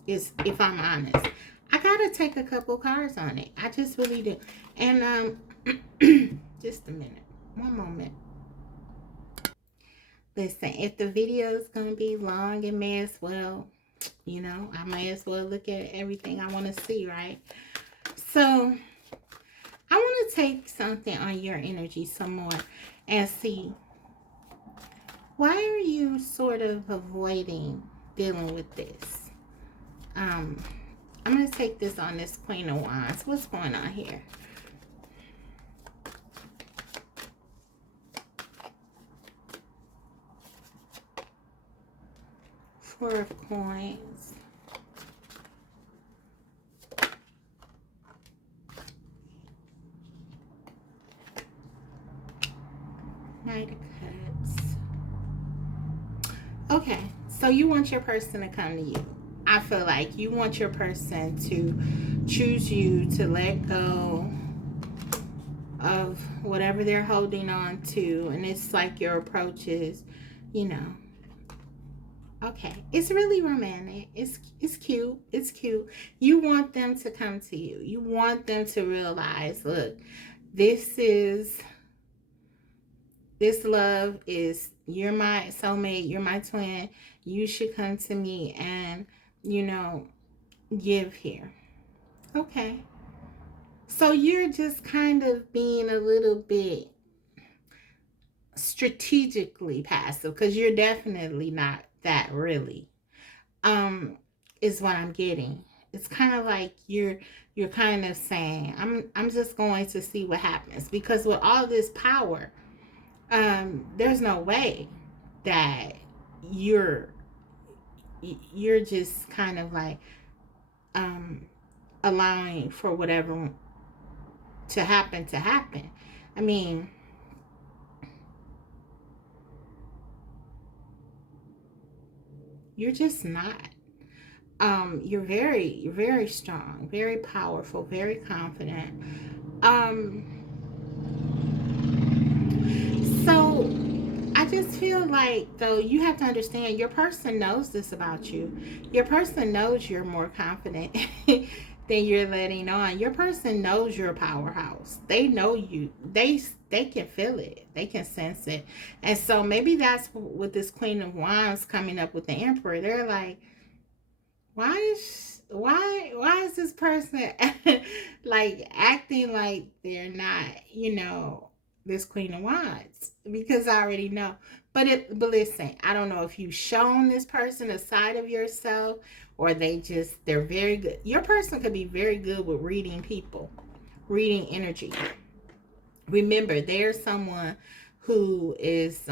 If I'm honest. I gotta take a couple cards on it. I just really do. And just a minute. One moment. Listen, if the video is gonna be long, it may as well, I may as well look at everything I want to see, right? So I want to take something on your energy some more and see, why are you sort of avoiding dealing with this? I'm going to take this on this Queen of Wands. What's going on here? Four of Coins. Knight of Cups. Okay, so you want your person to come to you. I feel like you want your person to choose you, to let go of whatever they're holding on to. And it's like your approach is, okay, it's really romantic. It's cute. It's cute. You want them to come to you. You want them to realize, look, this love is, you're my soulmate, you're my twin. You should come to me and, give here. Okay. So you're just kind of being a little bit strategically passive, because you're definitely not that really, is what I'm getting. It's kind of like you're kind of saying, I'm just going to see what happens, because with all this power, there's no way that you're just kind of like allowing for whatever to happen. I mean, you're just not. You're very, very strong, very powerful, very confident. So just feel like, though, you have to understand your person knows this about you. Your person knows you're more confident than you're letting on. Your person knows you're a powerhouse. They know you. They can feel it. They can sense it. And so maybe that's with this Queen of Wands coming up with the Emperor. They're like, why is this person like acting like they're not, this Queen of Wands? Because I already know. But listen, I don't know if you've shown this person a side of yourself, or they're very good. Your person could be very good with reading people, reading energy. Remember, there's someone who is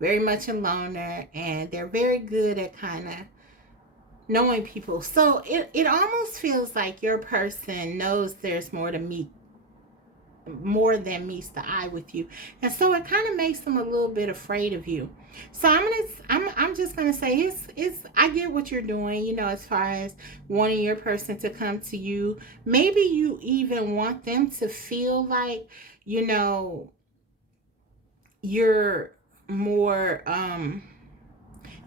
very much a loner, and they're very good at kind of knowing people. So it almost feels like your person knows there's more to meet, more than meets the eye with you, and so it kind of makes them a little bit afraid of you. So I'm just gonna say it's I get what you're doing, as far as wanting your person to come to you. Maybe you even want them to feel like, you're more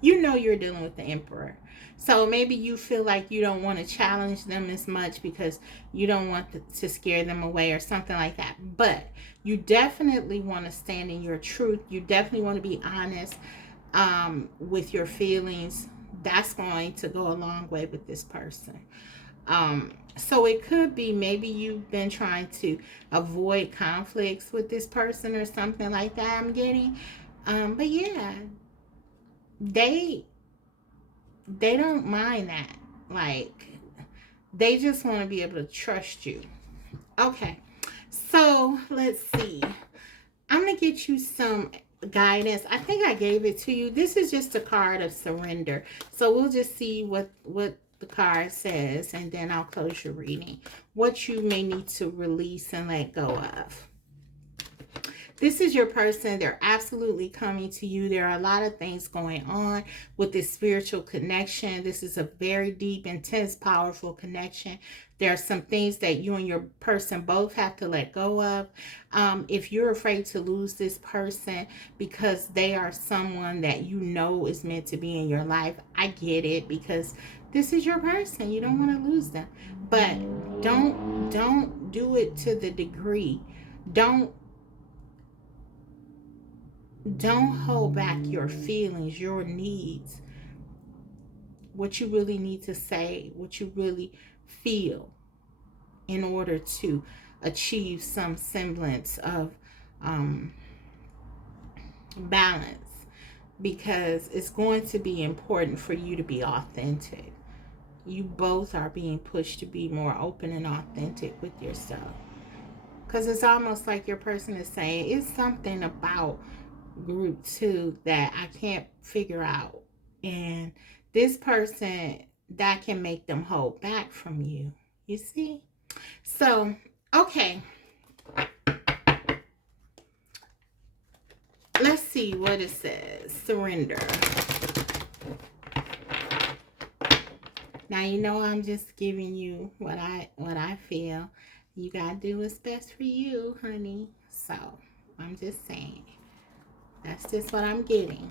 you're dealing with the Emperor. So maybe you feel like you don't want to challenge them as much because you don't want to scare them away or something like that. But you definitely want to stand in your truth. You definitely want to be honest with your feelings. That's going to go a long way with this person. So it could be maybe you've been trying to avoid conflicts with this person or something like that, I'm getting. But yeah, they don't mind that. Like, they just want to be able to trust you. Okay, so let's see. I'm gonna get you some guidance. I think I gave it to you. This is just a card of surrender. So we'll just see what the card says, and then I'll close your reading. What you may need to release and let go of. This is your person. They're absolutely coming to you. There are a lot of things going on with this spiritual connection. This is a very deep, intense, powerful connection. There are some things that you and your person both have to let go of. If you're afraid to lose this person because they are someone that you know is meant to be in your life, I get it, because this is your person. You don't want to lose them. But don't do it to the degree. Don't hold back your feelings, your needs, what you really need to say, what you really feel, in order to achieve some semblance of balance, because it's going to be important for you to be authentic. You both are being pushed to be more open and authentic with yourself, because it's almost like your person is saying it's something about group 2 that I can't figure out, and this person, that can make them hold back from you, you see. So okay, let's see what it says. Surrender. Now, I'm just giving you what I feel. You gotta do what's best for you, honey. So I'm just saying, that's just what I'm getting.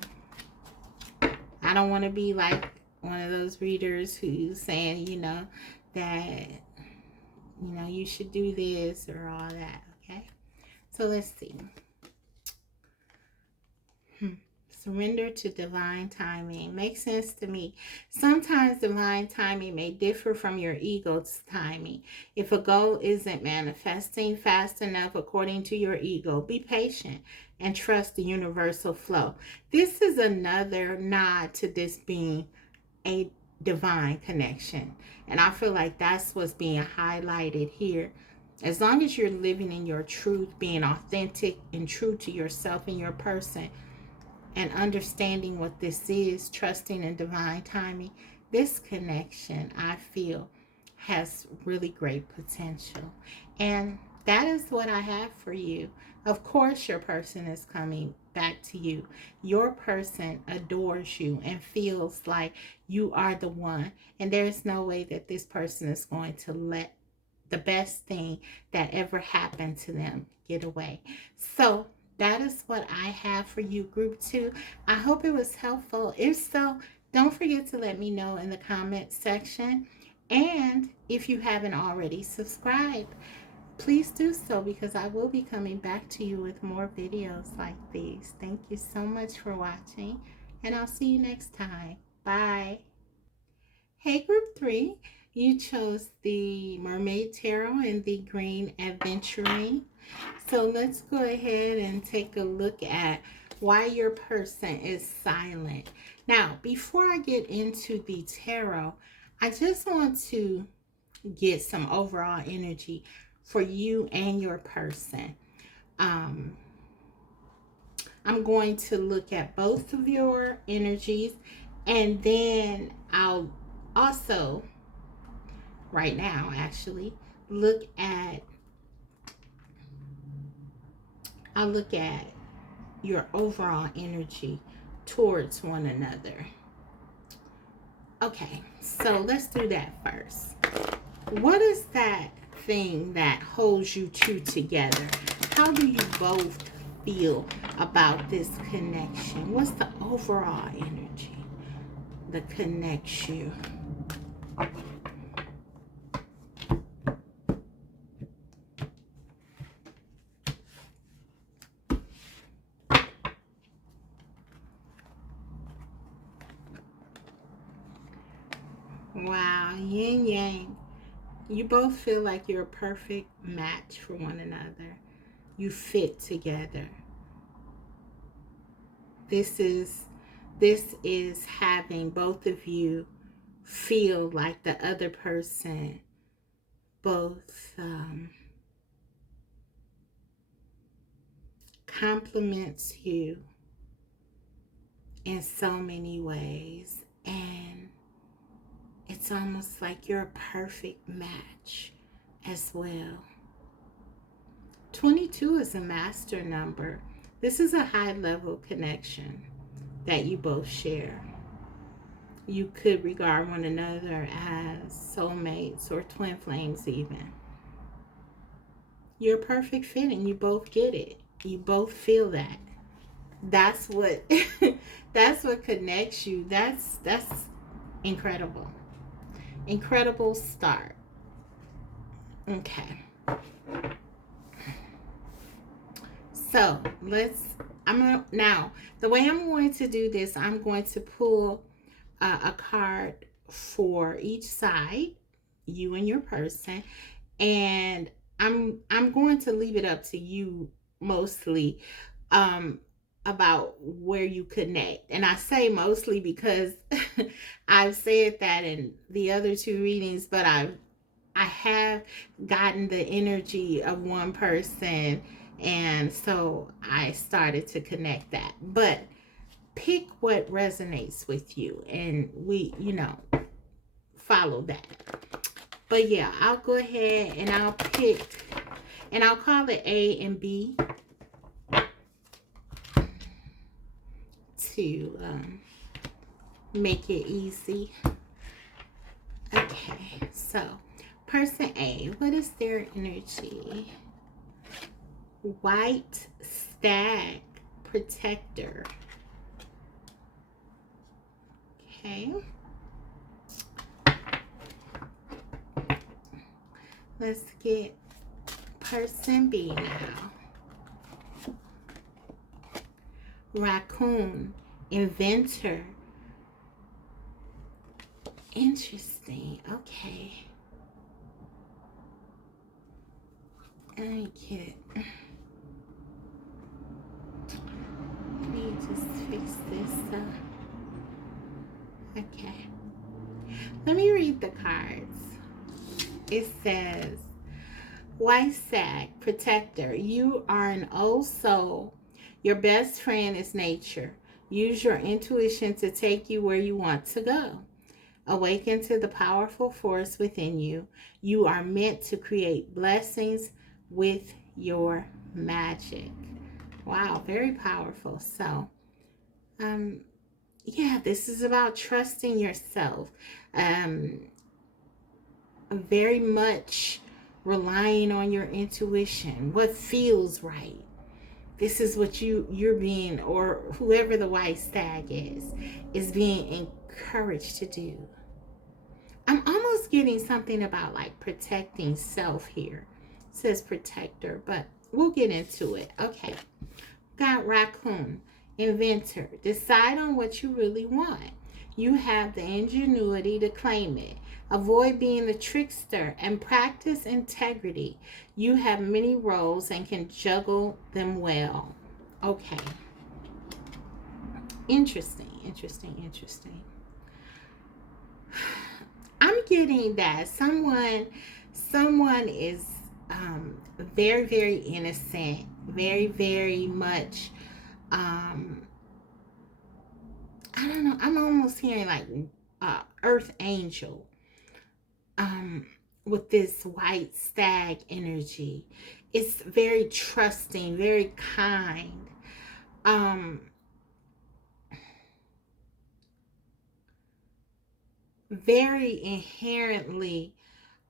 I don't want to be like one of those readers who's saying, that, you should do this or all that, okay? So let's see. Surrender to divine timing. Makes sense to me. Sometimes divine timing may differ from your ego's timing. If a goal isn't manifesting fast enough according to your ego, be patient and trust the universal flow. This is another nod to this being a divine connection. And I feel like that's what's being highlighted here. As long as you're living in your truth, being authentic and true to yourself and your person, and understanding what this is, trusting in divine timing, this connection, I feel, has really great potential. And that is what I have for you. Of course, your person is coming back to you. Your person adores you and feels like you are the one. And there's no way that this person is going to let the best thing that ever happened to them get away. So that is what I have for you, group 2. I hope it was helpful. If so, don't forget to let me know in the comment section. And if you haven't already subscribed, please do so, because I will be coming back to you with more videos like these. Thank you so much for watching, and I'll see you next time. Bye. Hey, group 3. You chose the Mermaid Tarot and the Green Adventuring. So let's go ahead and take a look at why your person is silent. Now, before I get into the tarot, I just want to get some overall energy for you and your person. I'm going to look at both of your energies, and then I'll also, right now actually, I'll look at your overall energy towards one another. Okay, so let's do that first. What is that thing that holds you two together? How do you both feel about this connection? What's the overall energy that connects you? Wow, yin yang. You both feel like you're a perfect match for one another. You fit together. This is having both of you feel like the other person both compliments you in so many ways, and it's almost like you're a perfect match as well. 22 is a master number. This is a high level connection that you both share. You could regard one another as soulmates or twin flames even. You're a perfect fit and you both get it. You both feel that. That's what that's what connects you. That's incredible. Incredible start. Okay. So now the way I'm going to do this, I'm going to pull a card for each side, you and your person, and I'm going to leave it up to you mostly about where you connect. And I say mostly because I've said that in the other two readings, but I have gotten the energy of one person, and so I started to connect that. But pick what resonates with you, and we, follow that. But yeah, I'll go ahead and I'll pick, and I'll call it A and B to make it easy. Okay, so person A, what is their energy? White stag protector. Okay. Let's get person B now. Raccoon, inventor. Interesting. Okay. Let me get it. Let me just fix this up. Okay. Let me read the cards. It says, White Stag Protector, you are an old soul. Your best friend is nature. Use your intuition to take you where you want to go. Awaken to the powerful force within you. You are meant to create blessings with your magic. Wow, very powerful. So, yeah, this is about trusting yourself. Very much relying on your intuition, what feels right. this is what you're being, or whoever the white stag is being encouraged to do. I'm almost getting something about like protecting self here. It says protector, but we'll get into it. Okay. Got raccoon, inventor. Decide on what you really want. You have the ingenuity to claim it. Avoid being the trickster and practice integrity. You have many roles and can juggle them well. Okay. Interesting, interesting, interesting. I'm getting that someone is very, very innocent, very, very much I don't know, I'm almost hearing like earth angel with this white stag energy. It's very trusting, very kind. Um Very inherently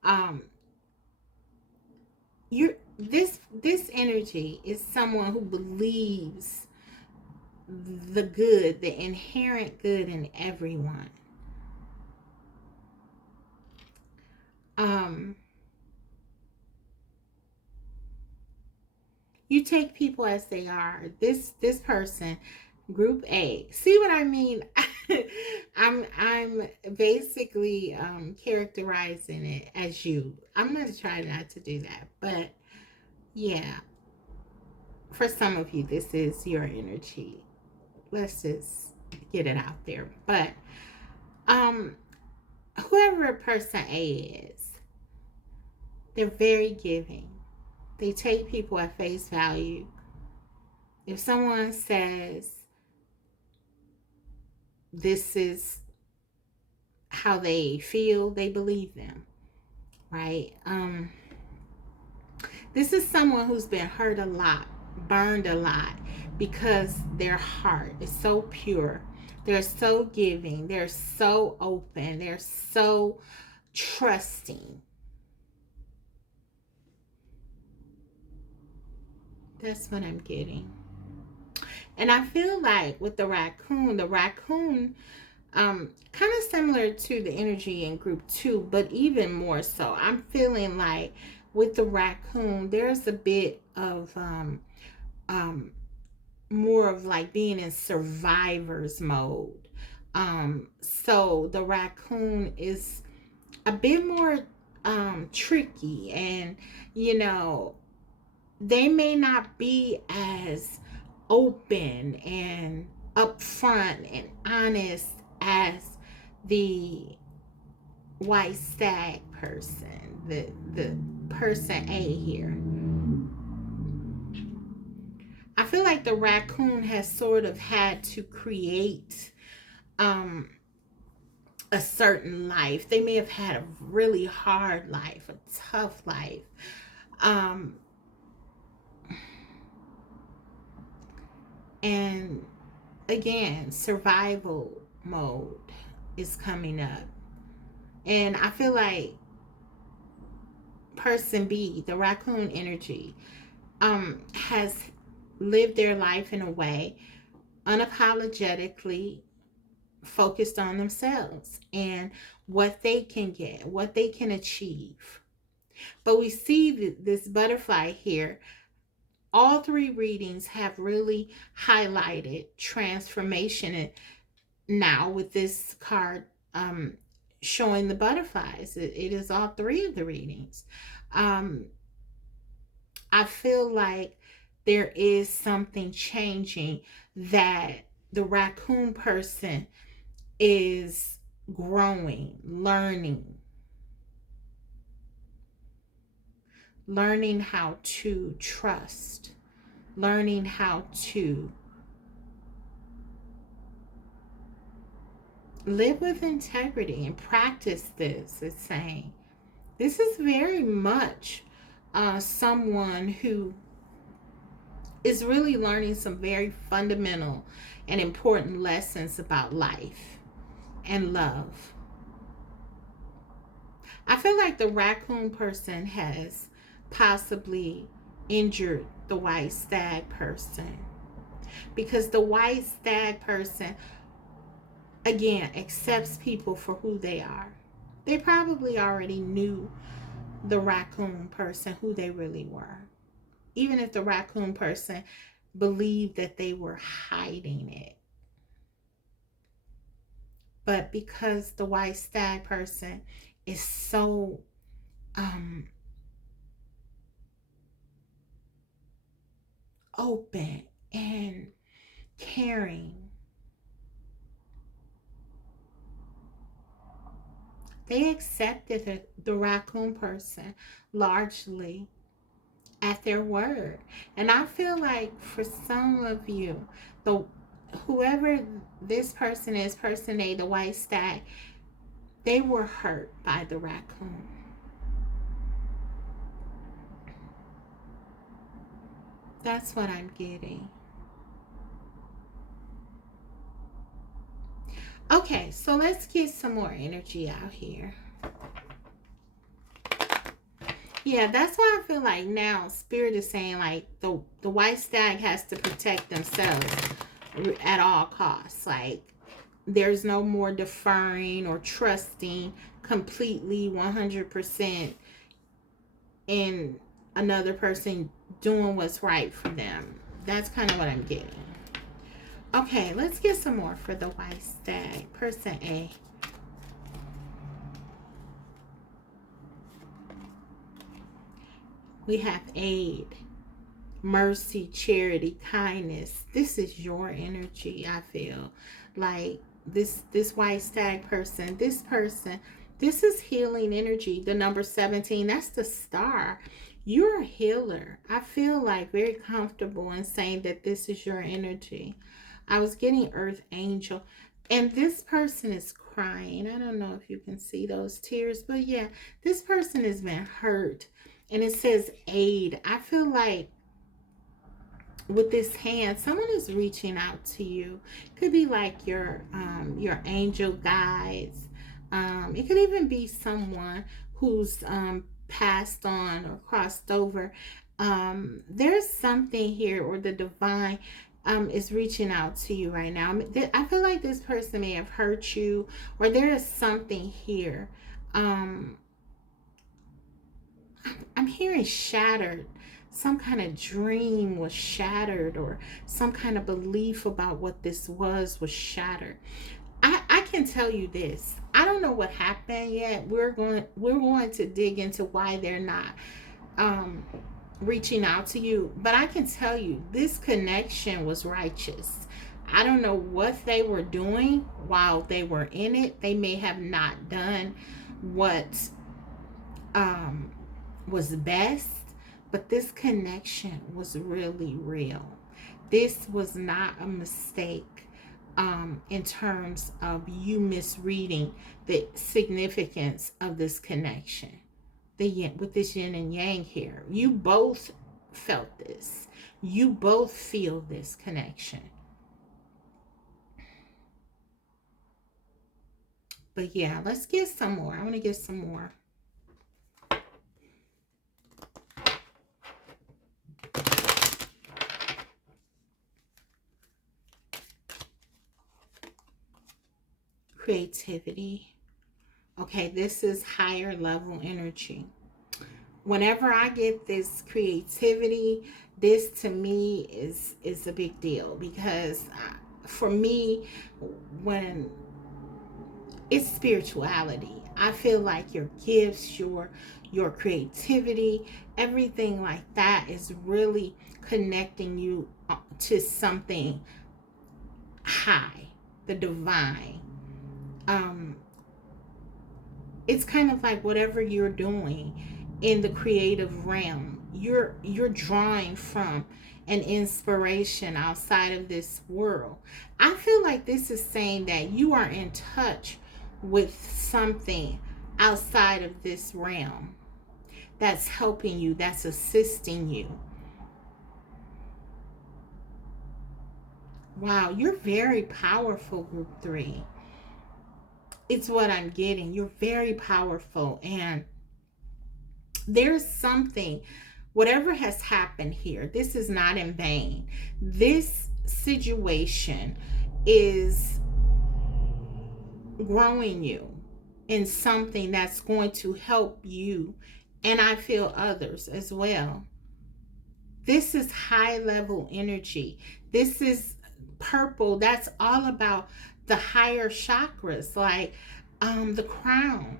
um you're this energy is someone who believes the good, the inherent good in everyone. um you take people as they are. This person, group A, see what I mean? I'm basically characterizing it as you. I'm gonna try not to do that, but yeah, for some of you this is your energy. Let's just get it out there. But um whoever person A is, they're very giving. They take people at face value. If someone says this is how they feel, they believe them, right? This is someone who's been hurt a lot, burned a lot, because their heart is so pure. They're so giving. They're so open. They're so trusting. That's what I'm getting. And I feel like with the raccoon kind of similar to the energy in group 2, but even more so. I'm feeling like with the raccoon, there's a bit of um, more of like being in survivor's mode. So the raccoon is a bit more tricky, and you know, they may not be as open and upfront and honest as the white stag person, the person A here. I feel like the raccoon has sort of had to create um a certain life. They may have had a really hard life, a tough life. Um and again, survival mode is coming up. And I feel like person B, the raccoon energy, has lived their life in a way unapologetically focused on themselves and what they can get, what they can achieve. But we see this butterfly here. All three readings have really highlighted transformation. And now with this card showing the butterflies, it is all three of the readings. Um, I feel like there is something changing, that the raccoon person is growing, learning how to trust, learning how to live with integrity and practice this. It's saying this is very much someone who is really learning some very fundamental and important lessons about life and love. I feel like the raccoon person has possibly injured the white stag person, because the white stag person, again, accepts people for who they are. They probably already knew the raccoon person who they really were, even if the raccoon person believed that they were hiding it. But because the white stag person is so open and caring, they accepted the raccoon person largely at their word. And I feel like for some of you, the whoever this person is, person A, the white stag, they were hurt by the raccoon. That's what I'm getting. Okay, so let's get some more energy out here. Yeah, that's why I feel like now Spirit is saying like the white stag has to protect themselves at all costs. Like there's no more deferring or trusting completely 100% in another person doing what's right for them. That's kind of what I'm getting. Okay, let's get some more for the white stag. Person A. We have aid, mercy, charity, kindness. This is your energy, I feel. Like this white stag person, this is healing energy. The number 17, that's the star. You're a healer. I feel like very comfortable in saying that this is your energy. I was getting earth angel, and this person is crying. I don't know if you can see those tears, but yeah, this person has been hurt. And it says aid. I feel like with this hand, someone is reaching out to you. Could be like your angel guides. It could even be someone who's passed on or crossed over. There's something here, or the divine is reaching out to you right now. I feel like this person may have hurt you, or there is something here. I'm hearing shattered. Some kind of dream was shattered, or some kind of belief about what this was shattered. I can tell you this. I don't know what happened yet. We're going to dig into why they're not reaching out to you. But I can tell you this connection was righteous. I don't know what they were doing while they were in it. They may have not done what was best, but this connection was really real. This was not a mistake in terms of you misreading the significance of this connection. With this yin and yang here, you both felt this. You both feel this connection. But yeah, let's get some more. I want to get some more. Creativity. Okay, this is higher level energy. Whenever I get this creativity, this to me is a big deal, because for me, when it's spirituality, I feel like your gifts, your creativity, everything like that is really connecting you to something high, the divine. It's kind of like whatever you're doing in the creative realm, you're drawing from an inspiration outside of this world. I feel like this is saying that you are in touch with something outside of this realm that's helping you, that's assisting you. Wow, you're very powerful, group 3. It's what I'm getting. You're very powerful, and there's something Whatever has happened here, this is not in vain. This situation is growing you in something that's going to help you, and I feel others as well. This is high level energy. This is purple. That's all about the higher chakras, like the crown.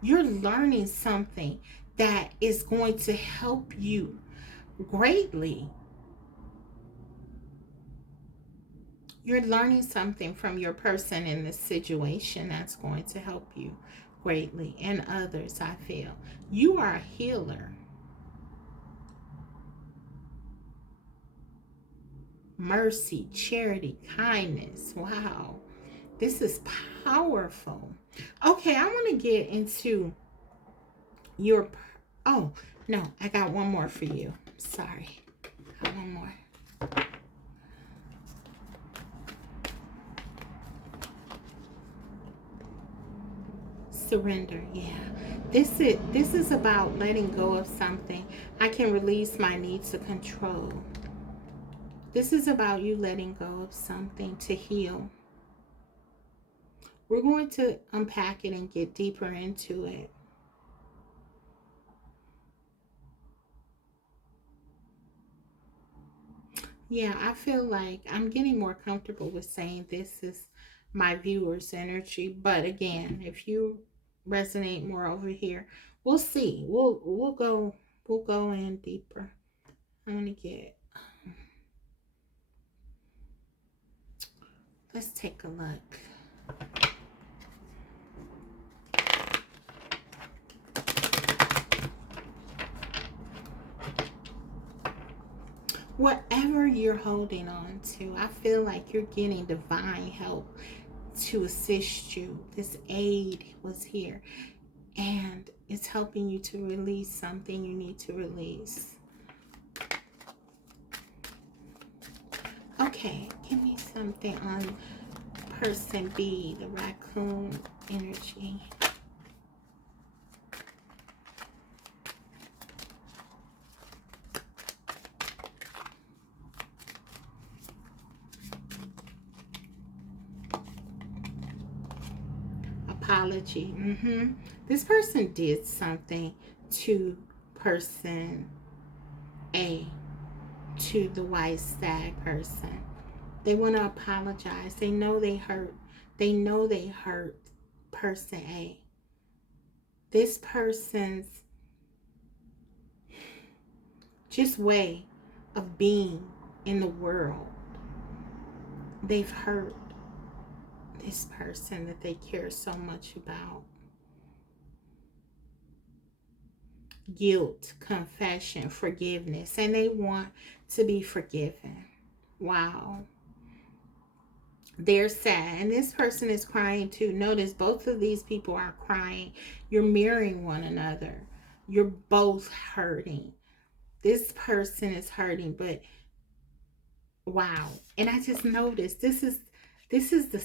You're learning something that is going to help you greatly. You're learning something from your person in this situation that's going to help you greatly, and others. I feel you are a healer. Mercy, charity, kindness. Wow, this is powerful. Okay, I want to get into your. Oh, no, I got one more for you. Sorry. I got one more. Surrender. Yeah. This is about letting go of something. I can release my need to control. This is about you letting go of something to heal. We're going to unpack it and get deeper into it. Yeah, I feel like I'm getting more comfortable with saying this is my viewer's energy. But again, if you resonate more over here, we'll see. We'll go in deeper. I'm gonna get. Let's take a look. Whatever you're holding on to, I feel like you're getting divine help to assist you. This aid was here, and it's helping you to release something you need to release. Okay, give me something on person B, the raccoon energy. Apology. This person did something to person A, to the white stag person. They want to apologize. They know they hurt. They know they hurt person A. This person's just way of being in the world, they've hurt this person that they care so much about. Guilt, confession, forgiveness, and they want to be forgiven. Wow. They're sad, and this person is crying too. Notice both of these people are crying. You're mirroring one another. You're both hurting. This person is hurting, but wow. And I just noticed this is the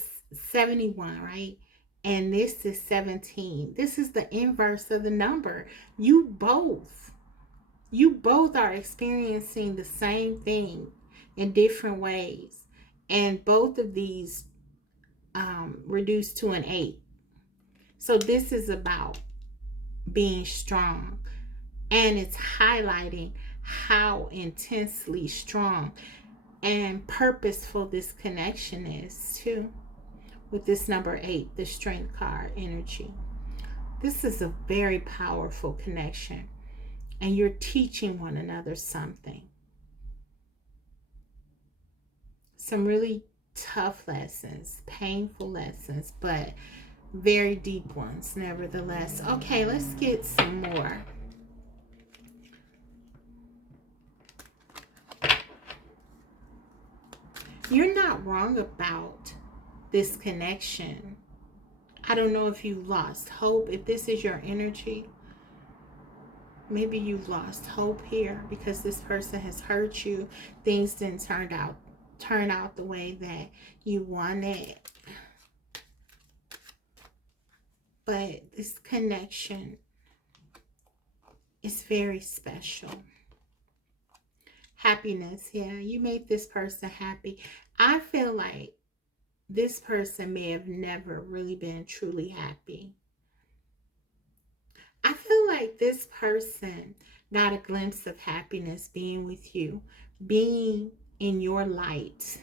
71, right? And this is 17. This is the inverse of the number. You both are experiencing the same thing in different ways. And both of these reduced to an 8. So this is about being strong. And it's highlighting how intensely strong and purposeful this connection is too, with this number 8, the strength card energy. This is a very powerful connection, and you're teaching one another something. Some really tough lessons, painful lessons, but very deep ones nevertheless. Okay, let's get some more. You're not wrong about this connection. I don't know if you lost hope. If this is your energy, maybe you've lost hope here because this person has hurt you. Things didn't turn out the way that you wanted. But this connection is very special. Happiness. Yeah, you made this person happy. I feel like this person may have never really been truly happy. I feel like this person got a glimpse of happiness being with you, being in your light.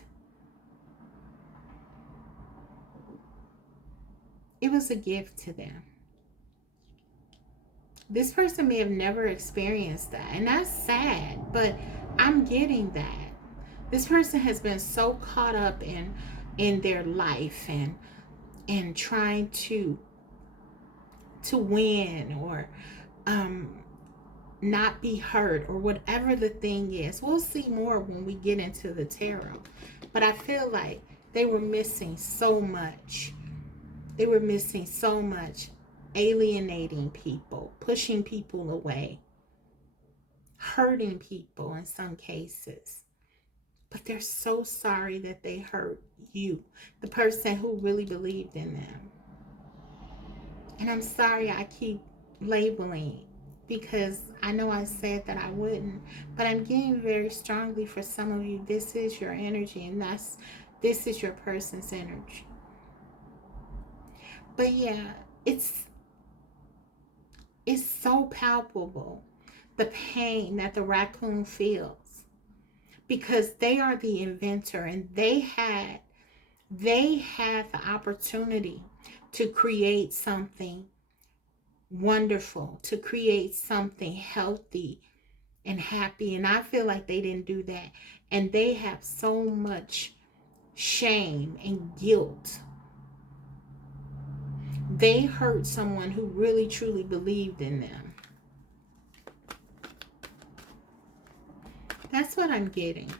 It was a gift to them. This person may have never experienced that, and that's sad, but I'm getting that. This person has been so caught up in their life and trying to win or um not be hurt or whatever the thing is. We'll see more when we get into the tarot. But I feel like they were missing so much. They were missing so much, alienating people, pushing people away, hurting people in some cases. But they're so sorry that they hurt you, the person who really believed in them. And I'm sorry I keep labeling, because I know I said that I wouldn't, but I'm getting very strongly for some of you, this is your energy, and this is your person's energy. But yeah, it's so palpable, the pain that the raccoon feels, because they are the inventor, and they had the opportunity to create something wonderful, to create something healthy and happy. And I feel like they didn't do that. And they have so much shame and guilt. They hurt someone who really truly believed in them. That's what I'm getting.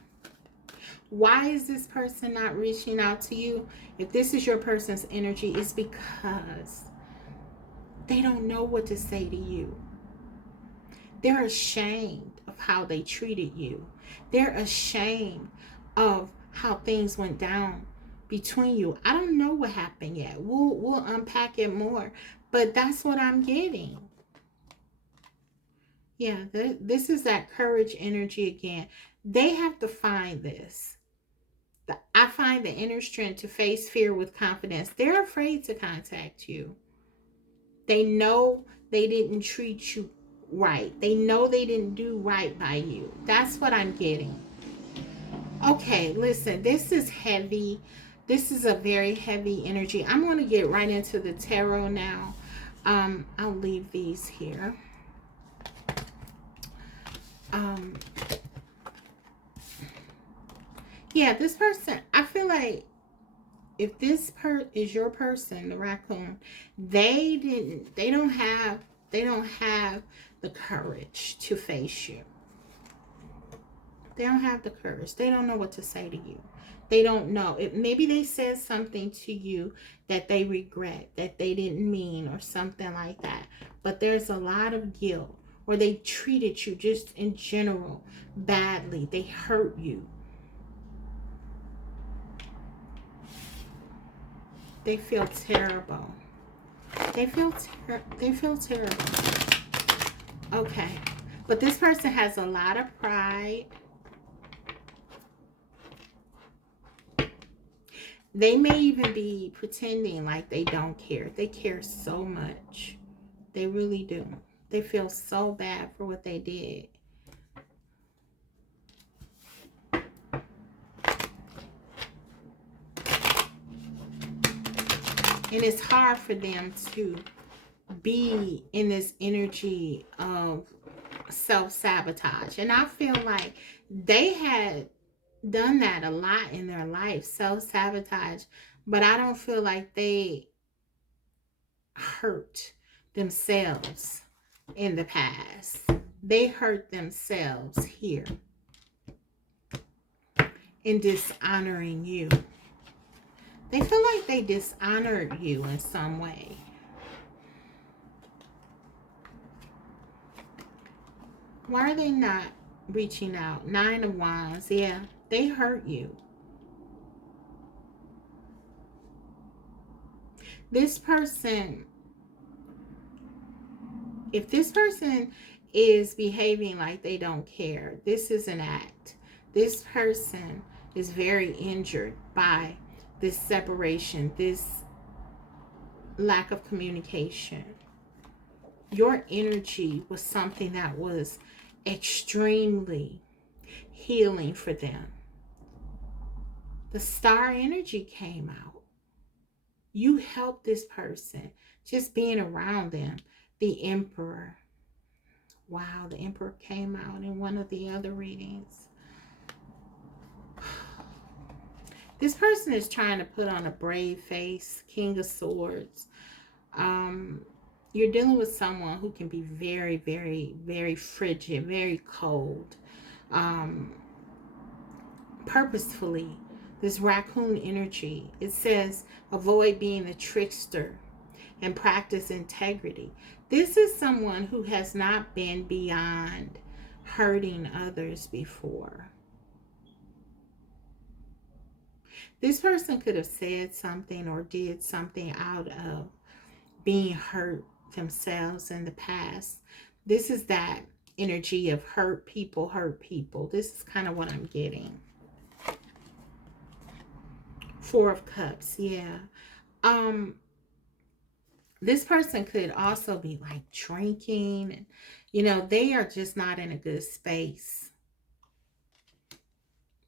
Why is this person not reaching out to you? If this is your person's energy, it's because they don't know what to say to you. They're ashamed of how they treated you. They're ashamed of how things went down between you. I don't know what happened yet. We'll unpack it more, but that's what I'm getting. Yeah, this is that courage energy again. They have to find this. I find the inner strength to face fear with confidence. They're afraid to contact you. They know they didn't treat you right. They know they didn't do right by you. That's what I'm getting. Okay, listen, this is heavy. This is a very heavy energy. I'm going to get right into the tarot now. I'll leave these here. Yeah, this person, I feel like if this is your person, the raccoon, they don't have the courage to face you. They don't have the courage. They don't know what to say to you. They don't know. Maybe they said something to you that they regret, that they didn't mean, or something like that. But there's a lot of guilt, or they treated you just in general badly. They hurt you. They feel terrible. They feel terrible. Okay. But this person has a lot of pride. They may even be pretending like they don't care. They care so much. They really do. They feel so bad for what they did. And it's hard for them to be in this energy of self-sabotage. And I feel like they had done that a lot in their life, self-sabotage. But I don't feel like they hurt themselves in the past. They hurt themselves here in dishonoring you. They feel like they dishonored you in some way. Why are they not reaching out? 9 of Wands. Yeah, they hurt you. This person, if this person is behaving like they don't care. This is an act. This person is very injured by this separation, this lack of communication. Your energy was something that was extremely healing for them. The star energy came out. You helped this person just being around them. The Emperor. Wow, the Emperor came out in one of the other readings. This person is trying to put on a brave face. King of Swords. You're dealing with someone who can be very, very, very frigid, very cold. Purposefully, this raccoon energy. It says, avoid being a trickster and practice integrity. This is someone who has not been beyond hurting others before. This person could have said something or did something out of being hurt themselves in the past. This is that energy of hurt people, hurt people. This is kind of what I'm getting. Four of Cups, yeah. This person could also be like drinking, and you know, they are just not in a good space.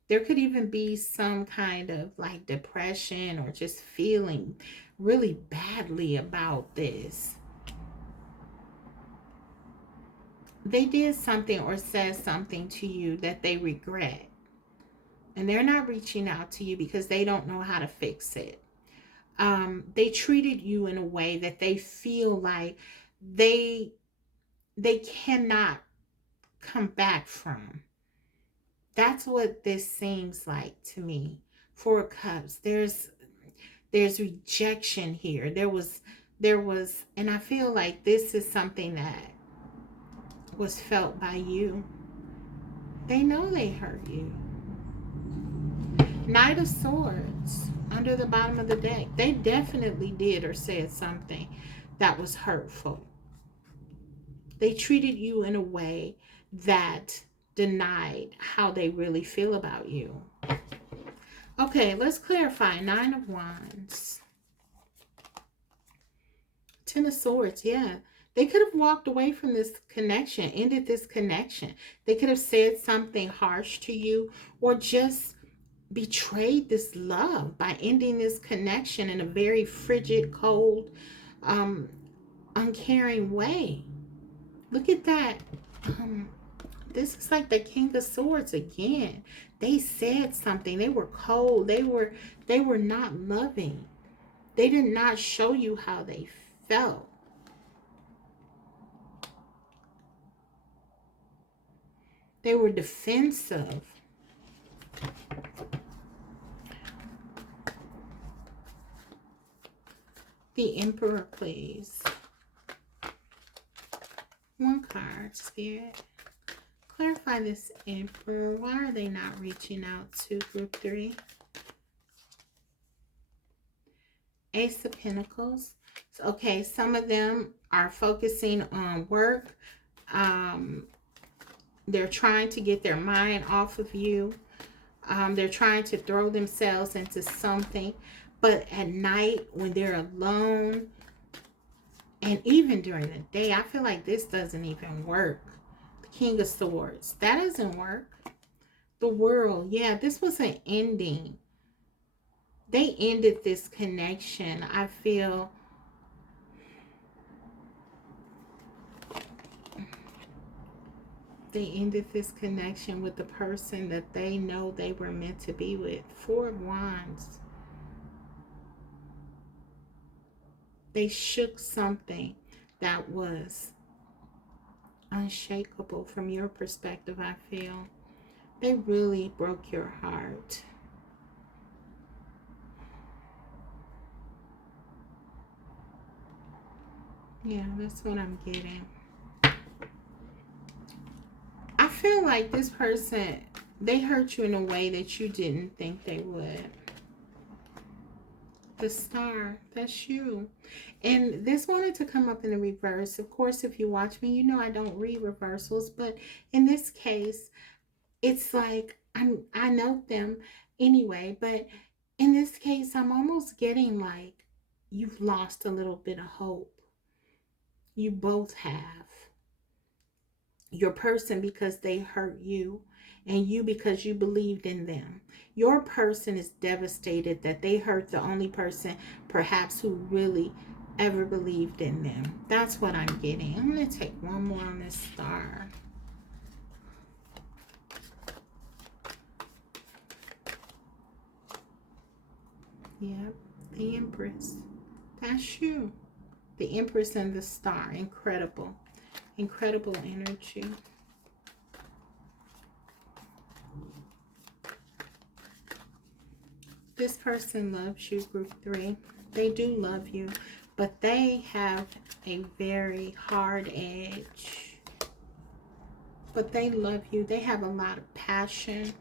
There could even be some kind of like depression or just feeling really badly about this. They did something or said something to you that they regret. And they're not reaching out to you because they don't know how to fix it. They treated you in a way that they feel like they cannot come back from. That's what this seems like to me. Four of Cups. There's rejection here. There was, and I feel like this is something that was felt by you. They know they hurt you. Knight of Swords under the bottom of the deck. They definitely did or said something that was hurtful. They treated you in a way that denied how they really feel about you. Okay, let's clarify. Nine of Wands. Ten of Swords, yeah. They could have walked away from this connection, ended this connection. They could have said something harsh to you or just betrayed this love by ending this connection in a very frigid, cold, uncaring way. Look at that. This is like the King of Swords again. They said something. They were cold. They were not loving. They did not show you how they felt. They were defensive. The Emperor, please. One card, Spirit. Clarify this Emperor. Why are they not reaching out to group 3? Ace of Pentacles. Okay, some of them are focusing on work. They're trying to get their mind off of you. They're trying to throw themselves into something. But at night, when they're alone, and even during the day, I feel like this doesn't even work. The King of Swords. That doesn't work. The World. Yeah, this was an ending. They ended this connection. I feel they ended this connection with the person that they know they were meant to be with. Four of Wands. They shook something that was unshakable from your perspective, I feel. They really broke your heart. Yeah, that's what I'm getting. I feel like this person, they hurt you in a way that you didn't think they would. The star. That's you. And this wanted to come up in the reverse. Of course, if you watch me, you know I don't read reversals. But in this case, it's like I know them anyway. But in this case, I'm almost getting like you've lost a little bit of hope. You both have. Your person because they hurt you, and you because you believed in them. Your person is devastated that they hurt the only person perhaps who really ever believed in them. That's what I'm getting. I'm going to take one more on this star. Yep, the Empress. That's you. The Empress and the star. Incredible. Incredible energy. This person loves you, group 3. They do love you, but they have a very hard edge. But they love you. They have a lot of passion.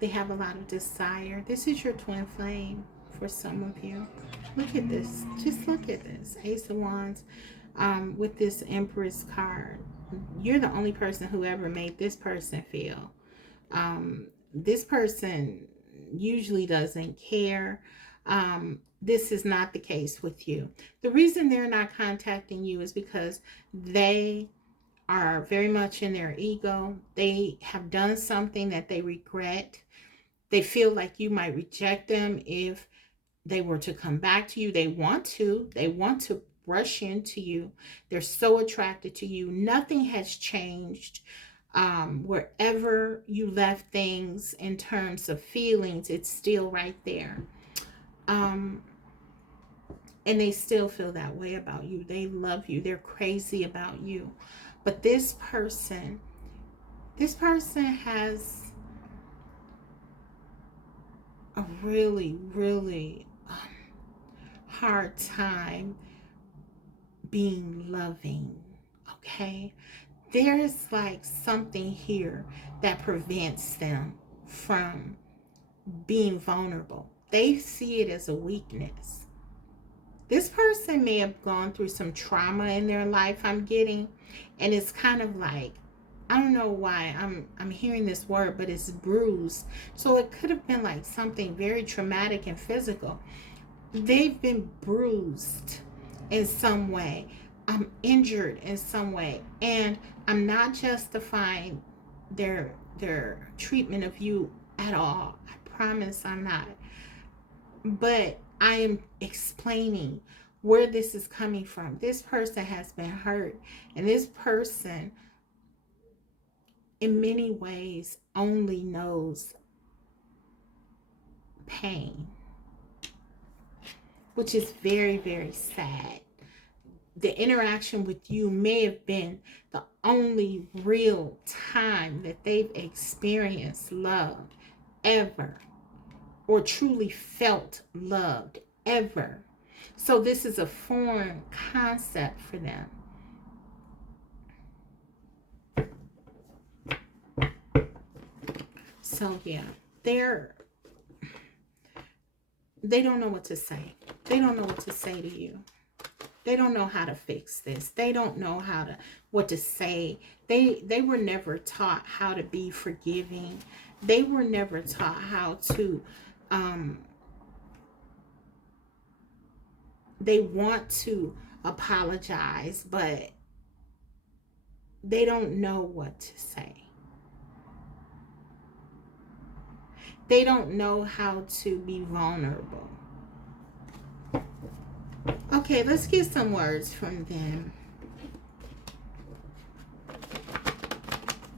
They have a lot of desire. This is your twin flame for some of you. Look at this. Just look at this. Ace of Wands with this Empress card. You're the only person who ever made this person feel. This person usually doesn't care. This is not the case with you. The reason they're not contacting you is because they are very much in their ego. They have done something that they regret. They feel like you might reject them if they were to come back to you. They want to rush into you. They're so attracted to you. Nothing has changed. Wherever you left things in terms of feelings, it's still right there. And they still feel that way about you. They love you. They're crazy about you. But this person has a really, really hard time being loving. Okay? There's like something here that prevents them from being vulnerable. They see it as a weakness. This person may have gone through some trauma in their life, I'm getting, and it's kind of like, I don't know why I'm hearing this word, but it's bruised. So it could have been like something very traumatic and physical. They've been bruised in some way. I'm injured in some way, and I'm not justifying their treatment of you at all. I promise I'm not. But I am explaining where this is coming from. This person has been hurt, and this person in many ways only knows pain, which is very, very sad. The interaction with you may have been the only real time that they've experienced love ever, or truly felt loved ever. So this is a foreign concept for them. So yeah, they don't know what to say. They don't know what to say to you. They don't know how to fix this. They don't know what to say. They were never taught how to be forgiving. They were never taught how to they want to apologize, but they don't know what to say. They don't know how to be vulnerable. Okay, let's get some words from them.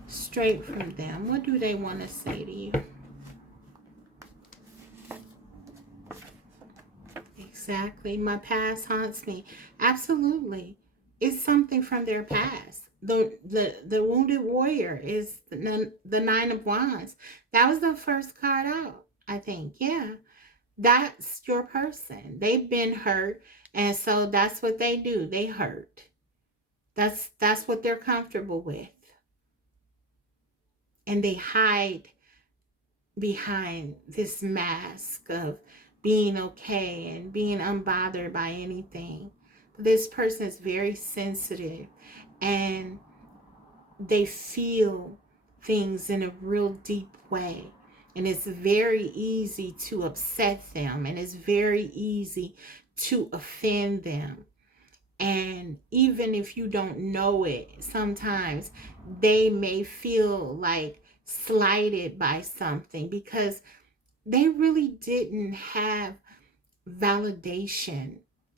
Straight from them. What do they want to say to you? Exactly. My past haunts me. Absolutely. It's something from their past. The Wounded Warrior is the Nine of Wands. That was the first card out, I think. Yeah. That's your person. They've been hurt, and so that's what they do. They hurt. That's what they're comfortable with. And they hide behind this mask of being okay and being unbothered by anything. This person is very sensitive, and they feel things in a real deep way. And it's very easy to upset them, and it's very easy to offend them. And even if you don't know it, sometimes they may feel like slighted by something because they really didn't have validation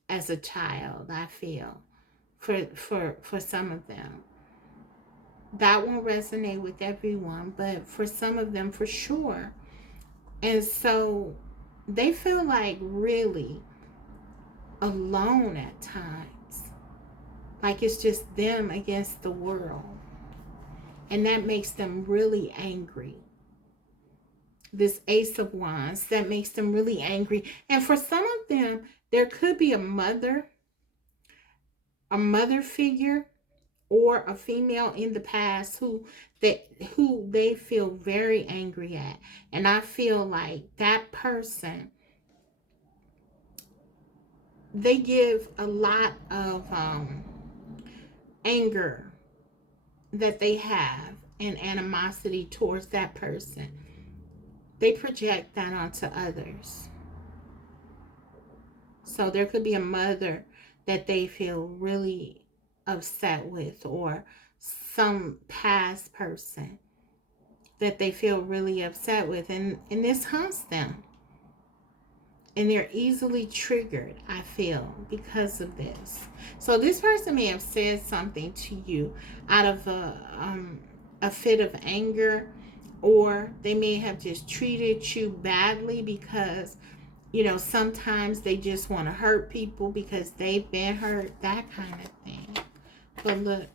as a child. I feel for some of them, that won't resonate with everyone, but for some of them, for sure. And so they feel like really alone at times, like it's just them against the world. And that makes them really angry. This Ace of Wands, that makes them really angry. And for some of them, there could be a mother figure, or a female in the past who they feel very angry at. And I feel like that person, they give a lot of anger that they have and animosity towards that person. They project that onto others. So there could be a mother that they feel really upset with, or some past person that they feel really upset with, and this haunts them. And they're easily triggered, I feel, because of this. So this person may have said something to you out of a fit of anger, or they may have just treated you badly because, you know, sometimes they just want to hurt people because they've been hurt, that kind of thing. But look,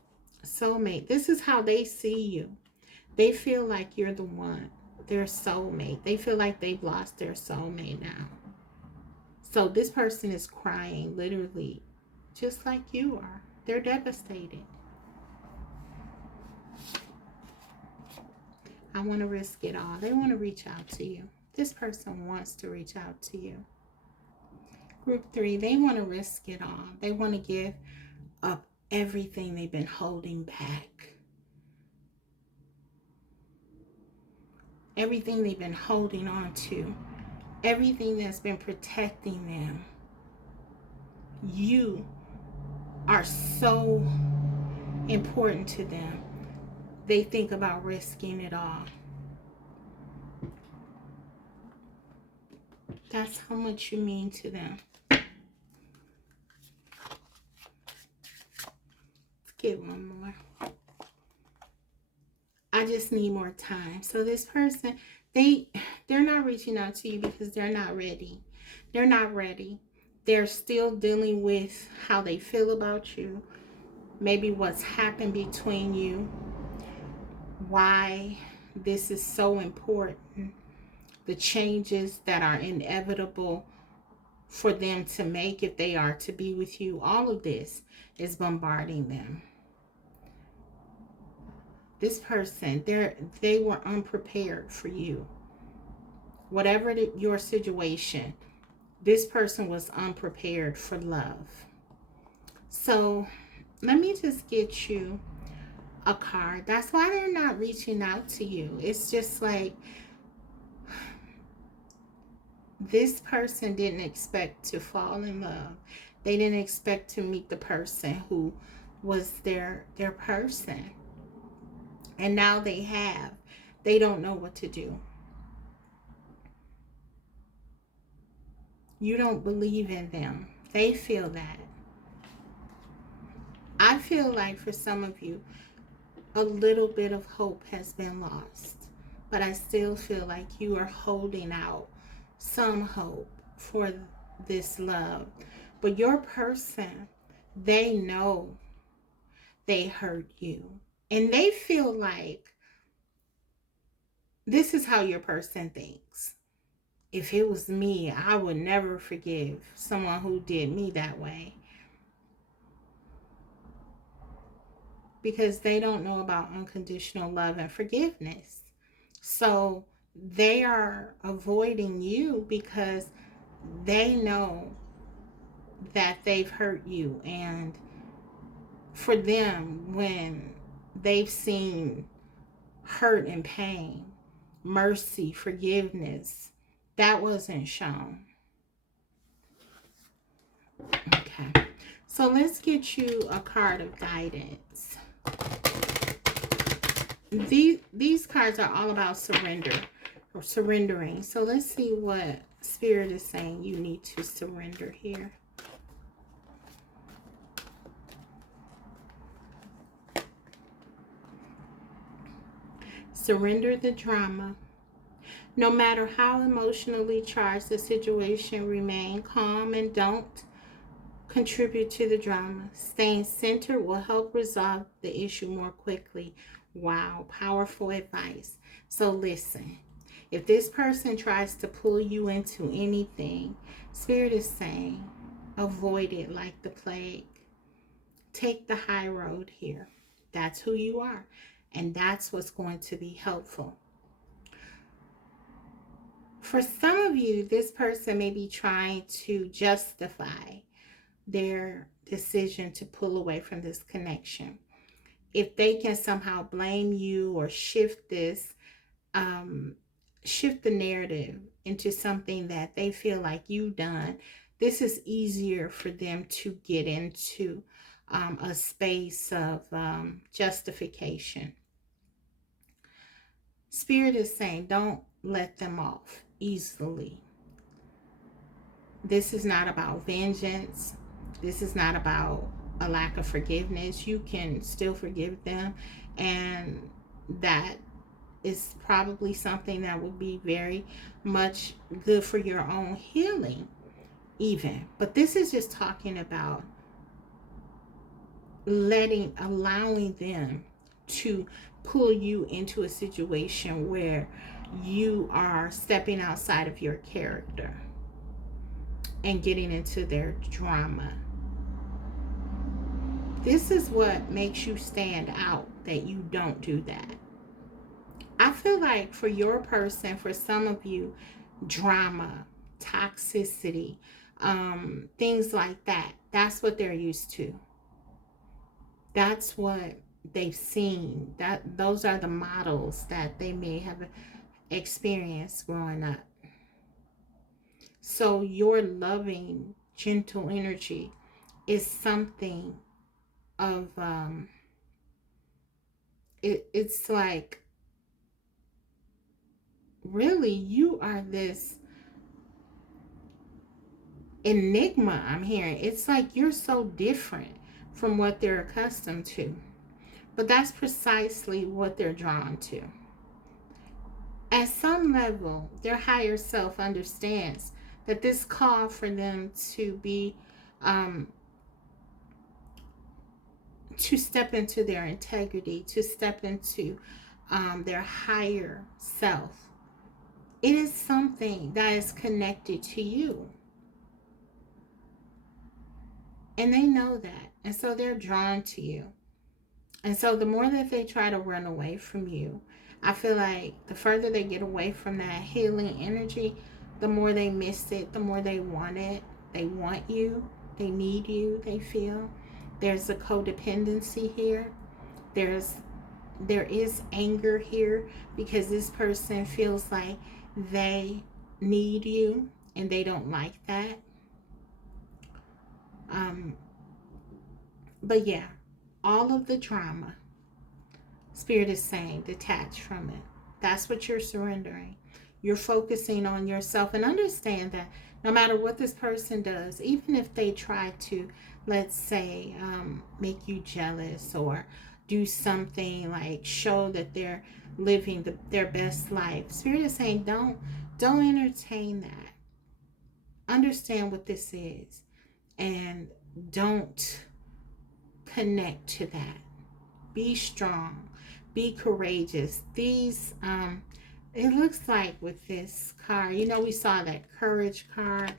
soulmate, this is how they see you. They feel like you're the one, their soulmate. They feel like they've lost their soulmate now. So this person is crying, literally, just like you are. They're devastated. I want to risk it all. They want to reach out to you. This person wants to reach out to you. Group 3, they want to risk it all. They want to give up everything they've been holding back. Everything they've been holding on to. Everything that's been protecting them. You are so important to them. They think about risking it all. That's how much you mean to them. Let's get one more. I just need more time. So this person, they're not reaching out to you because they're not ready. They're not ready. They're still dealing with how they feel about you. Maybe what's happened between you. Why this is so important. The changes that are inevitable for them to make if they are to be with you. All of this is bombarding them. This person, they were unprepared for you. Whatever your situation, this person was unprepared for love. So let me just get you a card. That's why they're not reaching out to you. It's just like this person didn't expect to fall in love. They didn't expect to meet the person who was their person. And now they have. They don't know what to do. You don't believe in them. They feel that. I feel like for some of you, a little bit of hope has been lost. But I still feel like you are holding out some hope for this love. But your person, they know they hurt you. And they feel like this is how your person thinks. If it was me, I would never forgive someone who did me that way. Because they don't know about unconditional love and forgiveness. So they are avoiding you because they know that they've hurt you, and for them, when they've seen hurt and pain, mercy, forgiveness, that wasn't shown. Okay, so let's get you a card of guidance. These cards are all about surrender or surrendering. So let's see what Spirit is saying you need to surrender here. Surrender the drama. No matter how emotionally charged the situation, remain calm and don't contribute to the drama. Staying centered will help resolve the issue more quickly. Wow, powerful advice. So listen, if this person tries to pull you into anything, Spirit is saying, avoid it like the plague. Take the high road here. That's who you are, and that's what's going to be helpful. For some of you, this person may be trying to justify their decision to pull away from this connection. If they can somehow blame you or shift this, shift the narrative into something that they feel like you've done, this is easier for them to get into a space of justification. Spirit is saying, don't let them off easily. This is not about vengeance. This is not about a lack of forgiveness. You can still forgive them, and that is probably something that would be very much good for your own healing even. But this is just talking about allowing them to pull you into a situation where you are stepping outside of your character and getting into their drama. This is what makes you stand out, that you don't do that. I feel like for your person, for some of you, drama, toxicity, things like that, that's what they're used to. That's what they've seen. Those are the models that they may have experienced growing up. So your loving, gentle energy is something of it's like, really, you are this enigma. I'm hearing it's like you're so different from what they're accustomed to, but that's precisely what they're drawn to. At some level, their higher self understands that this call for them to be to step into their integrity, to step into their higher self, it is something that is connected to you. And they know that. And so they're drawn to you. And so the more that they try to run away from you, I feel like the further they get away from that healing energy, the more they miss it, the more they want it. They want you. They need you, they feel. There's a codependency here. There is anger here because this person feels like they need you and they don't like that. But yeah, all of the drama, Spirit is saying, detach from it. That's what you're surrendering. You're focusing on yourself, and understand that no matter what this person does, even if they try to, let's say, make you jealous or do something like show that they're living their best life, Spirit is saying, don't entertain that. Understand what this is, and don't connect to that. Be strong. Be courageous. These, it looks like with this card, we saw that courage card.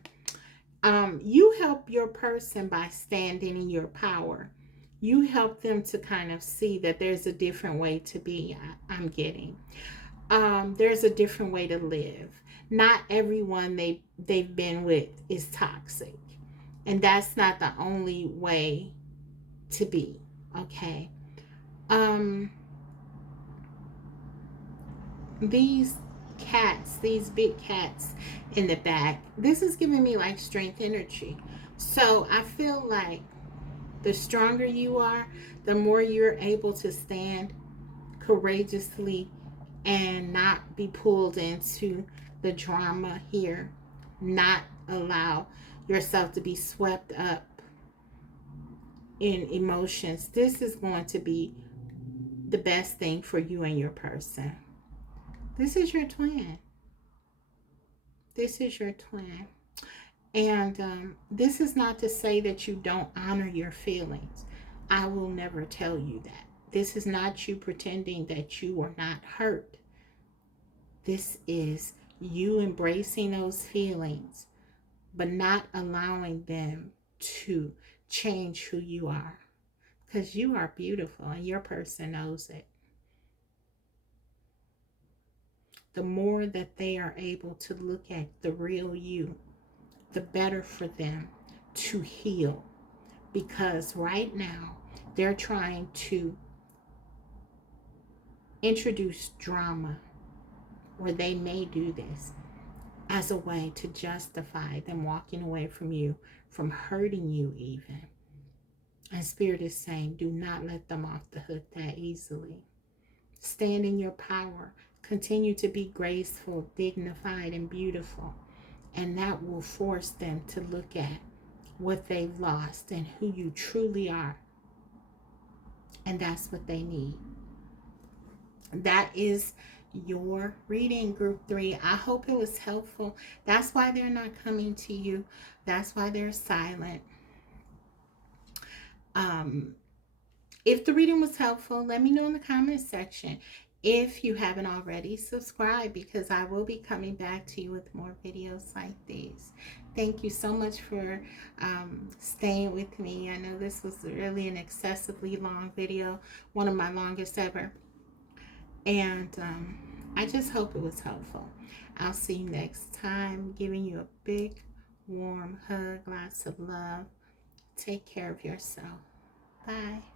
You help your person by standing in your power. You help them to kind of see that there's a different way to be. I'm getting. there's a different way to live. Not everyone they've been with is toxic, and that's not the only way to be. Okay. Um, these cats, these big cats in the back, this is giving me like strength energy. So I feel like the stronger you are, the more you're able to stand courageously and not be pulled into the drama here, not allow yourself to be swept up in emotions. This is going to be the best thing for you and your person. This is your twin. This is your twin. And this is not to say that you don't honor your feelings. I will never tell you that. This is not you pretending that you were not hurt. This is you embracing those feelings, but not allowing them to change who you are. Because you are beautiful and your person knows it. The more that they are able to look at the real you, the better for them to heal. Because right now, they're trying to introduce drama, or they may do this as a way to justify them walking away from you, from hurting you even. And Spirit is saying, do not let them off the hook that easily. Stand in your power. Continue to be graceful, dignified, and beautiful. And that will force them to look at what they've lost and who you truly are. And that's what they need. That is your reading, group 3. I hope it was helpful. That's why they're not coming to you. That's why they're silent. If the reading was helpful, let me know in the comment section. If you haven't already, subscribe, because I will be coming back to you with more videos like these. Thank you so much for staying with me. I know this was really an excessively long video, one of my longest ever. And I just hope it was helpful. I'll see you next time, giving you a big, warm hug, lots of love. Take care of yourself. Bye.